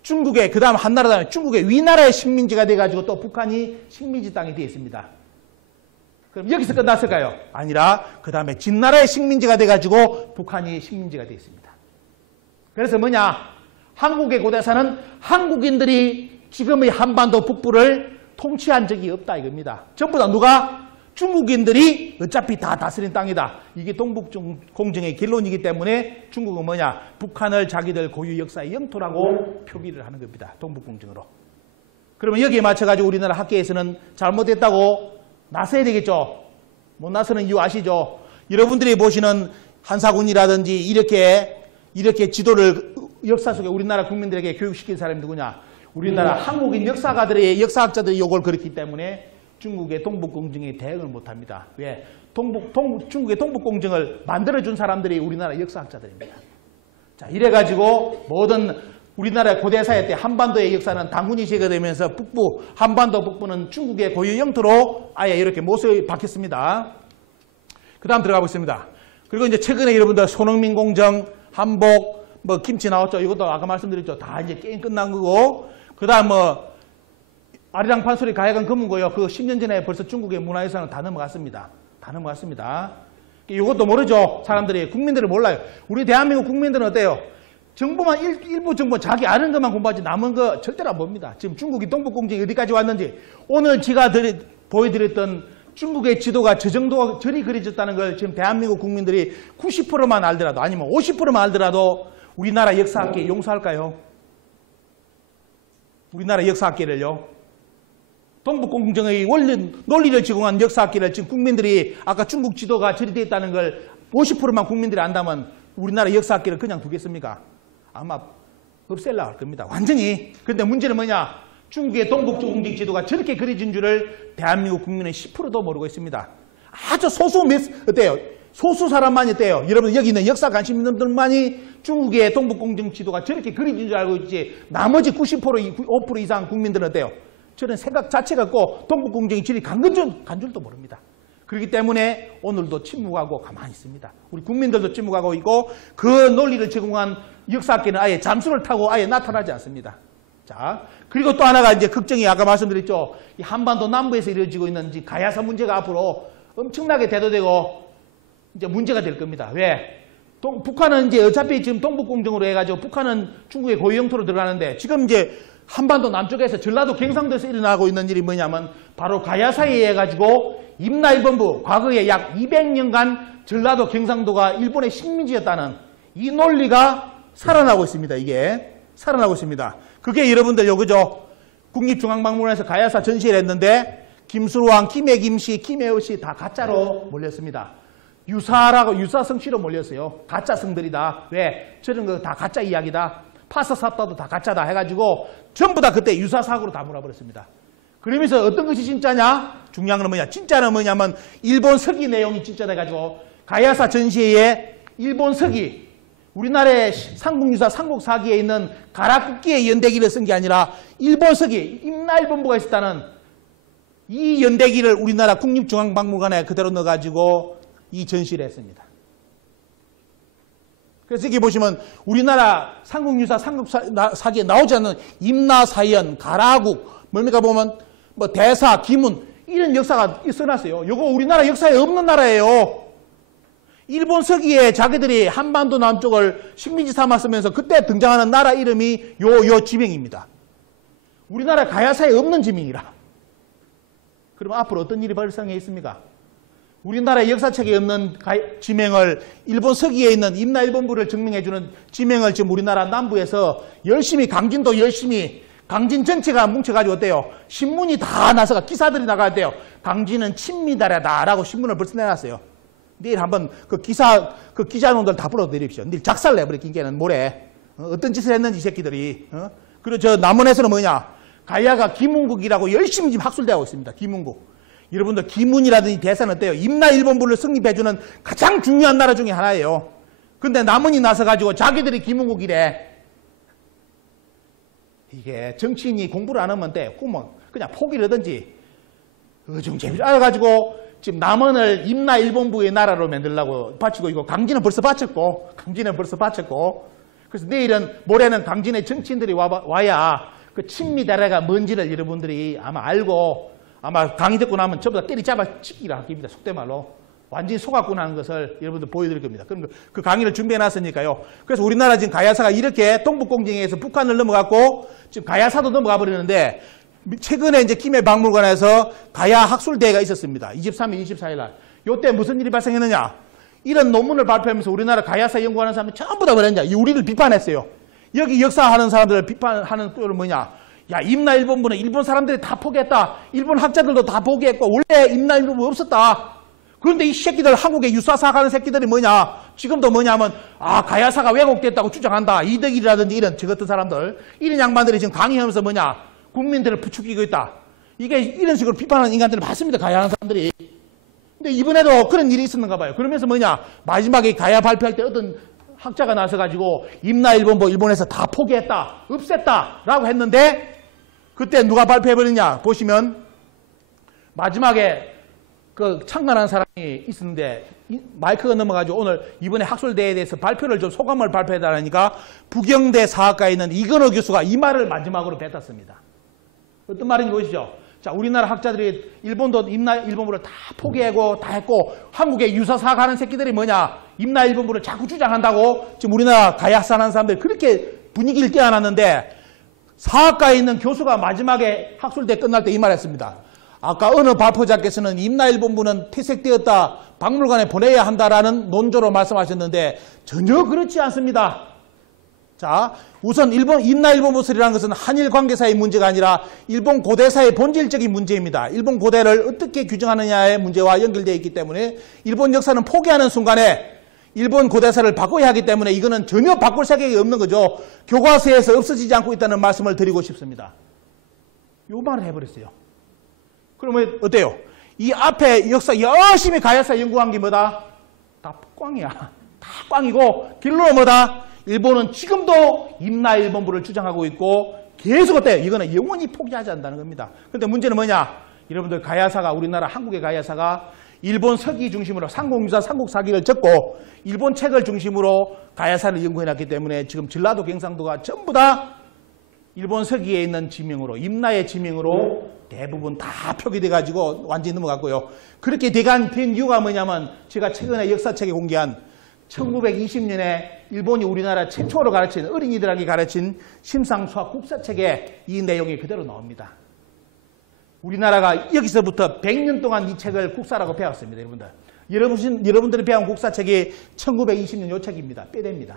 중국의, 그 다음 한나라 다음에 중국의 위나라의 식민지가 돼가지고 또 북한이 식민지 땅이 되어 있습니다. 그럼 여기서 끝났을까요? 아니라 그 다음에 진나라의 식민지가 돼가지고 북한이 식민지가 되어 있습니다. 그래서 한국의 고대사는 한국인들이 지금의 한반도 북부를 통치한 적이 없다 이겁니다. 전부 다 누가? 중국인들이 어차피 다 다스린 땅이다. 이게 동북공정의 결론이기 때문에 중국은 북한을 자기들 고유 역사의 영토라고 표기를 하는 겁니다. 동북공정으로. 그러면 여기에 맞춰가지고 우리나라 학계에서는 잘못됐다고 나서야 되겠죠. 못 나서는 이유 아시죠? 여러분들이 보시는 한사군이라든지 이렇게 지도를 역사 속에 우리나라 국민들에게 교육시킨 사람이 누구냐? 우리나라 한국인 역사가들의 역사학자들이 이걸 그렇기 때문에 중국의 동북공정에 대응을 못합니다. 왜? 중국의 동북공정을 만들어준 사람들이 우리나라 역사학자들입니다. 자, 이래가지고 모든 우리나라 고대사회 때 한반도의 역사는 당군이 제거되면서 한반도 북부는 중국의 고유 영토로 아예 이렇게 모습이 바뀌었습니다. 그 다음 들어가 보겠습니다. 그리고 이제 최근에 여러분들 손흥민 공정, 한복, 뭐 김치 나왔죠. 이것도 아까 말씀드렸죠. 다 이제 게임 끝난 거고. 그 다음 뭐 아리랑 판소리 가야금 금은고요. 그 10년 전에 벌써 중국의 문화유산은 다 넘어갔습니다. 다 넘어갔습니다. 이것도 모르죠. 사람들이. 국민들은 몰라요. 우리 대한민국 국민들은 어때요? 정부만 일부 정부 자기 아는 것만 공부하지 남은 거 절대로 안 봅니다. 지금 중국이 동북공정이 어디까지 왔는지 오늘 제가 보여드렸던 중국의 지도가 저 정도가 저리 그려졌다는 걸 지금 대한민국 국민들이 90%만 알더라도 아니면 50%만 알더라도 우리나라 역사학계 용서할까요? 우리나라 역사학계를요. 동북공정의 논리를 제공한 역사학계를 지금 국민들이 아까 중국 지도가 저리 됐다는 걸 50%만 국민들이 안다면 우리나라 역사학계를 그냥 두겠습니까? 아마 없앨라 할 겁니다. 완전히. 그런데 문제는 뭐냐? 중국의 동북공정 지도가 저렇게 그려진 줄을 대한민국 국민의 10%도 모르고 있습니다. 아주 어때요? 소수 사람만이 어때요? 여러분 여기 있는 역사 관심 있는 분들만이 중국의 동북공정 지도가 저렇게 그려진 줄 알고 있지 나머지 5% 이상 국민들은 어때요? 저런 생각 자체가 없고 동북공정이 저리 간 줄도 모릅니다. 그렇기 때문에 오늘도 침묵하고 가만히 있습니다. 우리 국민들도 침묵하고 있고 그 논리를 제공한 역사학계는 아예 잠수를 타고 아예 나타나지 않습니다. 자, 그리고 또 하나가 이제 걱정이 아까 말씀드렸죠. 이 한반도 남부에서 이루어지고 있는 가야사 문제가 앞으로 엄청나게 대두되고 이제 문제가 될 겁니다. 왜? 북한은 이제 어차피 지금 동북공정으로 해가지고 북한은 중국의 고유 영토로 들어가는데 지금 이제 한반도 남쪽에서 전라도 경상도에서 일어나고 있는 일이 뭐냐면 바로 가야사에 해가지고 임나일본부 과거에 약 200년간 전라도 경상도가 일본의 식민지였다는 이 논리가 살아나고 있습니다. 이게 살아나고 있습니다. 그게 여러분들 요거죠. 국립중앙박물관에서 가야사 전시를 했는데 김수로왕, 김해김씨, 김해우씨 다 가짜로 몰렸습니다. 유사성씨로 몰렸어요. 가짜 성들이다. 왜? 저런 거 다 가짜 이야기다. 파사사타도 다 가짜다 해가지고 전부 다 그때 유사사고로 다 몰아버렸습니다. 그러면서 어떤 것이 진짜냐? 중요한 건 뭐냐? 진짜는 뭐냐면 일본 서기 내용이 진짜 돼가지고 가야사 전시회에 일본 서기 우리나라의 삼국유사 삼국사기에 있는 가라쿠키의 연대기를 쓴 게 아니라 일본 서기 임나일본부가 있었다는 이 연대기를 우리나라 국립중앙박물관에 그대로 넣어가지고 이 전시를 했습니다. 그래서 여기 보시면 우리나라 삼국유사 삼국사기에 나오지 않는 임나사연, 가라국 뭡니까 보면 뭐 대사, 기문 이런 역사가 써놨어요. 이거 우리나라 역사에 없는 나라예요. 일본 서기에 자기들이 한반도 남쪽을 식민지 삼았으면서 그때 등장하는 나라 이름이 요 지명입니다. 우리나라 가야사에 없는 지명이라. 그럼 앞으로 어떤 일이 발생해 있습니까? 우리나라 역사책에 없는 지명을 일본 서기에 있는 임나일본부를 증명해주는 지명을 지금 우리나라 남부에서 열심히 강진도 열심히 강진 전체가 뭉쳐가지고 어때요? 신문이 다 나서가 기사들이 나가야 돼요. 강진은 친미다라다라고 신문을 벌써 내놨어요. 내일 한번 그 기자놈들 다 불러드립시오. 내일 작살 내버리긴 게는 모레. 어떤 짓을 했는지 이 새끼들이. 그리고 저 남원에서는 뭐냐? 가야가 김문국이라고 열심히 지금 학술대하고 있습니다. 김문국. 여러분들 김문이라든지 대사는 어때요? 임나일본부를 성립해주는 가장 중요한 나라 중에 하나예요. 근데 남원이 나서가지고 자기들이 김문국이래. 이게 정치인이 공부를 안 하면 돼. 그냥 포기를 하든지 어중재미를 알아가지고 지금 남원을 임나일본부의 나라로 만들려고 바치고 이거 강진은 벌써 바쳤고 그래서 모레는 강진의 정치인들이 와야 그 친미대라가 뭔지를 여러분들이 아마 알고 아마 강의 듣고 나면 전부 다 때리잡아 치기라 합니다. 속된 말로. 완전히 속았구나 하는 것을 여러분들 보여드릴 겁니다. 그럼 그 강의를 준비해놨으니까요. 그래서 우리나라 지금 가야사가 이렇게 동북공정에서 북한을 넘어갔고 지금 가야사도 넘어가 버리는데 최근에 이제 김해박물관에서 가야 학술대회가 있었습니다. 23일, 24일 날. 요때 무슨 일이 발생했느냐? 이런 논문을 발표하면서 우리나라 가야사 연구하는 사람이 전부 다 뭐랬냐? 우리를 비판했어요. 여기 역사하는 사람들을 비판하는 꼴은 뭐냐? 야, 임나일본부는 일본 사람들이 다 포기했다. 일본 학자들도 다 포기했고 원래 임나일본부 없었다. 그런데 이 새끼들 한국에 유사사하는 새끼들이 뭐냐? 지금도 뭐냐면 가야사가 왜곡됐다고 주장한다. 이덕일이라든지 이런 저 같은 사람들, 이런 양반들이 지금 강의하면서 국민들을 부추기고 있다. 이게 이런 식으로 비판하는 인간들을 봤습니다. 가야하는 사람들이. 근데 이번에도 그런 일이 있었는가 봐요. 그러면서 마지막에 가야 발표할 때 어떤 학자가 나서가지고 임나일본보 일본에서 다 포기했다, 없앴다 라고 했는데, 그때 누가 발표해버렸냐 보시면 마지막에 그 창간한 사람이 있었는데 마이크가 넘어가지고 오늘 이번에 학술대회에 대해서 발표를 좀 소감을 발표해달라니까 부경대 사학과에 있는 이건호 교수가 이 말을 마지막으로 뱉었습니다. 어떤 말인지 보시죠. 자, 우리나라 학자들이 일본도 임나일본부를 다 포기하고 다 했고 한국에 유사사학 하는 새끼들이 임나일본부를 자꾸 주장한다고 지금 우리나라 가야사하는 사람들이 그렇게 분위기를 띄워놨는데 사학과에 있는 교수가 마지막에 학술대 끝날 때 이 말했습니다. 아까 어느 발표자께서는 임나일본부는 퇴색되었다, 박물관에 보내야 한다라는 논조로 말씀하셨는데 전혀 그렇지 않습니다. 자, 우선 임나일본부설이라는 것은 한일 관계사의 문제가 아니라 일본 고대사의 본질적인 문제입니다. 일본 고대를 어떻게 규정하느냐의 문제와 연결되어 있기 때문에 일본 역사는 포기하는 순간에 일본 고대사를 바꿔야 하기 때문에 이거는 전혀 바꿀 생각이 없는 거죠. 교과서에서 없어지지 않고 있다는 말씀을 드리고 싶습니다. 요 말을 해버렸어요. 그러면 어때요? 이 앞에 역사 열심히 가야사 연구한 게 뭐다? 다 꽝이야. 다 꽝이고 결론은 뭐다? 일본은 지금도 임나일본부를 주장하고 있고 계속 어때요? 이거는 영원히 포기하지 않는다는 겁니다. 그런데 문제는 뭐냐? 여러분들 가야사가 우리나라 한국의 가야사가 일본 서기 중심으로 삼국유사, 삼국사기를 적고 일본 책을 중심으로 가야사를 연구해놨기 때문에 지금 전라도 경상도가 전부 다 일본 서기에 있는 지명으로 임나의 지명으로 대부분 다 표기돼가지고 완전히 넘어갔고요. 그렇게 된 이유가 뭐냐면 제가 최근에 역사책에 공개한 1920년에 일본이 우리나라 최초로 가르친 어린이들에게 가르친 심상수학 국사책에 이 내용이 그대로 나옵니다. 우리나라가 여기서부터 100년 동안 이 책을 국사라고 배웠습니다. 여러분들이 배운 국사책이 1920년 요 책입니다. 빼댑니다.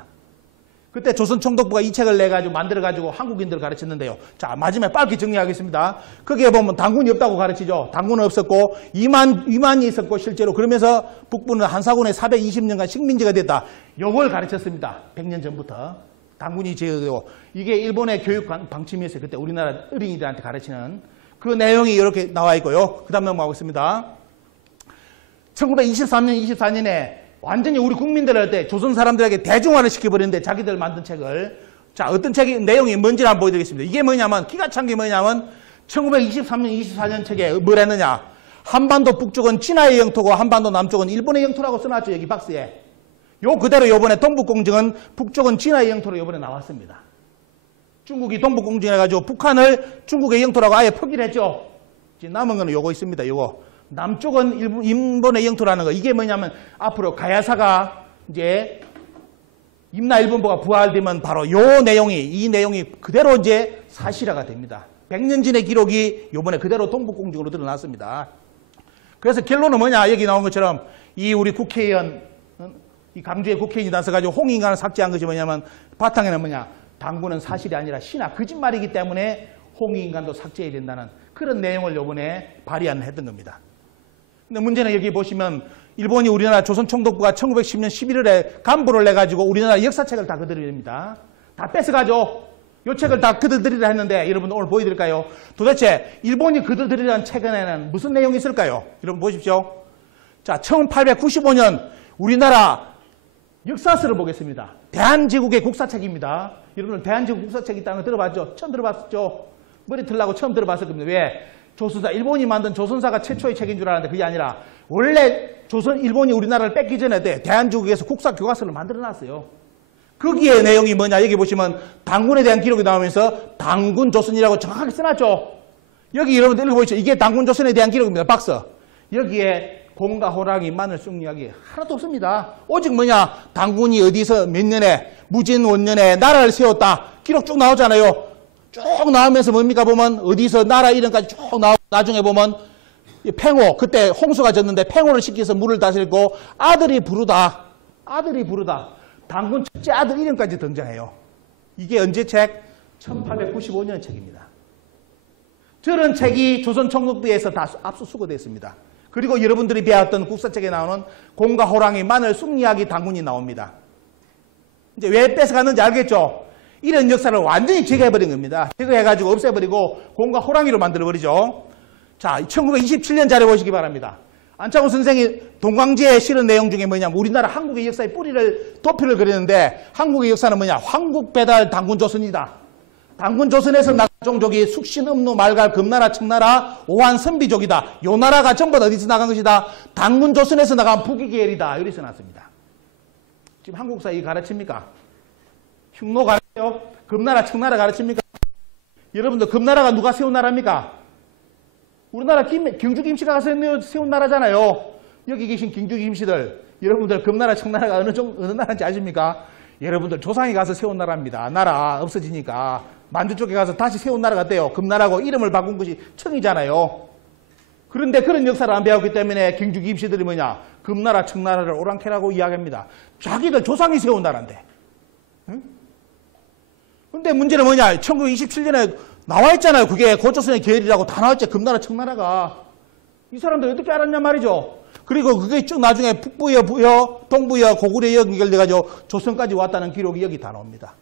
그때 조선총독부가 이 책을 내가지고 만들어가지고 한국인들을 가르쳤는데요. 자, 마지막에 빨리 정리하겠습니다. 거기에 보면 당군이 없다고 가르치죠. 당군은 없었고 위만이 있었고 실제로 그러면서 북부는 한사군의 420년간 식민지가 됐다. 요걸 가르쳤습니다. 100년 전부터. 당군이 제어되고 이게 일본의 교육 방침이었어요. 그때 우리나라 어린이들한테 가르치는 그 내용이 이렇게 나와 있고요. 그 다음 넘어가겠습니다. 1923년, 24년에 완전히 우리 국민들을 때 조선 사람들에게 대중화를 시켜버리는데 자기들 만든 책을 자 어떤 책이 내용이 뭔지를 한번 보여드리겠습니다. 이게 뭐냐면 기가 찬 게 뭐냐면 1923년, 24년 책에 뭘 했느냐 한반도 북쪽은 진화의 영토고 한반도 남쪽은 일본의 영토라고 써놨죠. 여기 박스에. 요 그대로 요번에 동북공정은 북쪽은 진화의 영토로 요번에 나왔습니다. 중국이 동북공정해가지고 북한을 중국의 영토라고 아예 포기를 했죠. 이제 남은 거는 요거 있습니다. 요거. 남쪽은 일본의 영토라는 거. 이게 뭐냐면 앞으로 가야사가 이제 임나일본부가 부활되면 바로 이 내용이 그대로 이제 사실화가 됩니다. 100년 전의 기록이 요번에 그대로 동북공정으로 드러났습니다. 그래서 결론은 뭐냐? 여기 나온 것처럼 이 우리 국회의원, 이 강주의 국회의원이 나서가지고 홍익인간을 삭제한 것이 뭐냐면 바탕에는 뭐냐? 당군은 사실이 아니라 신화, 거짓말이기 때문에 홍익인간도 삭제해야 된다는 그런 내용을 요번에 발의했던 겁니다. 근데 문제는 여기 보시면 일본이 우리나라 조선총독부가 1910년 11월에 간부를 내가지고 우리나라 역사책을 다 그들입니다. 다 뺏어가죠. 이 책을 다 그들들이라 했는데 여러분 오늘 보여드릴까요? 도대체 일본이 그들들이라는 책에는 무슨 내용이 있을까요? 여러분 보십시오. 자, 1895년 우리나라 역사서를 보겠습니다. 대한제국의 국사책입니다. 여러분 대한제국 국사책이 있다는 거 들어봤죠? 처음 들어봤죠? 머리 틀라고 처음 들어봤을 겁니다. 왜? 조선사, 일본이 만든 조선사가 최초의 책인 줄 알았는데 그게 아니라 원래 일본이 우리나라를 뺏기 전에 대한제국에서 국사 교과서를 만들어놨어요. 거기에 내용이 뭐냐? 여기 보시면 당군에 대한 기록이 나오면서 당군 조선이라고 정확하게 써놨죠. 여기 여러분들 읽어보시죠. 이게 당군 조선에 대한 기록입니다. 박스. 여기에 곰과 호랑이, 마늘, 쑥 이야기 하나도 없습니다. 오직 뭐냐? 당군이 어디서 몇 년에 무진 원년에 나라를 세웠다. 기록 쭉 나오잖아요. 쭉 나오면서 뭡니까 보면 어디서 나라 이름까지 쭉 나오고 나중에 보면 팽호 그때 홍수가 졌는데 팽호를 시켜서 물을 다스리고 아들이 부르다 당군 첫째 아들 이름까지 등장해요. 이게 언제 책? 1895년 책입니다. 저런 책이 조선총독부에서 다 압수수거됐습니다. 그리고 여러분들이 배웠던 국사책에 나오는 곰과 호랑이, 마늘, 쑥 이야기 당군이 나옵니다. 이제 왜 뺏어갔는지 알겠죠? 이런 역사를 완전히 제거해버린 겁니다. 제거해가지고 없애버리고 곰과 호랑이로 만들어버리죠. 자, 1927년 자료 보시기 바랍니다. 안창호 선생이 동광지에 실은 내용 중에 뭐냐면 우리나라 한국의 역사의 뿌리를 도표를 그리는데 한국의 역사는 뭐냐? 황국배달 당군조선이다. 당군조선에서 나간 종족이 숙신, 음루, 말갈, 금나라, 청나라, 오한, 선비족이다. 요 나라가 전부 다 어디서 나간 것이다? 당군조선에서 나간 북이계열이다. 이렇게 써놨습니다. 지금 한국사 이 가르칩니까? 흉노 가르쳐요? 금나라, 청나라 가르칩니까? 여러분들 금나라가 누가 세운 나라입니까? 우리나라 경주 김씨가 세운 나라잖아요. 여기 계신 경주 김씨들, 여러분들 금나라, 청나라가 어느 나라인지 아십니까? 여러분들 조상이 가서 세운 나라입니다. 나라 없어지니까 만주 쪽에 가서 다시 세운 나라가 돼요. 금나라고 이름을 바꾼 것이 청이잖아요. 그런데 그런 역사를 안 배웠기 때문에 경주 김씨들이 뭐냐? 금나라, 청나라를 오랑캐라고 이야기합니다. 자기들 조상이 세운 나라인데. 응? 근데 문제는 뭐냐? 1927년에 나와 있잖아요. 그게 고조선의 계열이라고 다 나왔죠. 금나라, 청나라가. 이 사람들 어떻게 알았냐 말이죠. 그리고 그게 쭉 나중에 북부여, 부여, 동부여, 고구려여 연결돼가지고 조선까지 왔다는 기록이 여기 다 나옵니다.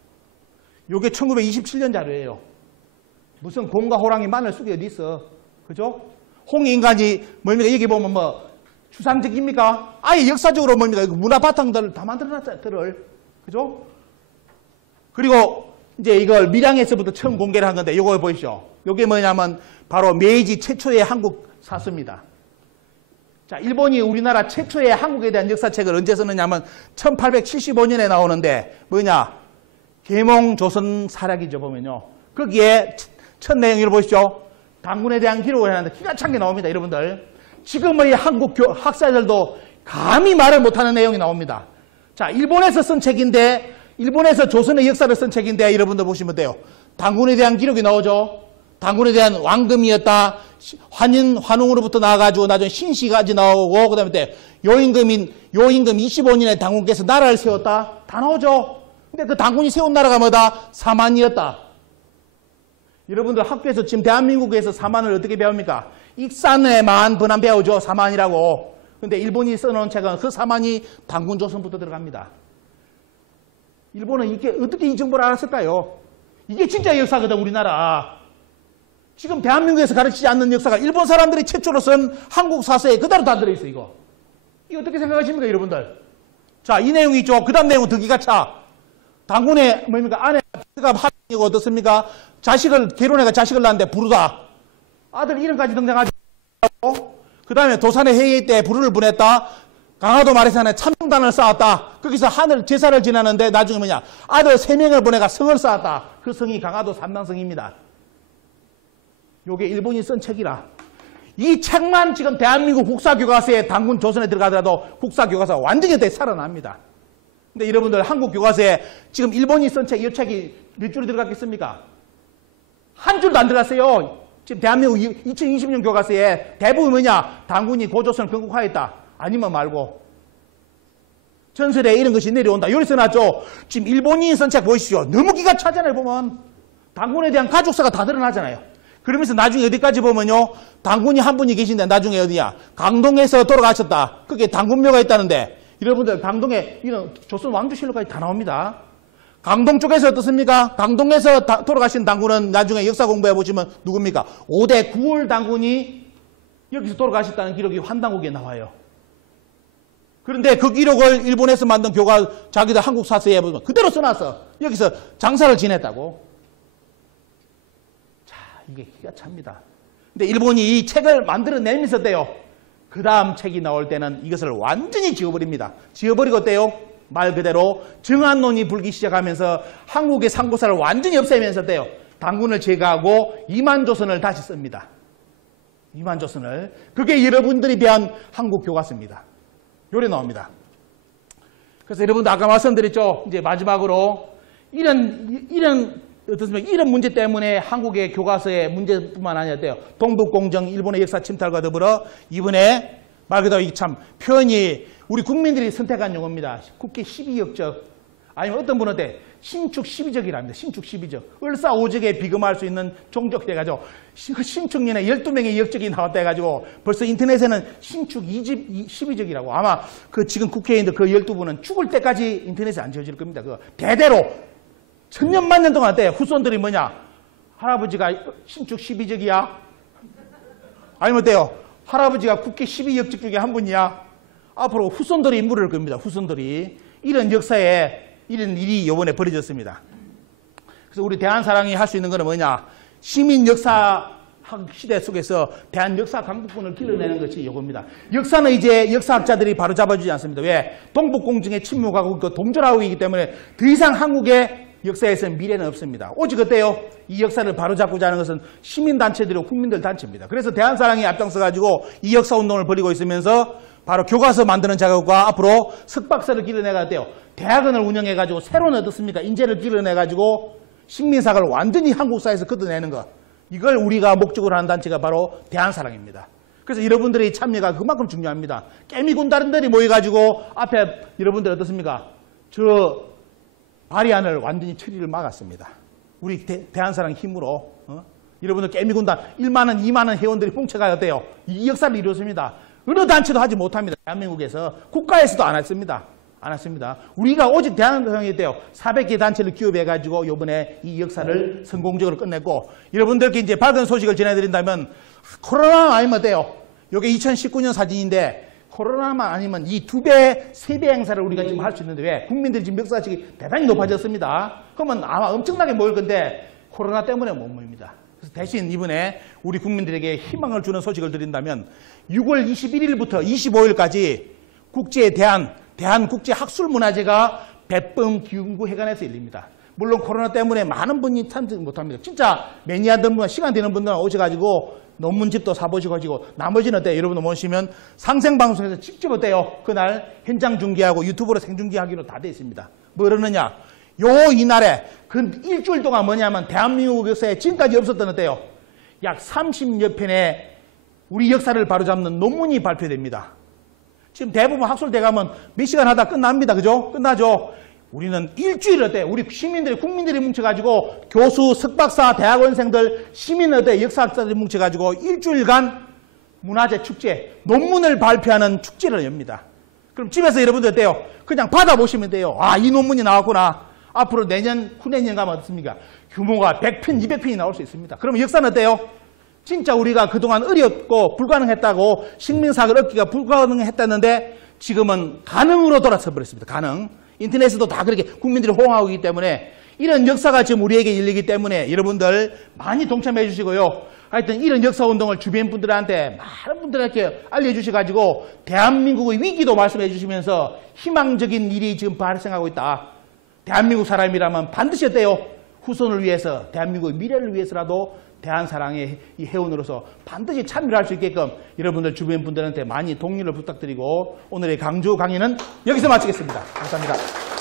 요게 1927년 자료예요. 무슨 곰과 호랑이, 마늘, 쑥이 어디 있어? 그죠? 홍인간이 뭡니까? 여기 보면 뭐 추상적입니까? 아예 역사적으로 뭡니까? 문화 바탕들을 다 만들어놨잖아요. 그죠? 그리고 이제 이걸 밀양에서부터 처음 공개를 한 건데 이거 보이시죠? 이게 뭐냐면 바로 메이지 최초의 한국 사서입니다. 자, 일본이 우리나라 최초의 한국에 대한 역사책을 언제 썼느냐면 1875년에 나오는데 뭐냐? 계몽조선 사략이죠, 보면요. 거기에 첫 내용을 보시죠. 당군에 대한 기록을 해놨는데 기가 찬 게 나옵니다, 여러분들. 지금의 한국 학사들도 감히 말을 못하는 내용이 나옵니다. 자, 일본에서 쓴 책인데 일본에서 조선의 역사를 쓴 책인데 여러분들 보시면 돼요. 당군에 대한 기록이 나오죠. 당군에 대한 왕금이었다. 환웅으로부터 나와가지고 나중에 신시까지 나오고 그 다음에 요임금 25년에 당군께서 나라를 세웠다. 다 나오죠. 근데 그 당군이 세운 나라가 뭐다? 사만이었다. 여러분들 학교에서 지금 대한민국에서 사만을 어떻게 배웁니까? 익산에만 번안 배우죠. 사만이라고. 근데 일본이 써놓은 책은 그 사만이 당군조선부터 들어갑니다. 일본은 이게 어떻게 이 정보를 알았을까요? 이게 진짜 역사거든, 우리나라. 지금 대한민국에서 가르치지 않는 역사가 일본 사람들이 최초로 쓴 한국 사서에 그대로 다 들어있어, 이거. 이거 어떻게 생각하십니까, 여러분들? 자, 이 내용이 있죠. 그 다음 내용은 더 기가 차. 당군의, 뭡니까, 아내가 하이고 어떻습니까? 결혼해가 자식을 낳았는데 부르다. 아들 이름까지 등장하지. 그 다음에 도산의 회의 때 불을 보냈다. 강화도 마리산에 참동단을 쌓았다. 거기서 하늘 제사를 지나는데 나중에 뭐냐? 아들 3명을 보내가 성을 쌓았다. 그 성이 강화도 삼당성입니다. 요게 일본이 쓴 책이라. 이 책만 지금 대한민국 국사교과서에 당군 조선에 들어가더라도 국사교과서가 완전히 살아납니다. 근데 여러분들 한국 교과서에 지금 일본이 쓴 책, 이 책이 몇 줄이 들어갔겠습니까? 한 줄도 안 들어갔어요. 지금 대한민국 2020년 교과서에 대부분 뭐냐? 당군이 고조선을 건국하였다. 아니면 말고. 전설에 이런 것이 내려온다. 여기 써놨죠. 지금 일본인이 쓴 책 보이시죠. 너무 기가 차잖아요, 보면. 당군에 대한 가족사가 다 드러나잖아요. 그러면서 나중에 어디까지 보면요. 당군이 한 분이 계신데 나중에 어디야? 강동에서 돌아가셨다. 그게 당군묘가 있다는데 여러분들 강동에 이런 조선 왕조실록까지 다 나옵니다. 강동 쪽에서 어떻습니까? 강동에서 돌아가신 당군은 나중에 역사 공부해 보시면 누굽니까? 5대 9월 당군이 여기서 돌아가셨다는 기록이 환당국에 나와요. 그런데 그 기록을 일본에서 만든 교과 자기들 한국 사서에 보면 그대로 써놨어. 여기서 장사를 지냈다고. 자, 이게 기가 찹니다. 근데 일본이 이 책을 만들어내면서 때요. 그 다음 책이 나올 때는 이것을 완전히 지워버립니다. 지워버리고 때요. 말 그대로 정한론이 불기 시작하면서 한국의 상고사를 완전히 없애면서 때요. 당군을 제거하고 이만조선을 다시 씁니다. 이만조선을. 그게 여러분들이 배운 한국 교과서입니다. 요래 나옵니다. 그래서 여러분들 아까 말씀드렸죠. 이제 마지막으로 이런 문제 때문에 한국의 교과서의 문제뿐만 아니라 동북공정, 일본의 역사 침탈과 더불어 이번에 말 그대로 참 표현이 우리 국민들이 선택한 용어입니다. 국회 12억적 아니면 어떤 분한테 신축 12적이랍니다. 신축 12적. 을사오적에 비금할 수 있는 종족 해가지고 신축년에 12명의 역적이 나왔다 해가지고 벌써 인터넷에는 신축 12적이라고 아마 그 지금 국회의원들 그 12분은 죽을 때까지 인터넷에 안 지워질 겁니다. 그 대대로 천년만년 동안 때 후손들이 뭐냐? 할아버지가 신축 12적이야? 아니면 어때요? 할아버지가 국회 12역적 중에 한 분이야? 앞으로 후손들이 물을 겁니다. 후손들이. 이런 역사에 이런 일이 이번에 벌어졌습니다. 그래서 우리 대한사랑이 할 수 있는 것은 뭐냐? 시민 역사 시대 속에서 대한 역사 강국군을 길러내는 것이 이겁니다. 역사는 이제 역사학자들이 바로 잡아주지 않습니다. 왜? 동북공정에 침묵하고 그 동절하고 있기 때문에 더 이상 한국의 역사에서는 미래는 없습니다. 오직 어때요? 이 역사를 바로잡고자 하는 것은 시민단체들이고 국민들 단체입니다. 그래서 대한사랑이 앞장서가지고 이 역사운동을 벌이고 있으면서 바로 교과서 만드는 작업과 앞으로 석박사를 길러내가 돼요. 대학원을 운영해가지고 새로운 어떻습니까? 인재를 길러내가지고 식민사를 완전히 한국사에서 걷어내는 것. 이걸 우리가 목적으로 하는 단체가 바로 대한사랑입니다. 그래서 여러분들의 참여가 그만큼 중요합니다. 깨미군단들이 모여가지고 앞에 여러분들 어떻습니까? 저 발의안을 완전히 처리를 막았습니다. 우리 대한사랑 힘으로 여러분들 깨미군단 1만원, 2만원 회원들이 뭉쳐가 어때요? 이 역사를 이루었습니다. 어느 단체도 하지 못합니다. 대한민국에서 국가에서도 안 했습니다. 안 했습니다. 우리가 오직 대한사랑이 돼요. 400개 단체를 기업해가지고 이번에 이 역사를 성공적으로 끝냈고 여러분들께 이제 밝은 소식을 전해드린다면 코로나 아니면 어때요? 이게 2019년 사진인데 코로나만 아니면 이 2배, 3배 행사를 우리가 지금 할 수 있는데 왜? 국민들이 지금 역사식이 대단히 높아졌습니다. 그러면 아마 엄청나게 모일 건데 코로나 때문에 못 모입니다. 그래서 대신 이번에 우리 국민들에게 희망을 주는 소식을 드린다면 6월 21일부터 25일까지 대한국제학술문화제가 백범기흥구회관에서 열립니다. 물론 코로나 때문에 많은 분이 참석 못합니다. 진짜 매니아들 분, 시간 되는 분들은 오셔가지고 논문집도 사보시고 나머지는 어때요? 여러분 모시면 상생방송에서 직접 어때요? 그날 현장 중계하고 유튜브로 생중계하기로 다 되어 있습니다. 뭐 그러느냐? 이날에 그 일주일 동안 뭐냐면 대한민국 역사에 지금까지 없었던 어때요? 약 30여 편의 우리 역사를 바로잡는 논문이 발표됩니다. 지금 대부분 학술대 가면 몇 시간 하다 끝납니다. 그죠? 끝나죠? 우리는 일주일 어때? 우리 시민들이, 국민들이 뭉쳐가지고 교수, 석박사, 대학원생들, 시민 어때? 역사학자들이 뭉쳐가지고 일주일간 문화재 축제, 논문을 발표하는 축제를 엽니다. 그럼 집에서 여러분들 어때요? 그냥 받아보시면 돼요. 아, 이 논문이 나왔구나. 앞으로 내년, 후내년 가면 어떻습니까? 규모가 100편, 200편이 나올 수 있습니다. 그러면 역사는 어때요? 진짜 우리가 그동안 어렵고 불가능했다고 식민사학을 얻기가 불가능했다는데 지금은 가능으로 돌아서 버렸습니다. 가능. 인터넷에도 다 그렇게 국민들이 호응하고 있기 때문에 이런 역사가 지금 우리에게 열리기 때문에 여러분들 많이 동참해 주시고요. 하여튼 이런 역사운동을 주변 분들한테 많은 분들에게 알려주셔가지고 대한민국의 위기도 말씀해 주시면서 희망적인 일이 지금 발생하고 있다. 대한민국 사람이라면 반드시 어때요? 후손을 위해서 대한민국의 미래를 위해서라도 대한사랑의 이 회원으로서 반드시 참여를 할 수 있게끔 여러분들 주변 분들한테 많이 동료를 부탁드리고 오늘의 강주 강의는 여기서 마치겠습니다. 감사합니다.